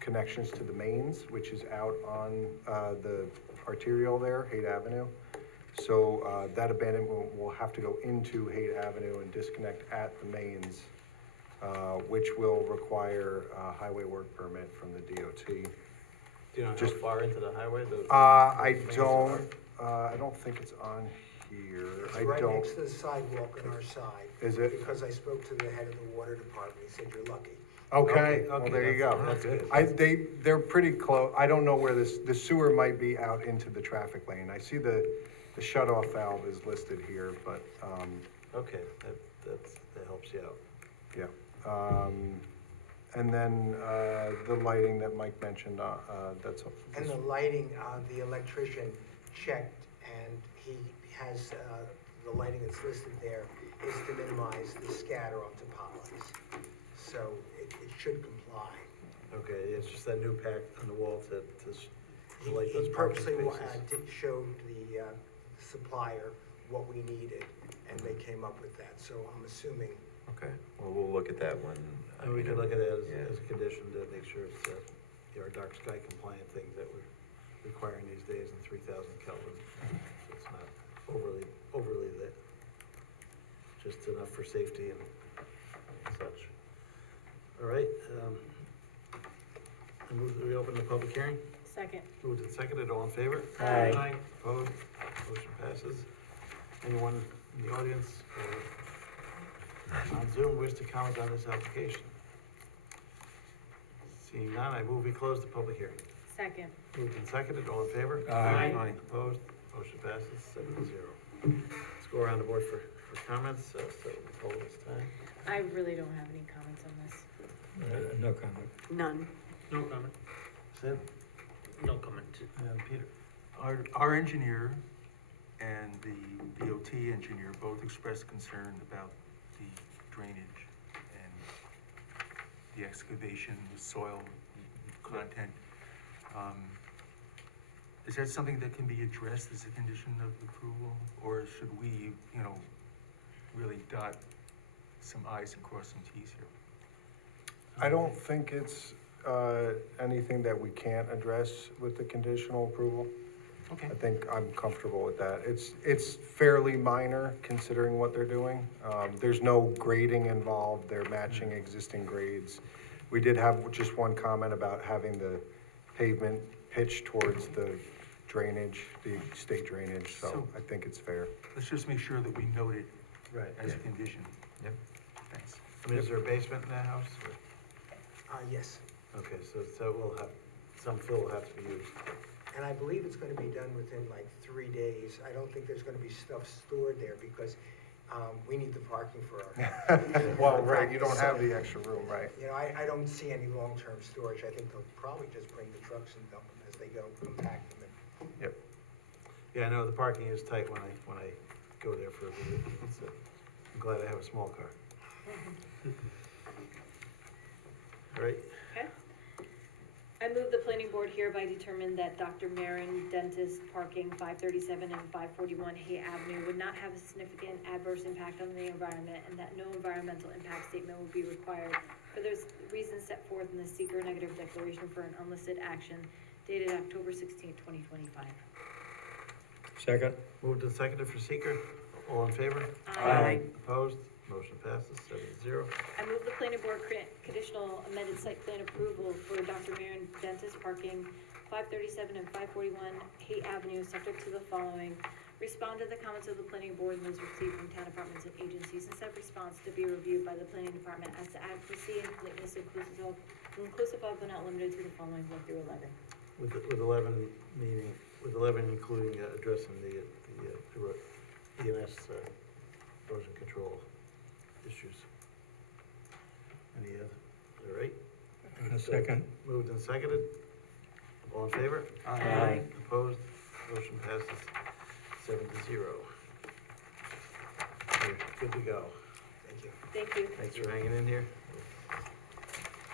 connections to the mains, which is out on, the arterial there, Haight Avenue. So, that abandonment will have to go into Haight Avenue and disconnect at the mains, which will require a highway work permit from the DOT. Do you know how Just- far into the highway the? I mains don't think it's on here. It's I right don't. next to the sidewalk on our side. Is it? Because I spoke to the head of the water department, he said you're lucky. Okay, well, okay, there you go. that's good. They're pretty close. I don't know where the sewer might be out into the traffic lane. I see the shut-off valve is listed here, but, Okay, that helps you out. yeah. And then, the lighting that Mike mentioned, that's. And the lighting, the electrician checked, and he has, the lighting that's listed there is to minimize the scatter on topologies. So it should comply. Okay, it's just that new pack on the wall to light He those parking purposely spaces. showed the supplier what we needed, and they came up with that, so I'm assuming. Okay, well, we'll look at that when. And we could look at it Yeah. as a condition to make sure it's, our dark sky compliant things that we're requiring these days in 3,000 Kelvin. So it's not overly lit. Just enough for safety and such. All right, I move that we open the public hearing. Second. Moved and seconded, all in favor? Aye. Opposed? Motion passes. Anyone in the audience or on Zoom wish to comment on this application? Seeing none, I move we close the public hearing. Second. Moved and seconded, all in favor? Aye. Opposed? Motion passes 7-0. Let's go around the board for comments, so we'll hold this time. I really don't have any comments on this. No comment. None. No comment. Sid? No comment. And Peter? Our engineer and the DOT engineer both expressed concern about the drainage and the excavation, the soil content. Is that something that can be addressed as a condition of approval, or should we, really dot some i's and cross some t's here? I don't think it's, anything that we can't address with the conditional approval. Okay. I think I'm comfortable with that. It's fairly minor considering what they're doing. There's no grading involved, they're matching existing grades. We did have just one comment about having the pavement pitched towards the drainage, the state drainage, so So- I think it's fair. Let's just make sure that we note it Right. as a condition. Yep. Thanks. I mean, is there a basement in that house? or- Yes, Okay, so we'll have, some fill will have to be used. and I believe it's gonna be done within like 3 days. I don't think there's gonna be stuff stored there, because, we need the parking for our. Well, right, you don't have the extra room, right? You know, I don't see any long-term storage. I think they'll probably just bring the trucks and dump them as they go, compact them. Yep. Yeah, I know the parking is tight when I go there for a visit. So I'm glad I have a small car. All right, Okay. I move the planning board hereby determine that Dr. Marin dentist parking 537 and 541 Hay Avenue would not have a significant adverse impact on the environment, and that no environmental impact statement will be required for those reasons set forth in the seeker negative declaration for an unlisted action dated October 16th, 2025. Second. Moved and seconded for seeker. All in favor? Aye. Opposed? Motion passes 7-0. I move the planning board grant conditional amended site plan approval for Dr. Marin dentist parking 537 and 541 Haight Avenue, subject to the following. Respond to the comments of the planning board and those received from town departments and agencies, and said response to be reviewed by the planning department as to adequacy and completeness inclusive of but not limited to the following 1 through 11. With 11 meaning, with 11 including addressing the ENS erosion control issues. Any other, all right? Second. Moved and seconded. All in favor? Aye. Opposed? Motion passes 7-0. You're good to go. Thank you. Thank you. Thanks for hanging in here.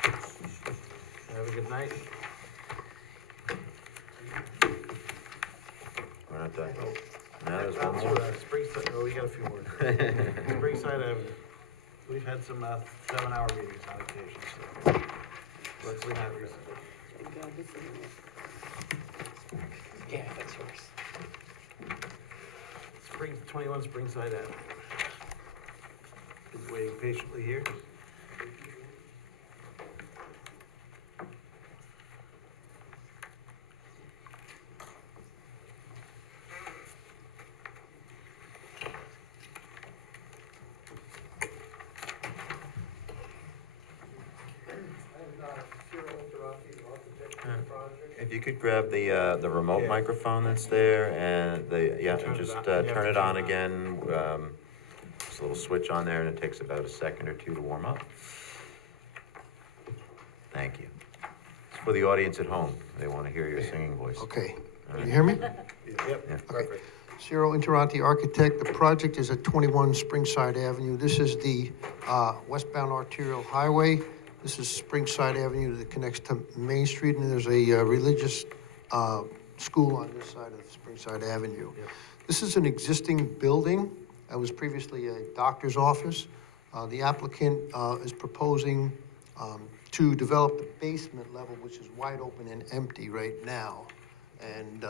Have a good night. We're not done. No, there's one That's more. Springside, oh, we got a few more. Springside Avenue. We've had some 7-hour meetings on occasion, so luckily not recently. Thank God this isn't it. Yeah, that's yours. 21 Springside Avenue. Been waiting patiently here. If you could grab the remote Yeah. microphone that's there and Turn it just on. You have to turn it turn on it on. again. There's a little switch on there and it takes about a second or two to warm up. Thank you. It's for the audience at home. They want to hear your singing voice. Okay, All can right. you hear me? Yep, Yeah. perfect. Ciro Interanti, architect. The project is at 21 Springside Avenue. This is the westbound arterial highway. This is Springside Avenue that connects to Main Street, and there's a religious school on this side of Springside Avenue. This is an existing building. It was previously a doctor's office. The applicant is proposing to develop the basement level, which is wide open and empty right now. And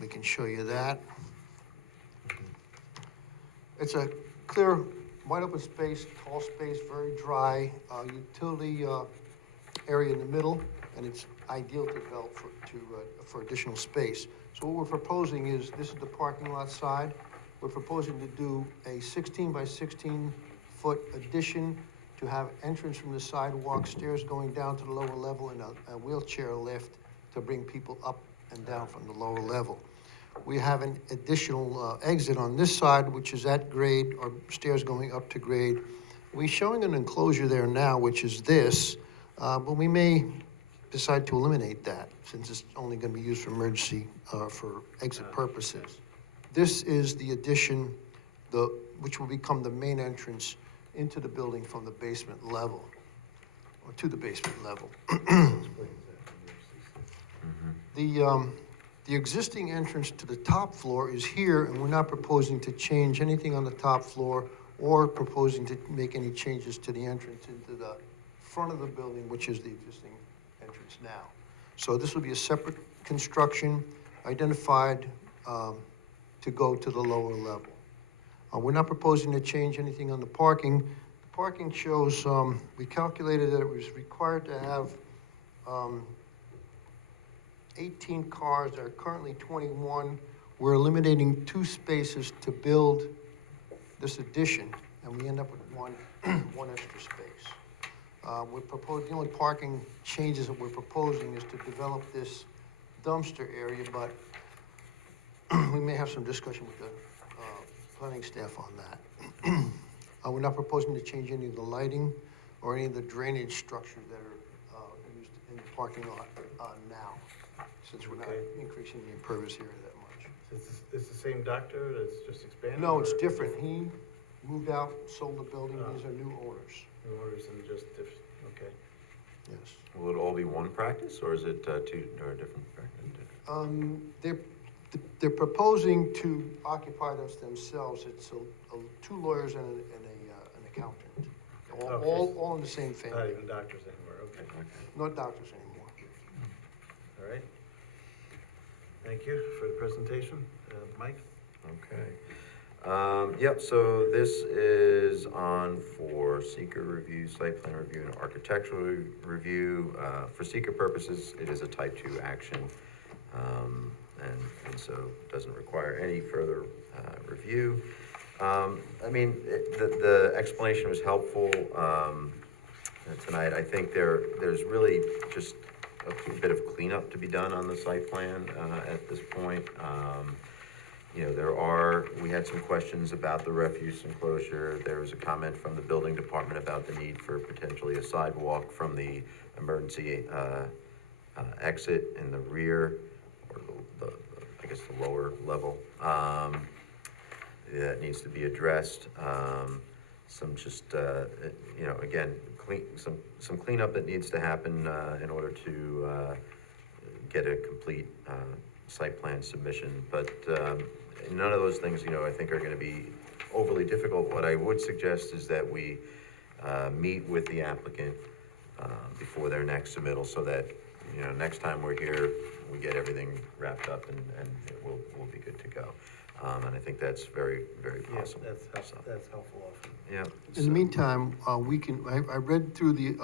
we can show you that. It's a clear, wide open space, tall space, very dry, utility area in the middle, and it's ideal to develop for additional space. So what we're proposing is, this is the parking lot side. We're proposing to do a 16 by 16 foot addition to have entrance from the sidewalk, stairs going down to the lower level, and a wheelchair lift to bring people up and down from the lower level. We have an additional exit on this side, which is at grade, or stairs going up to grade. We're showing an enclosure there now, which is this, but we may decide to eliminate that, since it's only gonna be used for emergency, for exit purposes. This is the addition, which will become the main entrance into the building from the basement level, or to the basement level. The existing entrance to the top floor is here, and we're not proposing to change anything on the top floor or proposing to make any changes to the entrance into the front of the building, which is the existing entrance now. So this will be a separate construction identified to go to the lower level. We're not proposing to change anything on the parking. The parking shows, we calculated that it was required to have 18 cars. There are currently 21. We're eliminating 2 spaces to build this addition, and we end up with one extra space. We're proposing, the only parking changes that we're proposing is to develop this dumpster area, but we may have some discussion with the planning staff on that. We're not proposing to change any of the lighting or any of the drainage structures that are used in the parking lot now, since we're not increasing the impervious area that much. Is this the same doctor that's just expanded? No, it's or- different. He moved out, sold the building. These are new owners. New orders and just, okay. yes. Will it all be one practice, or is it two, or a different practice? They're proposing to occupy themselves. It's two lawyers and an accountant, Okay. all in the same Not family, even doctors anymore, okay. not doctors anymore. All right. Thank you for the presentation. Mike? Okay. Yep, so this is on for seeker review, site plan review, and architectural review. For seeker purposes, it is a type 2 action, and so doesn't require any further review. I mean, the explanation was helpful tonight. I think there's really just a bit of cleanup to be done on the site plan at this point. You know, we had some questions about the refuse enclosure. There was a comment from the building department about the need for potentially a sidewalk from the emergency exit in the rear, or I guess the lower level. That needs to be addressed. Some just, you know, again, some cleanup that needs to happen in order to get a complete site plan submission. But none of those things, you know, I think are gonna be overly difficult. What I would suggest is that we meet with the applicant before their next submittal, so that, you know, next time we're here, we get everything wrapped up and we'll be good to go. And I think that's very, very possible. That's helpful often. Yeah. In the meantime, I read through the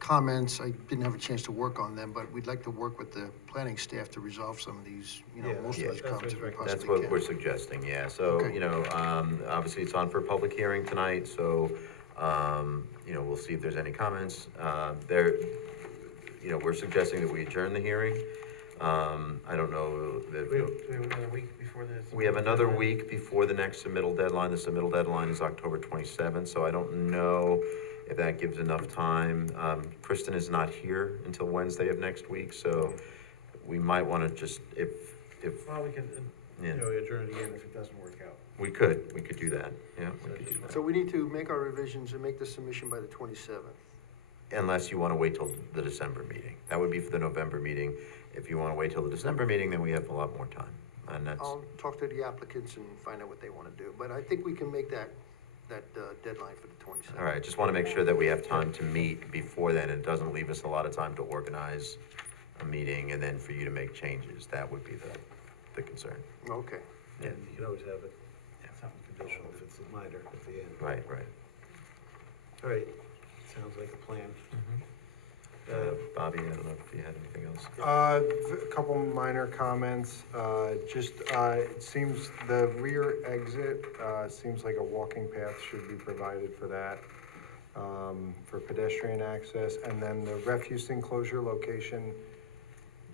comments. I didn't have a chance to work on them, but we'd like to work with the planning staff to resolve some of these, you know, Yeah, most of these comments if we possibly That's can. what we're suggesting, yeah. So, Okay. you know, obviously it's on for a public hearing tonight, so, you know, we'll see if there's any comments. You know, we're suggesting that we adjourn the hearing. I don't know that. We have another week before this? We have another week before the next submittal deadline. The submittal deadline is October 27th, so I don't know if that gives enough time. Kristen is not here until Wednesday of next week, so we might want to just, if. Well, we can, you know, adjourn it again if it doesn't work out. We could do that, yeah, we could do that. So we need to make our revisions and make the submission by the 27th. Unless you want to wait till the December meeting. That would be for the November meeting. If you want to wait till the December meeting, then we have a lot more time. And that's, I'll talk to the applicants and find out what they want to do, but I think we can make that deadline for the 27th. all right, just want to make sure that we have time to meet before then. It doesn't leave us a lot of time to organize a meeting and then for you to make changes. That would be the concern. Okay. Yeah. And you can always have it, something conditional if it's a minor at the end. Right. All right, sounds like a plan. Bobby, I don't know if you had anything else. A couple minor comments. It seems the rear exit, seems like a walking path should be provided for that, for pedestrian access. And then the refuse enclosure location,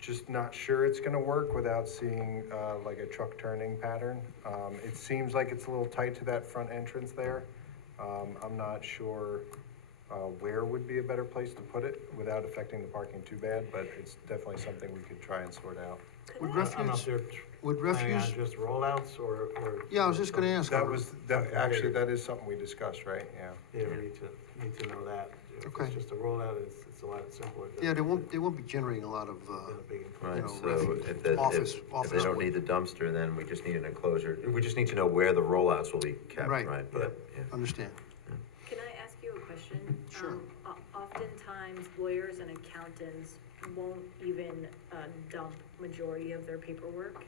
just not sure it's gonna work without seeing, like a truck turning pattern. It seems like it's a little tight to that front entrance there. I'm not sure where would be a better place to put it without affecting the parking too bad, but it's definitely something we could try and sort out. Would I'm not refuse, sure, would planning on refuse, just rollouts or? yeah, I was just gonna ask. Actually, that is something we discussed, right? Yeah. Yeah, we need to know that. If Okay. it's just a rollout, it's a lot simpler. Yeah, they won't be generating a lot of, Right, you know, so refuse. if they don't waste. need the dumpster, then we just need an enclosure. We just need to know where the rollouts will be kept, Right. right? Yeah. Understand. Can I ask you a question? Sure. Oftentimes lawyers and accountants won't even dump majority of their paperwork.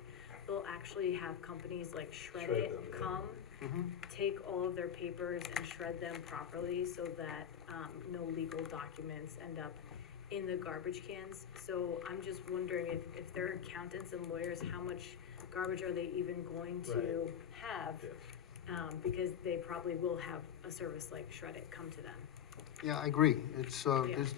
They'll actually have companies like Shred Shred It them, yeah. come, Mm-hmm. take all of their papers and shred them properly so that no legal documents end up in the garbage cans. So I'm just wondering if they're accountants and lawyers, how much garbage are they even going to have? Because they probably will have a service like Shred It come to them. Yeah, I agree. It's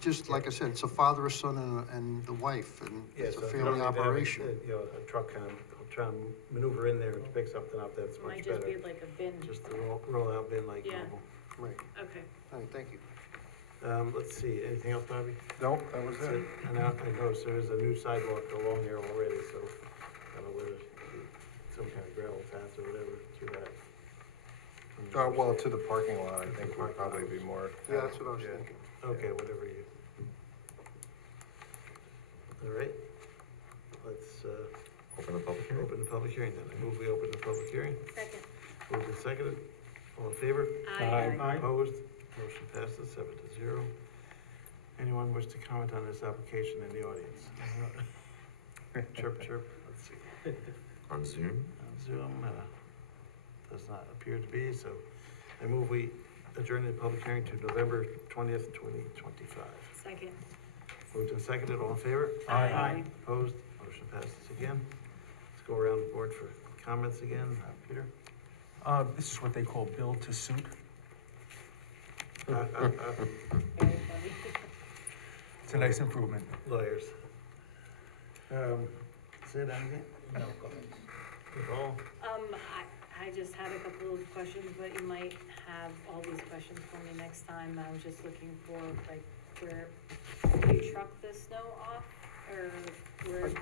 just, like I said, it's a father, a son, and the wife, and Yeah, it's a so if you don't family need to have operation. You know, a truck kind of trying to maneuver in there and pick something up, that's It much might just be better. like a bin. Just a roll-out bin like Yeah. normal. Right. Okay. All right, thank you. Let's see, anything else, Bobby? Nope, that was That's it. And I noticed there is a new sidewalk along there already, so I don't know whether some kind of gravel path or whatever to that. Well, to the parking lot, I think would probably be more. Yeah, that's what I was Yeah. thinking. Okay, whatever you. All right, let's, Open the public hearing. open the public hearing then. I move we open the public hearing. Second. Moved and seconded. All in favor? Aye. Opposed? Motion passes 7-0. Anyone wish to comment on this application in the audience? Chirp, chirp. Let's see. On Zoom? On Zoom, does not appear to be, so I move we adjourn the public hearing to November 20th, 2025. Second. Moved and seconded. All in favor? Aye. Opposed? Motion passes again. Let's go around the board for comments again. Peter? This is what they call build to suit. Very funny. It's a nice improvement. Lawyers. Say that again? No comments. Nicole? I just had a couple of questions, but you might have all these questions for me next time. I was just looking for, like, where you truck the snow off? Or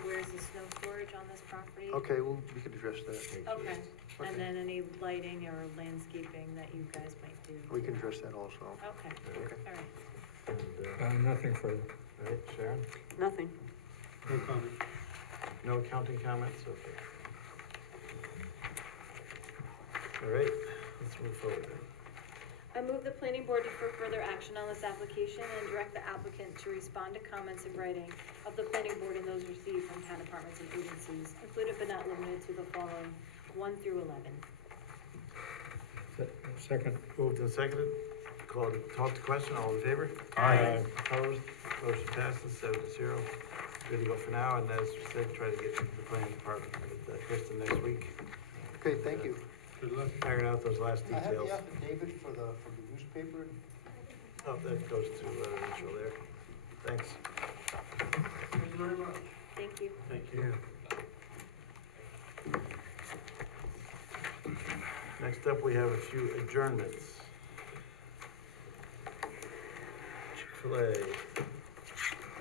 where's the snow storage on this property? Okay, well, we could address that. Okay, and then any lighting or landscaping that you guys might do? We can address that also. Okay, all right. And, Nothing further. all right, Sharon? Nothing. No comment. No accounting comments? Okay. All right, let's move forward then. I move the planning board defer further action on this application and direct the applicant to respond to comments in writing of the planning board and those received from town departments and agencies, included but not limited to the following, 1 through 11. Second. Moved and seconded. Talk to question. All in favor? Aye. Opposed? Motion passes 7-0. Good to go for now, and as we said, try to get the planning department with Kristen next week. Okay, thank you. Good luck. Iron out those last I have details. the affidavit for the newspaper. Oh, that goes to Rachel there. Thanks. Thank you. Thank you. Next up, we have a few adjournments. Chick-fil-A.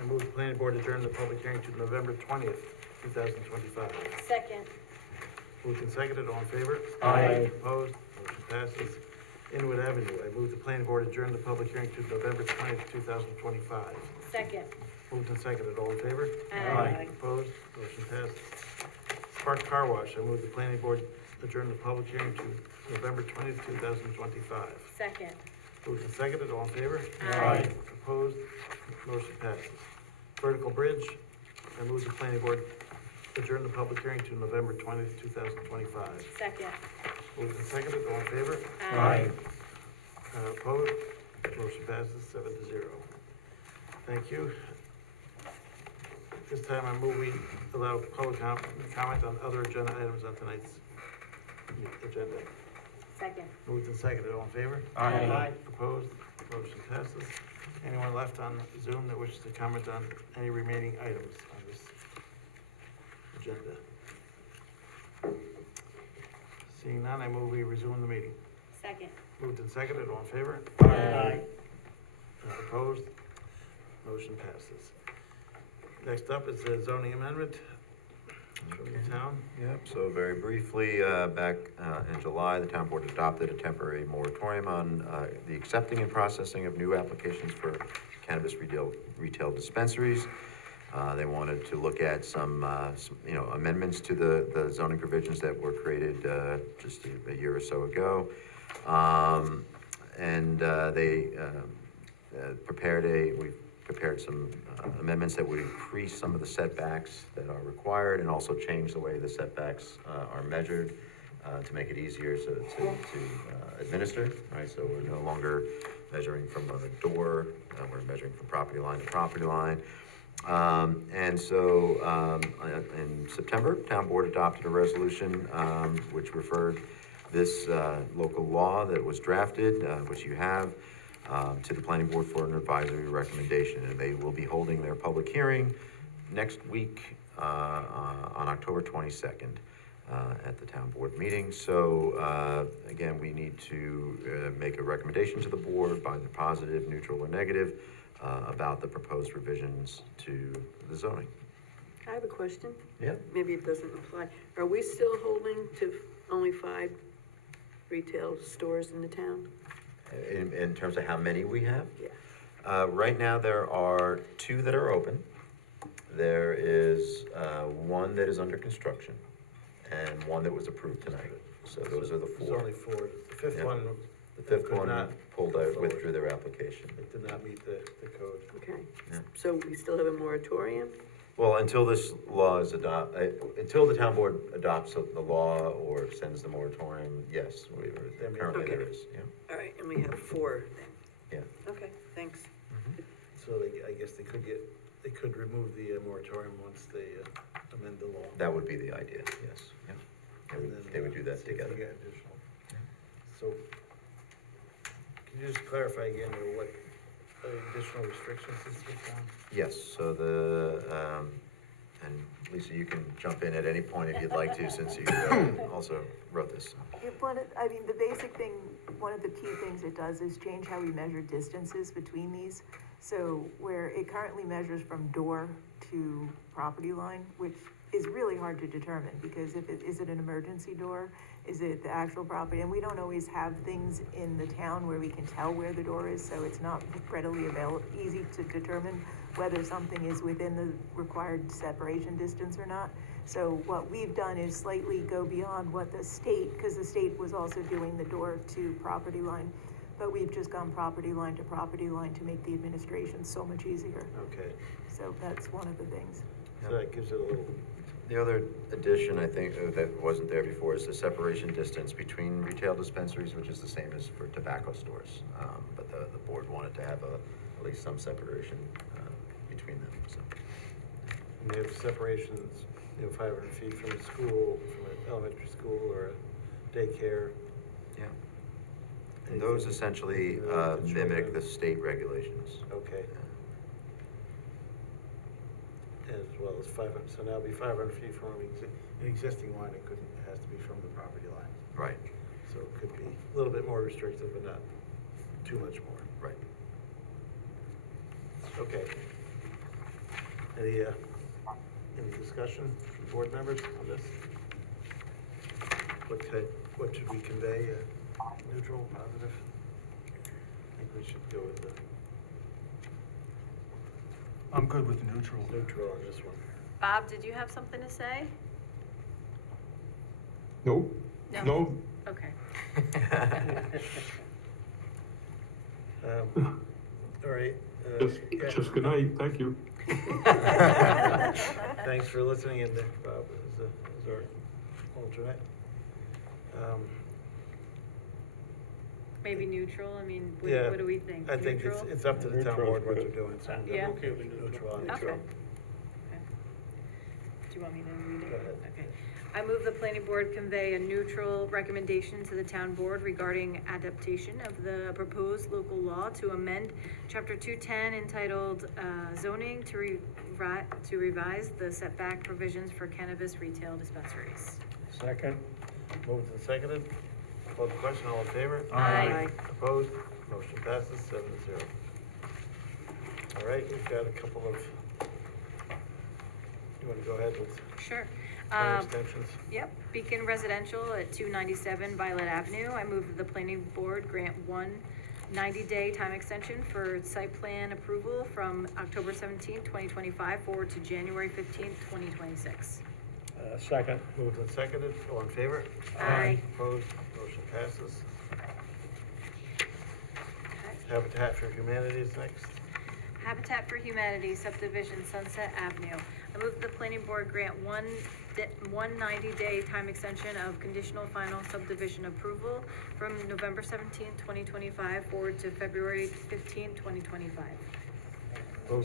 I move the planning board adjourn the public hearing to November 20th, 2025. Second. Moved and seconded, all in favor? Aye. Opposed? Motion passes. Inwood Avenue, I move the planning board adjourn the public hearing to November 20th, 2025. Second. Moved and seconded, all in favor? Aye. Opposed? Motion passes. Spark Car Wash, I move the planning board adjourn the public hearing to November 20th, 2025. Second. Moved and seconded, all in favor? Aye. Opposed? Motion passes. Vertical Bridge, I move the planning board adjourn the public hearing to November 20th, 2025. Second. Moved and seconded, all in favor? Aye. Opposed? Motion passes 7-0. Thank you. This time I move we allow public comment on other agenda items on tonight's agenda. Second. Moved and seconded, all in favor? Aye. Opposed? Motion passes. Anyone left on Zoom that wishes to comment on any remaining items on this agenda? Seeing none, I move we resume the meeting. Second. Moved and seconded, all in favor? Aye. Opposed? Motion passes. Next up is the zoning amendment from the town. Yep, so very briefly, back in July, the town board adopted a temporary moratorium on the accepting and processing of new applications for cannabis retail dispensaries. They wanted to look at some amendments to the zoning provisions that were created just a year or so ago. They prepared some amendments that would increase some of the setbacks that are required and also change the way the setbacks are measured to make it easier to administer, right? So we're no longer measuring from a door, we're measuring from property line to property line. In September, town board adopted a resolution which referred this local law that was drafted, which you have, to the planning board for an advisory recommendation, and they will be holding their public hearing next week on October 22nd at the town board meeting. So again, we need to make a recommendation to the board, either positive, neutral, or negative, about the proposed revisions to the zoning. I have a question. Yeah. Maybe it doesn't apply. Are we still holding to only 5 retail stores in the town? In terms of how many we have? Yeah. Right now, there are 2 that are open. There is, one that is under construction and one that was approved tonight. So those are the There's four. only four. The fifth Yeah. one. The fifth could one not pulled move out, forward. withdrew their application. It did not meet the code. Okay, Yeah. so we still have a moratorium? Well, until this law is until the town board adopts the law or sends the moratorium, yes, currently there is, yeah. All right, and we have 4 then? Yeah. Okay, thanks. So I guess they could remove the moratorium once they amend the law. That would be the idea, yes, yeah. And then, They would do that see if they together. get additional. So, can you just clarify again, what additional restrictions this is on? Yes, so and Lisa, you can jump in at any point if you'd like to, since you also wrote this. The basic thing, one of the key things it does is change how we measure distances between these. So where it currently measures from door to property line, which is really hard to determine, because is it an emergency door? Is it the actual property? And we don't always have things in the town where we can tell where the door is, so it's not readily easy to determine whether something is within the required separation distance or not. So what we've done is slightly go beyond what the state, because the state was also doing the door to property line, but we've just gone property line to make the administration so much easier. Okay, So that's one of the things. so that gives it a little, The other addition, I think, that wasn't there before is the separation distance between retail dispensaries, which is the same as for tobacco stores. But the board wanted to have at least some separation between them, so. and you have separations, 500 feet from a school, from an elementary school or a daycare. Yeah. And those essentially mimic the state regulations. Okay. As well as 500, so now it'll be 500 feet from an existing line, it has to be from the property line. Right, So it could be a little bit more restrictive, but not too much more. right. Okay. Any discussion from board members on this? What should we convey, neutral, positive? I think we should go with the I'm good with neutral. neutral on this one. Bob, did you have something to say? Nope. No. Okay. All right. Just good night, thank you. Thanks for listening, and Bob is our alternate. Maybe neutral, I mean, Yeah, what do we think? I think Neutral? it's up to the town board what they're Neutral's doing, so I'm Yeah. okay with neutral on this. Okay. Okay. Do you want me to read it? Go ahead. Okay. I move the planning board convey a neutral recommendation to the town board regarding adaptation of the proposed local law to amend chapter 210 entitled zoning to revise the setback provisions for cannabis retail dispensaries. Second? Moved and seconded. Call the question, all in favor? Aye. Opposed? Motion passes 7-0. All right, we've got a couple of, you want to go ahead with Sure. time extensions? Yep, Beacon Residential at 297 Violet Avenue. I move that the planning board grant one 90-day time extension for site plan approval from October 17th, 2025 forward to January 15th, 2026. Second. Moved and seconded, all in favor? Aye. Opposed? Motion passes. Habitat for Humanity is next. Habitat for Humanity subdivision Sunset Avenue. I move that the planning board grant one 90-day time extension of conditional final subdivision approval from November 17th, 2025 forward to February 15th, 2025.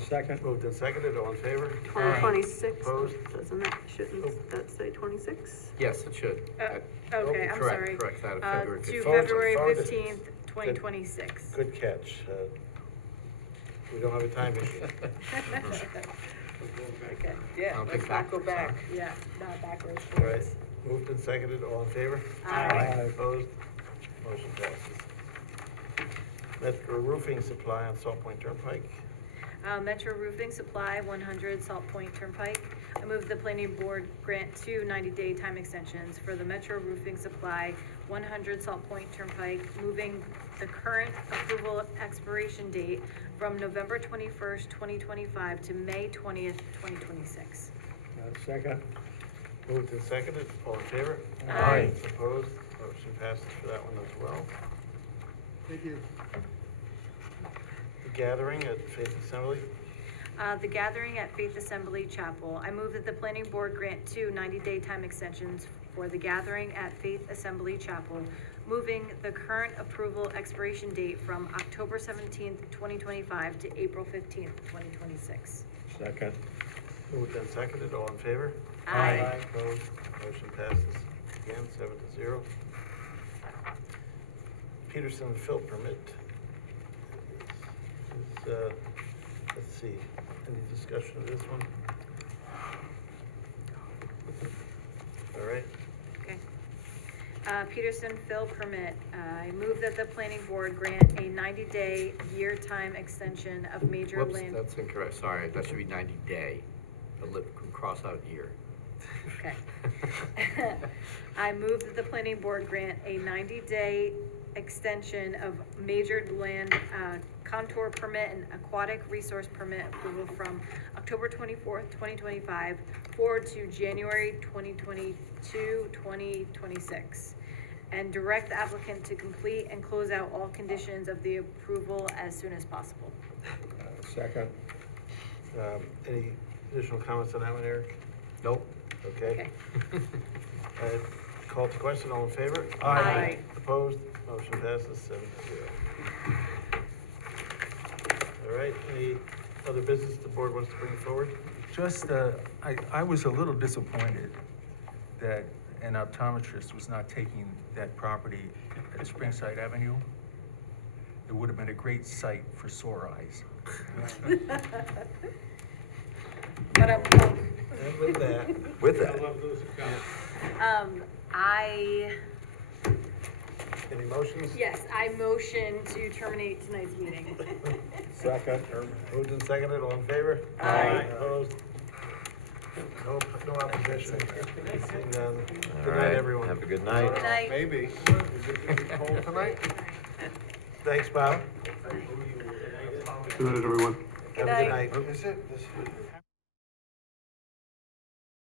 Second. Moved and seconded, all in favor? 2026, Opposed? shouldn't that say 26? Yes, it should. Okay, I'm Correct, sorry. correct, that of February To 15th. February Forward. 15th, 2026. Good catch. We don't have a time issue. Okay, Yeah, I'll let's take not go back. yeah, not backwards. All right, moved and seconded, all in favor? Aye. Opposed? Motion passes. Metro Roofing Supply on Salt Point Turnpike. Metro Roofing Supply, 100 Salt Point Turnpike. I move the planning board grant 2 90-day time extensions for the Metro Roofing Supply, 100 Salt Point Turnpike, moving the current approval expiration date from November 21st, 2025 to May 20th, 2026. Second. Moved and seconded, all in favor? Aye. Opposed, motion passes for that one as well. Thank you. The gathering at Faith Assembly, The gathering at Faith Assembly Chapel. I move that the planning board grant 2 90-day time extensions for the gathering at Faith Assembly Chapel, moving the current approval expiration date from October 17th, 2025 to April 15th, 2026. Second. moved and seconded, all in favor? Aye. Opposed, motion passes again, 7-0. Peterson fill permit. Let's see, any discussion of this one? All right, Okay. Peterson fill permit. I move that the planning board grant a 90-day year time extension of major Whoops, land. that's incorrect, sorry, that should be 90-day, cross out year. Okay. I move that the planning board grant a 90-day extension of majored land contour permit and aquatic resource permit approval from October 24th, 2025 forward to January 2022, 2026. And direct the applicant to complete and close out all conditions of the approval as soon as possible. Second. any additional comments on that one, Eric? Nope. Okay. Call to question, all in favor? Aye. Opposed, motion passes 7-0. All right, any other business the board wants to bring forward? Just, I was a little disappointed that an optometrist was not taking that property at Springside Avenue. It would have been a great site for sore eyes. But And with that, With that, any motions? yes, I motion to terminate tonight's meeting. Second. Moved and seconded, all in favor? Aye. Opposed? No opposition. Seeing none. all Good night, right, everyone. have a good night. Good night. Maybe. Is it cold tonight? Thanks, Bob. Good night, everyone. Have a good night. night. Is it?